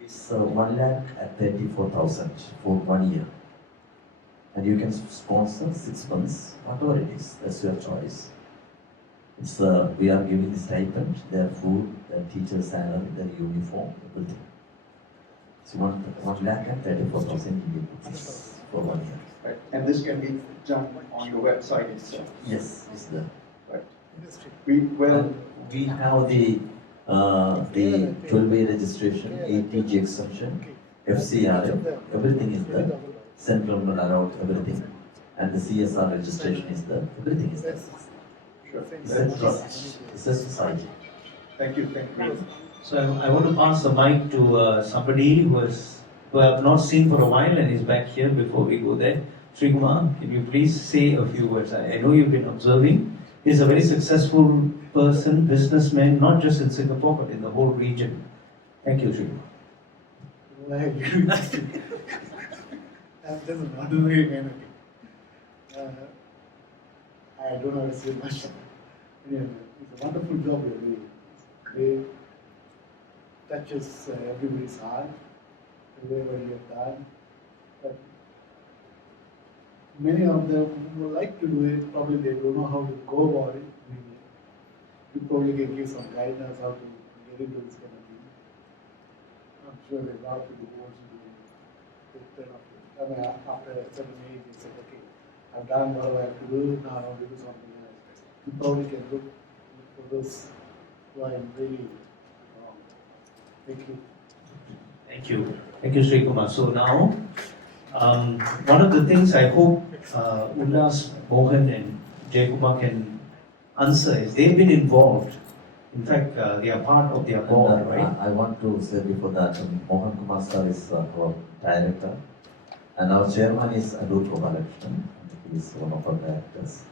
It's 1,34,000 for 1 year. And you can sponsor 6 months, whatever it is, that's your choice. It's we are giving the stipend, their food, their teacher's salary, their uniform, everything. It's 1,34,000 Indian rupees for 1 year. Right. And this can be done on your website itself. Yes, it's there. Right. We have the 12A registration, 8TG exemption, FCRM, everything is there. Central allowed, everything. And the CSR registration is there, everything is there. Sure. It's a trust, it's a society. Thank you. So I want to pass the mic to somebody who I have not seen for a while and is back here before we go there. Sri Kumar, can you please say a few words? I know you've been observing. He's a very successful person, businessman, not just in Singapore but in the whole region. Thank you, Sri Kumar. I'm just an ordinary man. I don't know how to say much. Anyway, it's a wonderful job you're doing. It touches everybody's heart, whatever you have done. But many of them would like to do it, probably they don't know how to go about it. I mean, you probably can give some guidance how to get into this kind of thing. I'm sure there are a lot of people who want to do it. I mean, after a certain age, they say, okay, I've done what I have to do, now I want to do something else. You probably can look for those who are really wrong. Thank you. Thank you. Thank you, Sri Kumar. So now, one of the things I hope Ullas, Mohan and Jayakumar can answer is they've been involved. In fact, they are part of their board, right? I want to say before that, Mohan Kumar sir is our director. And our chairman is Adur Gopinath. He is one of our directors.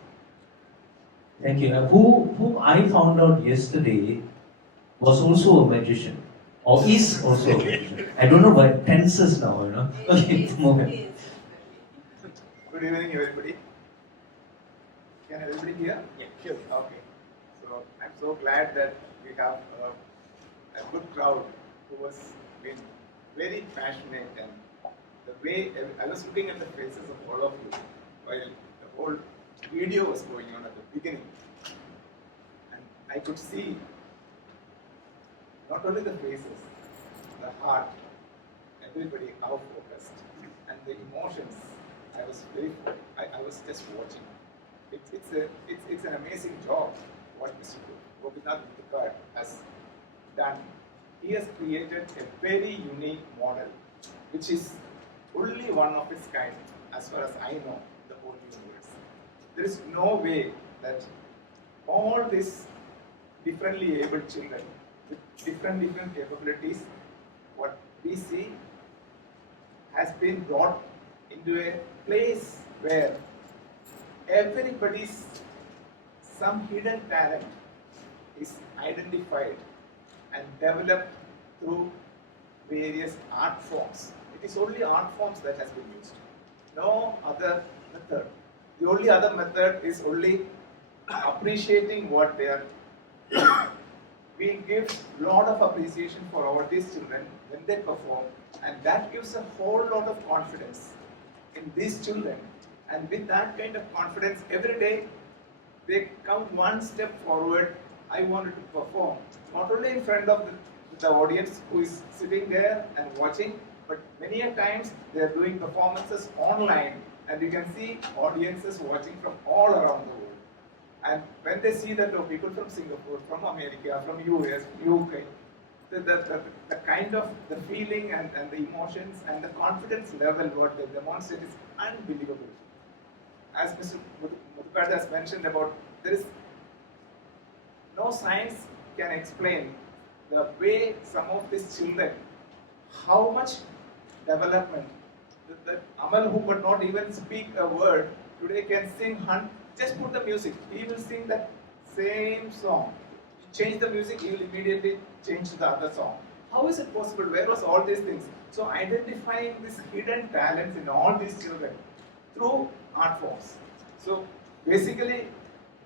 Thank you. Who I found out yesterday was also a magician, or is also a magician. I don't know why tenses now, you know. Okay, Mohan. Good evening, everybody. Can everybody hear? Yeah, sure. Okay. So I'm so glad that we have a good crowd who was been very passionate, and the way I was looking at the faces of all of you while the whole video was going on at the beginning, and I could see not only the faces, the heart, everybody how focused, and the emotions. I was just watching. It's an amazing job what Mr. Gopinath Muthukad has done. He has created a very unique model, which is only one of its kind, as far as I know, in the whole universe. There is no way that all these differently abled children with different capabilities, what we see, has been brought into a place where everybody's some hidden talent is identified and developed through various art forms. It is only art forms that has been used. No other method. The only other method is only appreciating what they are doing. We give a lot of appreciation for all these children when they perform, and that gives a whole lot of confidence in these children. And with that kind of confidence, every day they come one step forward. I wanted to perform, not only in front of the audience who is sitting there and watching, but many a times they are doing performances online, and you can see audiences watching from all around the world. And when they see that people from Singapore, from America, from US, UK, the kind of the feeling and the emotions and the confidence level what they demonstrate is unbelievable. As Mr. Muthukad has mentioned about, there is no science can explain the way some of these children, how much development, that Amal, who could not even speak a word, today can sing, just put the music, he will sing that same song. You change the music, he will immediately change to the other song. How is it possible? Where was all these things? So identifying these hidden talents in all these children through art forms. So Basically,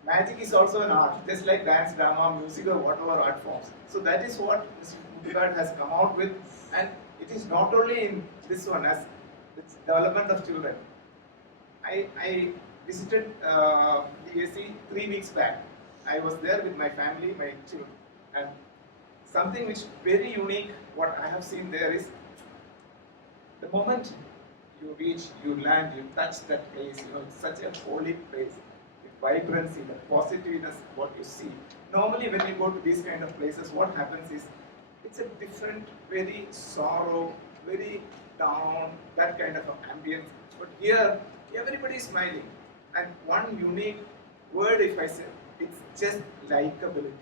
magic is also an art, just like dance, drama, music, or whatever art forms. So that is what Mr. Muthukad has come out with, and it is not only in this one as its development of children. I visited DAC 3 weeks back. I was there with my family, my children, and something which very unique. What I have seen there is the moment you reach, you land, you touch that place. It's such a holy place. The vibrancy, the positiveness, what you see. Normally, when you go to these kind of places, what happens is it's a different, very sorrow, very down, that kind of ambience. But here, everybody is smiling. And one unique word, if I say, it's just likability.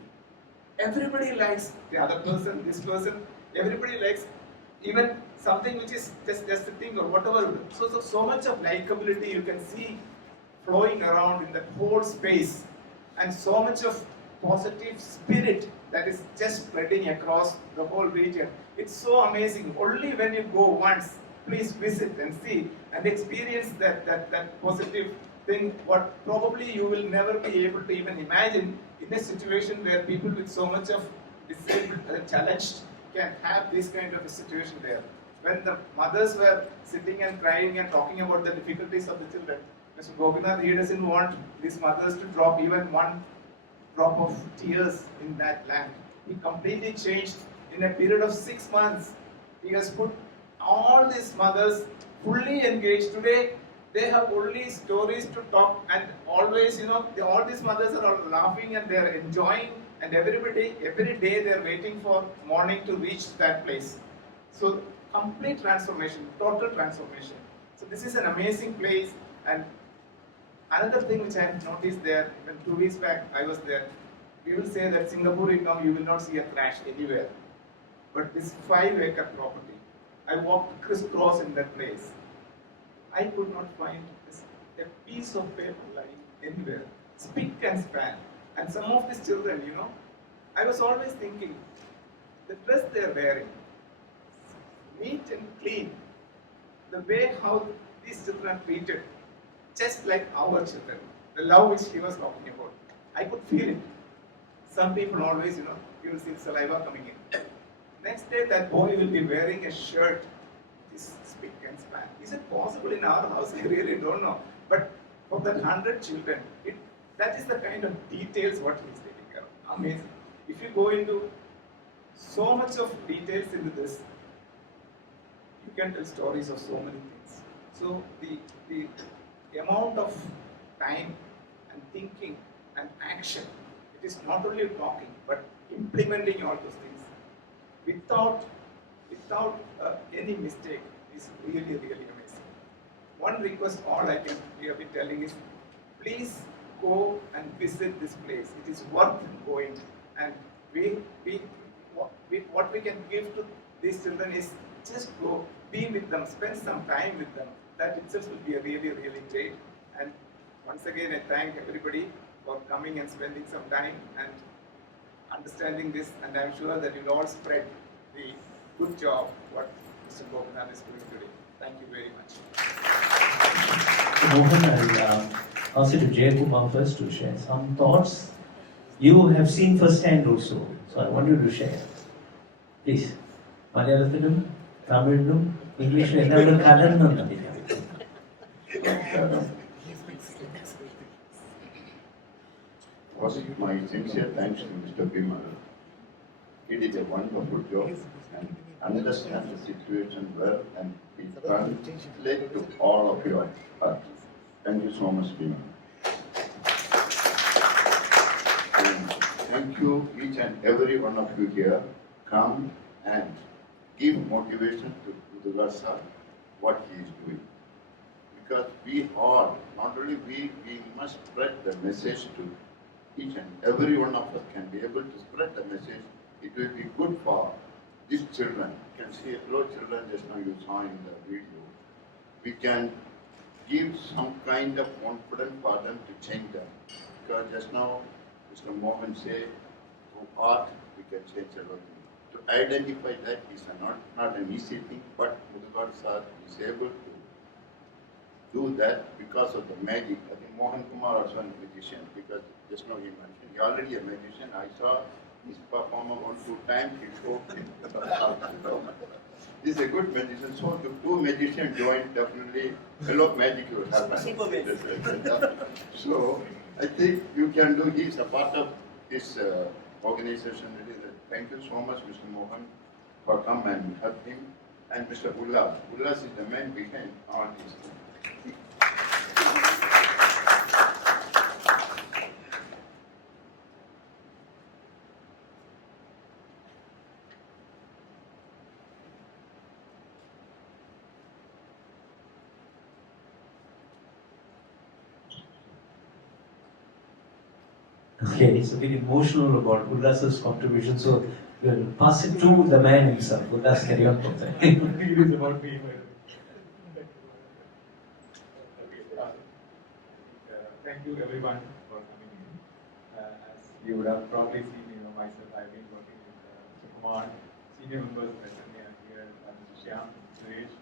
Everybody likes the other person, this person, everybody likes even something which is just a thing or whatever. So much of likability you can see flowing around in that whole space, and so much of positive spirit that is just spreading across the whole region. It's so amazing. Only when you go once, please visit and see and experience that positive thing, what probably you will never be able to even imagine in a situation where people with so much of disabled challenged can have this kind of a situation there. When the mothers were sitting and crying and talking about the difficulties of the children, Mr. Gopinath, he doesn't want these mothers to drop even one drop of tears in that land. He completely changed in a period of 6 months. He has put all these mothers fully engaged. Today, they have only stories to talk, and always, all these mothers are all laughing and they are enjoying, and every day they are waiting for morning to reach that place. So, complete transformation, total transformation. So, this is an amazing place. And another thing which I have noticed there, when 2 weeks back I was there, we will say that Singapore income, you will not see a crash anywhere. But this 5-acre property, I walked crisscross in that place. I could not find a piece of paper lying anywhere, spick and span. And some of these children, I was always thinking, the dress they are wearing, neat and clean, the way how these children are treated, just like our children, the love which he was talking about. I could feel it. Some people always, you will see saliva coming in. Next day, that boy will be wearing a shirt, this spick and span. Is it possible in our house? I really don't know. But for that 100 children, that is the kind of details what he is taking care of. Amazing. If you go into so much of details into this, you can tell stories of so many things. So the amount of time and thinking and action, it is not only talking but implementing all those things without any mistake is really, really amazing. One request all I can be telling is, please go and visit this place. It is worth going, and what we can give to these children is just go, be with them, spend some time with them. That itself will be a really, really great. And once again, I thank everybody for coming and spending some time and understanding this, and I'm sure that you'll all spread the good job what Mr. Gopinath is doing today. Thank you very much. Mohan, I'll ask you to Jayakumar first to share some thoughts. You have seen firsthand also, so I want you to share. Please. Malayalam, Tamil, English, First, my sincere thanks to Mr. Bimal. He did a wonderful job and understands the situation well, and he translates to all of your heart. Thank you so much, Bimal. And thank you, each and every one of you here. Come and give motivation to Muthukad sir, what he is doing. Because we all, not only we must spread the message to each and every one of us can be able to spread the message. It will be good for these children. You can see a lot of children just now you saw in the video. We can give some kind of confidence for them to change them. Because just now, Mr. Mohan said, through art, we can change a lot. To identify that is not an easy thing, but Muthukad sir is able to do that because of the magic. I think Mohan Kumar also a magician because just now he mentioned he already a magician. I saw his performer 1-2 times. He showed him. He's a good magician. So the two magicians joined, definitely a lot of magic will happen. So I think you can do. He's a part of this organization. Thank you so much, Mr. Mohan, for come and help him. And Mr. Ullas. Ullas is the man behind all these things. Okay, it's a bit emotional about Ullas's contribution, so we'll pass it to the man himself. Ullas, carry on. It is about me. Thank you everyone for coming in. As you would have probably seen, myself, I've been working with Mr. Kumar, senior members presently are here, Mr. Shyam, Suresh,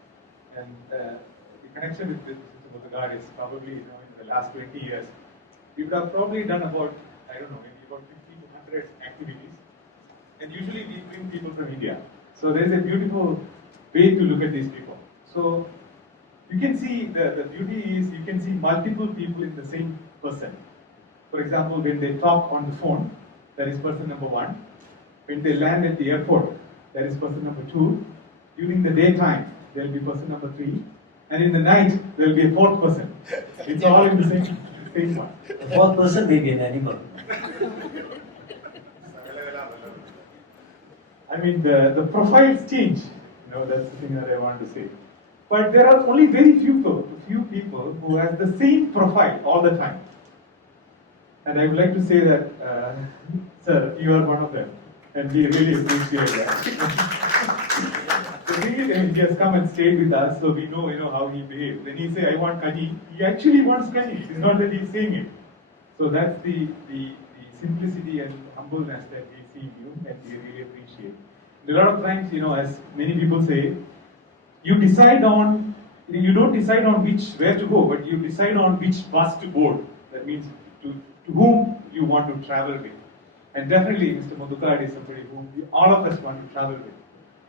and the connection with Mr. Muthukad is probably, in the last 20 years, we would have probably done about, I don't know, maybe about 50 to 100 activities, and usually we bring people from India. So there is a beautiful way to look at these people. So you can see the beauty is you can see multiple people in the same person. For example, when they talk on the phone, that is person number 1. When they land at the airport, that is person number 2. During the daytime, there will be person number 3. And in the night, there will be a 4th person. It's all in the same one. The 4th person may be an animal. I mean, the profiles change. That's the thing that I want to say. But there are only very few people who have the same profile all the time. And I would like to say that, sir, you are one of them. And we really appreciate that. He has come and stayed with us, so we know, how he behaves. When he says, I want kaji, he actually wants kaji. It's not that he's saying it. So that's the simplicity and humbleness that we see in you, and we really appreciate. A lot of times, as many people say, you don't decide on where to go, but you decide on which bus to board. That means to whom you want to travel with. And definitely Mr. Muthukad is somebody whom all of us want to travel with,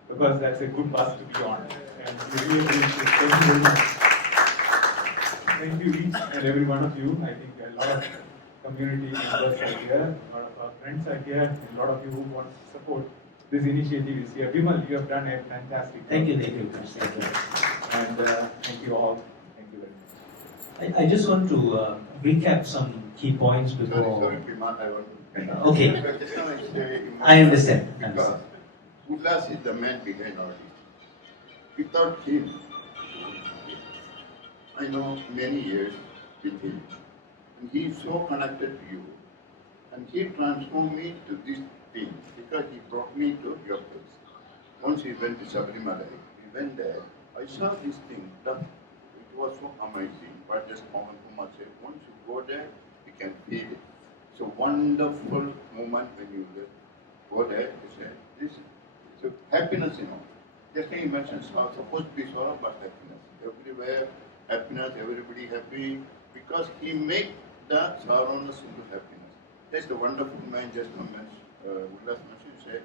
because that's a good bus to be on. And we really appreciate it. Thank you very much. Thank you each and every one of you. I think a lot of community members are here, a lot of our friends are here, and a lot of you who want to support this initiative is here. Vimal, you have done a fantastic job. Thank you. And thank you all. Thank you very much. I just want to recap some key points before. Sorry, Vimal, I want to. Okay. Just want to say, I understand. Because Ullas is the man behind all this. Without him, I know many years with him. And he is so connected to you. And he transformed me to this thing because he brought me to your place. Once we went to Sabrimala, we went there. I saw this thing. It was so amazing. But just Mohan Kumar said, once you go there, you can feel it. So wonderful moment when you go there. You say, this is happiness, Just like you mentioned, supposed to be sorrow, but happiness. Everywhere, happiness, everybody happy, because he make the sorrowness into happiness. That's the wonderful man just mentioned. Ullas mentioned, say,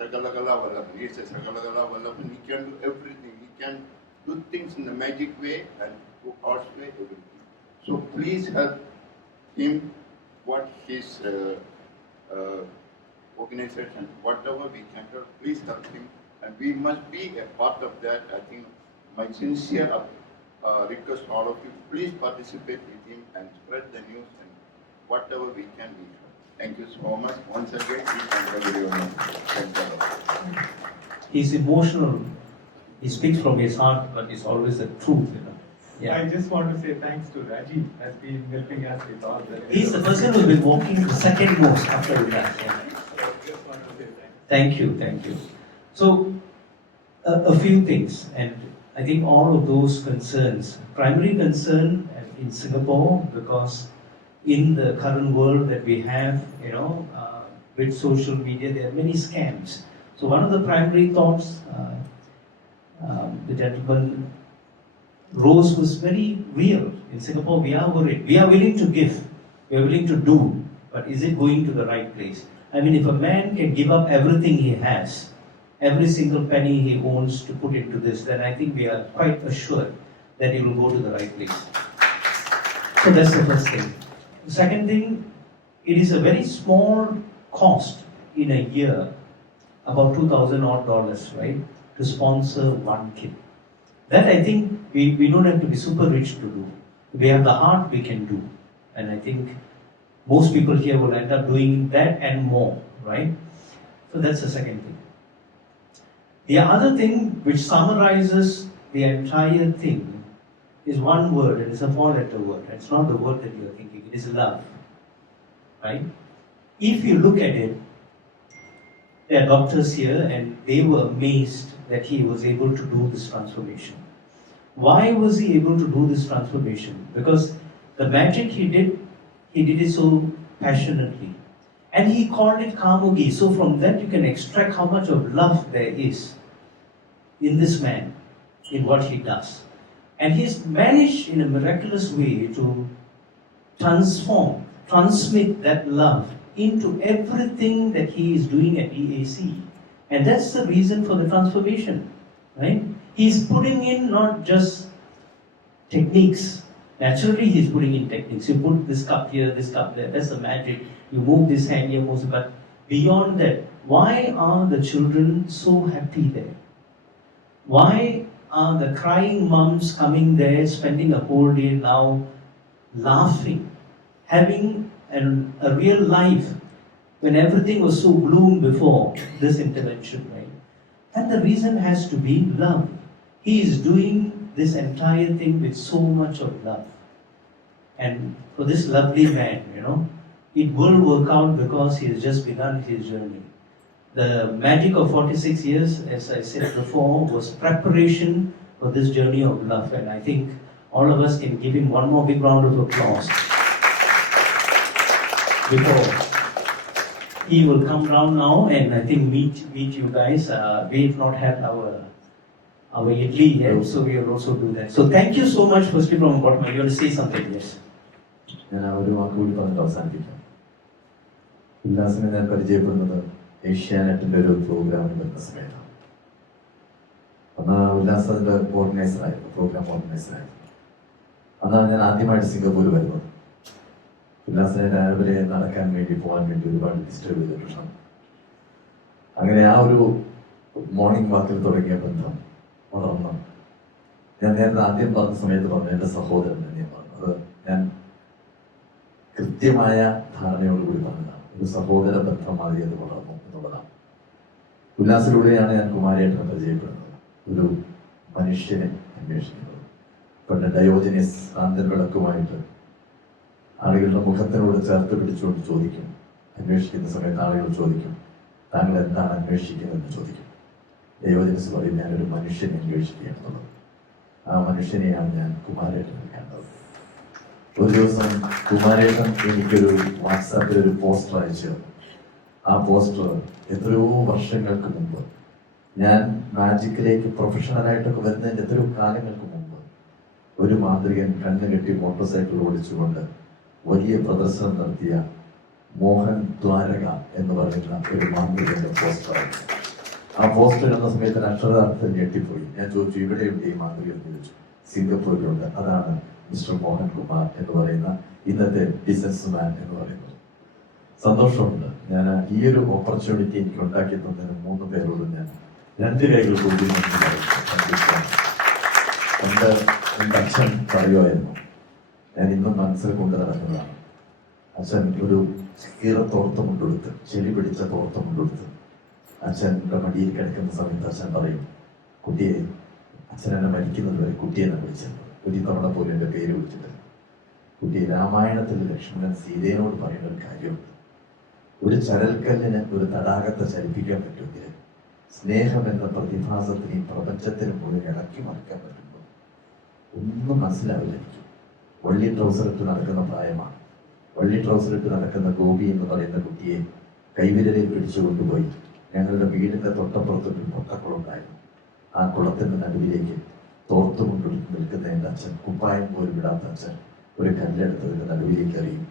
Sagalagala Vallapan. He says Sagalagala Vallapan. He can do everything. He can do things in the magic way and go God's way, everything. So please help him, what his organization, whatever we can do, please help him. And we must be a part of that. I think my sincere request all of you, please participate with him and spread the news and whatever we can do. Thank you so much. Once again, thank you everyone. Thank you. He's emotional. He speaks from his heart, but it's always the truth, Yeah. I just want to say thanks to Raji, has been helping us with all the. He's the person who's been walking the second most after that. Yeah. Just want to say thanks. Thank you. So, a few things, and I think all of those concerns, primary concern in Singapore, because in the current world that we have, with social media, there are many scams. So one of the primary thoughts, the gentleman rose was very real. In Singapore, we are worried. We are willing to give, we are willing to do, but is it going to the right place? I mean, if a man can give up everything he has, every single penny he owns to put into this, then I think we are quite assured that he will go to the right place. So that's the first thing. The second thing, it is a very small cost in a year, about $2,000 odd, right, to sponsor one kid. That I think we don't have to be super rich to do. If we have the heart, we can do. And I think most people here will end up doing that and more, right? So that's the second thing. The other thing which summarizes the entire thing is one word, it is a four-letter word. It's not the word that you're thinking, it is love, right? If you look at it, there are doctors here and they were amazed that he was able to do this transformation. Why was he able to do this transformation? Because the magic he did it so passionately. And he called it Kamugi. So from that you can extract how much of love there is in this man, in what he does. And he's managed in a miraculous way to transmit that love into everything that he is doing at DAC. And that's the reason for the transformation, right? He's putting in not just techniques. Naturally, he's putting in techniques. You put this cup here, this cup there. That's the magic. You move this hand here, move. But beyond that, why are the children so happy there? Why are the crying moms coming there, spending a whole day now, laughing, having a real life when everything was so gloom before this intervention, right? And the reason has to be love. He is doing this entire thing with so much of love. And for this lovely man, it will work out because he has just begun his journey. The magic of 46 years, as I said before, was preparation for this journey of love. And I think all of us can give him one more big round of applause. Before he will come down now and I think meet you guys. We have not had our idli yet, so we will also do that. So thank you so much, firstly from Gopinath. You want to say something? Yes. ഞാൻ ഒരു വാക്ക് കൂടി പറഞ്ഞിട്ട് അവസാനിപ്പിക്കാം. ഉല്ലാസിനെ ഞാൻ പരിചയപ്പെടുന്നത് ഏഷ്യാനെറ്റിന്റെ ഒരു പ്രോഗ്രാമിന് വരുന്ന സമയത്താണ്. അന്ന് ഉല്ലാസ് അതിന്റെ ഓർഗനൈസറായിരുന്നു, പ്രോഗ്രാം ഓർഗനൈസറായിരുന്നു. അന്നാണ് ഞാൻ ആദ്യമായിട്ട് സിംഗപ്പൂർ വരുന്നത്. ഉല്ലാസിനെ രാവിലെ നടക്കാൻ വേണ്ടി പോകാൻ വേണ്ടി ഒരുപാട് ഡിസ്റ്റർബ് ചെയ്തിട്ടുണ്ട്. അങ്ങനെ ആ ഒരു മോർണിംഗ് വാക്കിൽ തുടങ്ങിയ ബന്ധം വളർന്നു. ഞാൻ നേരത്തെ ആദ്യം പറഞ്ഞ സമയത്ത് പറഞ്ഞു എൻ്റെ സഹോദരൻ തന്നെയാണ്. അത് ഞാൻ കൃത്യമായ ധാരണയോടുകൂടി പറഞ്ഞതാണ്. ഒരു സഹോദര ബന്ധമായി അത് വളർന്നു എന്നുള്ളതാണ്. ഉല്ലാസിലൂടെയാണ് ഞാൻ കുമാരേട്ടനെ പരിചയപ്പെടുന്നത്, ഒരു മനുഷ്യനെ അന്വേഷിക്കുന്നത്. പണ്ട് ഡയോജനസ് സാന്തൻ വിളക്കുമായിട്ട് ആളുകളുടെ മുഖത്തിനോട് ചേർത്ത് പിടിച്ചുകൊണ്ട് ചോദിക്കും. അന്വേഷിക്കുന്ന സമയത്ത് ആളുകൾ ചോദിക്കും, താങ്കൾ എന്താണ് അന്വേഷിക്കുന്നതെന്ന് ചോദിക്കും. ഡയോജനസ് പറയും, ഞാനൊരു മനുഷ്യനെ അന്വേഷിക്കുകയാണെന്നുള്ളത്. ആ മനുഷ്യനെയാണ് ഞാൻ കുമാരേട്ടനിൽ കണ്ടത്. ഒരു ദിവസം കുമാരേട്ടൻ എനിക്കൊരു വാട്സാപ്പിൽ ഒരു പോസ്റ്റർ അയച്ചു. ആ പോസ്റ്റർ എത്രയോ വർഷങ്ങൾക്ക് മുമ്പ്, ഞാൻ മാജിക്കിലേക്ക് പ്രൊഫഷണലായിട്ടൊക്കെ വരുന്നതിന് എത്രയോ കാലങ്ങൾക്ക് മുമ്പ്, ഒരു മാന്ത്രികൻ കണ്ണുകെട്ടി മോട്ടോർ സൈക്കിൾ ഓടിച്ചുകൊണ്ട് വലിയ പ്രദർശനം നടത്തിയ മോഹൻ ദ്വാരക എന്ന് പറയുന്ന ഒരു മാന്ത്രികന്റെ പോസ്റ്ററായിരുന്നു. ആ പോസ്റ്റർ എന്ന സമയത്ത് അക്ഷരാർത്ഥം ഞെട്ടിപ്പോയി. ഞാൻ ചോദിച്ചു, ഇവിടെയുണ്ട് ഈ മാന്ത്രികൻ എന്ന് ചോദിച്ചു. സിംഗപ്പൂരിലുണ്ട്. അതാണ് മിസ്റ്റർ മോഹൻ കുമാർ എന്ന് പറയുന്ന ഇന്നത്തെ ബിസിനസ്മാൻ എന്ന് പറയുന്നത്. സന്തോഷമുണ്ട്. ഞാൻ ഈ ഒരു ഓപ്പർച്യൂണിറ്റി എനിക്ക് ഉണ്ടാക്കി തന്നതിന് 3 പേരോട് ഞാൻ 2 കൈകൾ കൂടി എൻ്റെ അച്ഛൻ പറയുമായിരുന്നു, ഞാൻ ഇന്നും മനസ്സിൽ കൊണ്ടു നടക്കുന്നതാണ്. അച്ഛൻ ഒരു കീറത്തോർത്തം കൊണ്ടെടുത്ത്, ചെളി പിടിച്ച തോർത്തം കൊണ്ടെടുത്ത് അച്ഛൻ്റെ മടിയിൽ കിടക്കുന്ന സമയത്ത് അച്ഛൻ പറയും, കുട്ടിയെ, അച്ഛൻ എന്നെ മരിക്കുന്നത് വരെ കുട്ടിയെന്നെ വിളിച്ചത്. ഒരു തവണ പോലും എൻ്റെ പേര് വിളിച്ചിട്ട്. കുട്ടി, രാമായണത്തിൽ ലക്ഷ്മണൻ സീതയോട് പറയുന്ന ഒരു കാര്യമുണ്ട്. ഒരു ചരൽക്കല്ലിന് ഒരു തടാകത്തെ ചലിപ്പിക്കാൻ പറ്റുമെങ്കിൽ സ്നേഹം എന്ന പ്രതിഭാസത്തിന് ഈ പ്രപഞ്ചത്തിന് മുഴുവൻ ഇളക്കി മറിക്കാൻ പറ്റുമ്പോൾ ഒന്നും മനസ്സിലാവില്ല എനിക്ക്. വള്ളി ട്രൗസറിട്ട് നടക്കുന്ന പ്രായമാണ്. വള്ളി ട്രൗസറിട്ട് നടക്കുന്ന ഗോപി എന്ന് പറയുന്ന കുട്ടിയെ കൈവിരലിൽ പിടിച്ചു കൊണ്ടുപോയി ഞങ്ങളുടെ വീടിൻ്റെ തൊട്ടപ്പുറത്തൊരു പൊട്ടക്കുളമുണ്ടായിരുന്നു. ആ കുളത്തിൻ്റെ നടുവിലേക്ക് തോർത്തുകൊണ്ട് നിൽക്കുന്ന എൻ്റെ അച്ഛൻ, കുപ്പായം പോലും വിടാത്ത അച്ഛൻ, ഒരു കല്ലെടുത്തതിൻ്റെ നടുവിലേക്ക് എറിയും.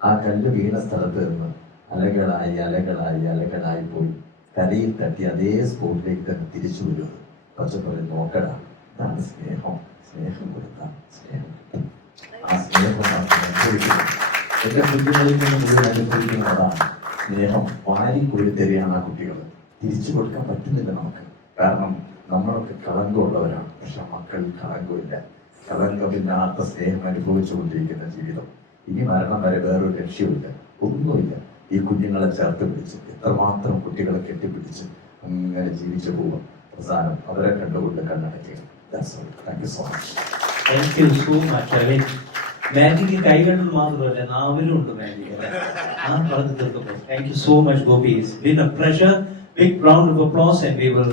ആ കല്ല് വീണ സ്ഥലത്ത് നിന്ന് അലകളായി അലകളായി അലകളായി പോയി കരയിൽ തട്ടി അതേ സ്പോട്ടിലേക്ക് തന്നെ തിരിച്ചു വരുന്നത്. അച്ഛൻ പറയും, നോക്കടാ, ഇതാണ് സ്നേഹം, സ്നേഹം കൊടുത്താൽ സ്നേഹം കിട്ടും. ആ സ്നേഹം അനുഭവിക്കുന്നത് എൻ്റെ കുഞ്ഞുങ്ങളിൽ നിന്ന് മുഴുവൻ അനുഭവിക്കുന്നത് അതാണ്. സ്നേഹം വാരിക്കോരി തരികയാണ് ആ കുട്ടികൾ. തിരിച്ചു കൊടുക്കാൻ പറ്റുന്നില്ല നമുക്ക്. കാരണം നമ്മളൊക്കെ കളങ്കമുള്ളവരാണ്. പക്ഷെ മക്കൾ കളങ്കമില്ല. കളങ്കമില്ലാത്ത സ്നേഹം അനുഭവിച്ചുകൊണ്ടിരിക്കുന്ന ജീവിതം. ഇനി മരണം വരെ വേറൊരു ലക്ഷ്യമില്ല, ഒന്നുമില്ല. ഈ കുഞ്ഞുങ്ങളെ ചേർത്ത് പിടിച്ച് എത്രമാത്രം കുട്ടികളെ കെട്ടിപ്പിടിച്ച് അങ്ങനെ ജീവിച്ചു പോവാം. അവസാനം അവരെ കണ്ടുകൊണ്ട് കണ്ണടയ്ക്കുക. Thank you so much. Thank you so much. Alan, magic കൈകളിൽ മാത്രമല്ല, നാവിലും ഉണ്ട് മാജിക്. ആ പറഞ്ഞു തീർക്കുമ്പോൾ thank you so much Gopi. It's been a pleasure. Big round of applause and we will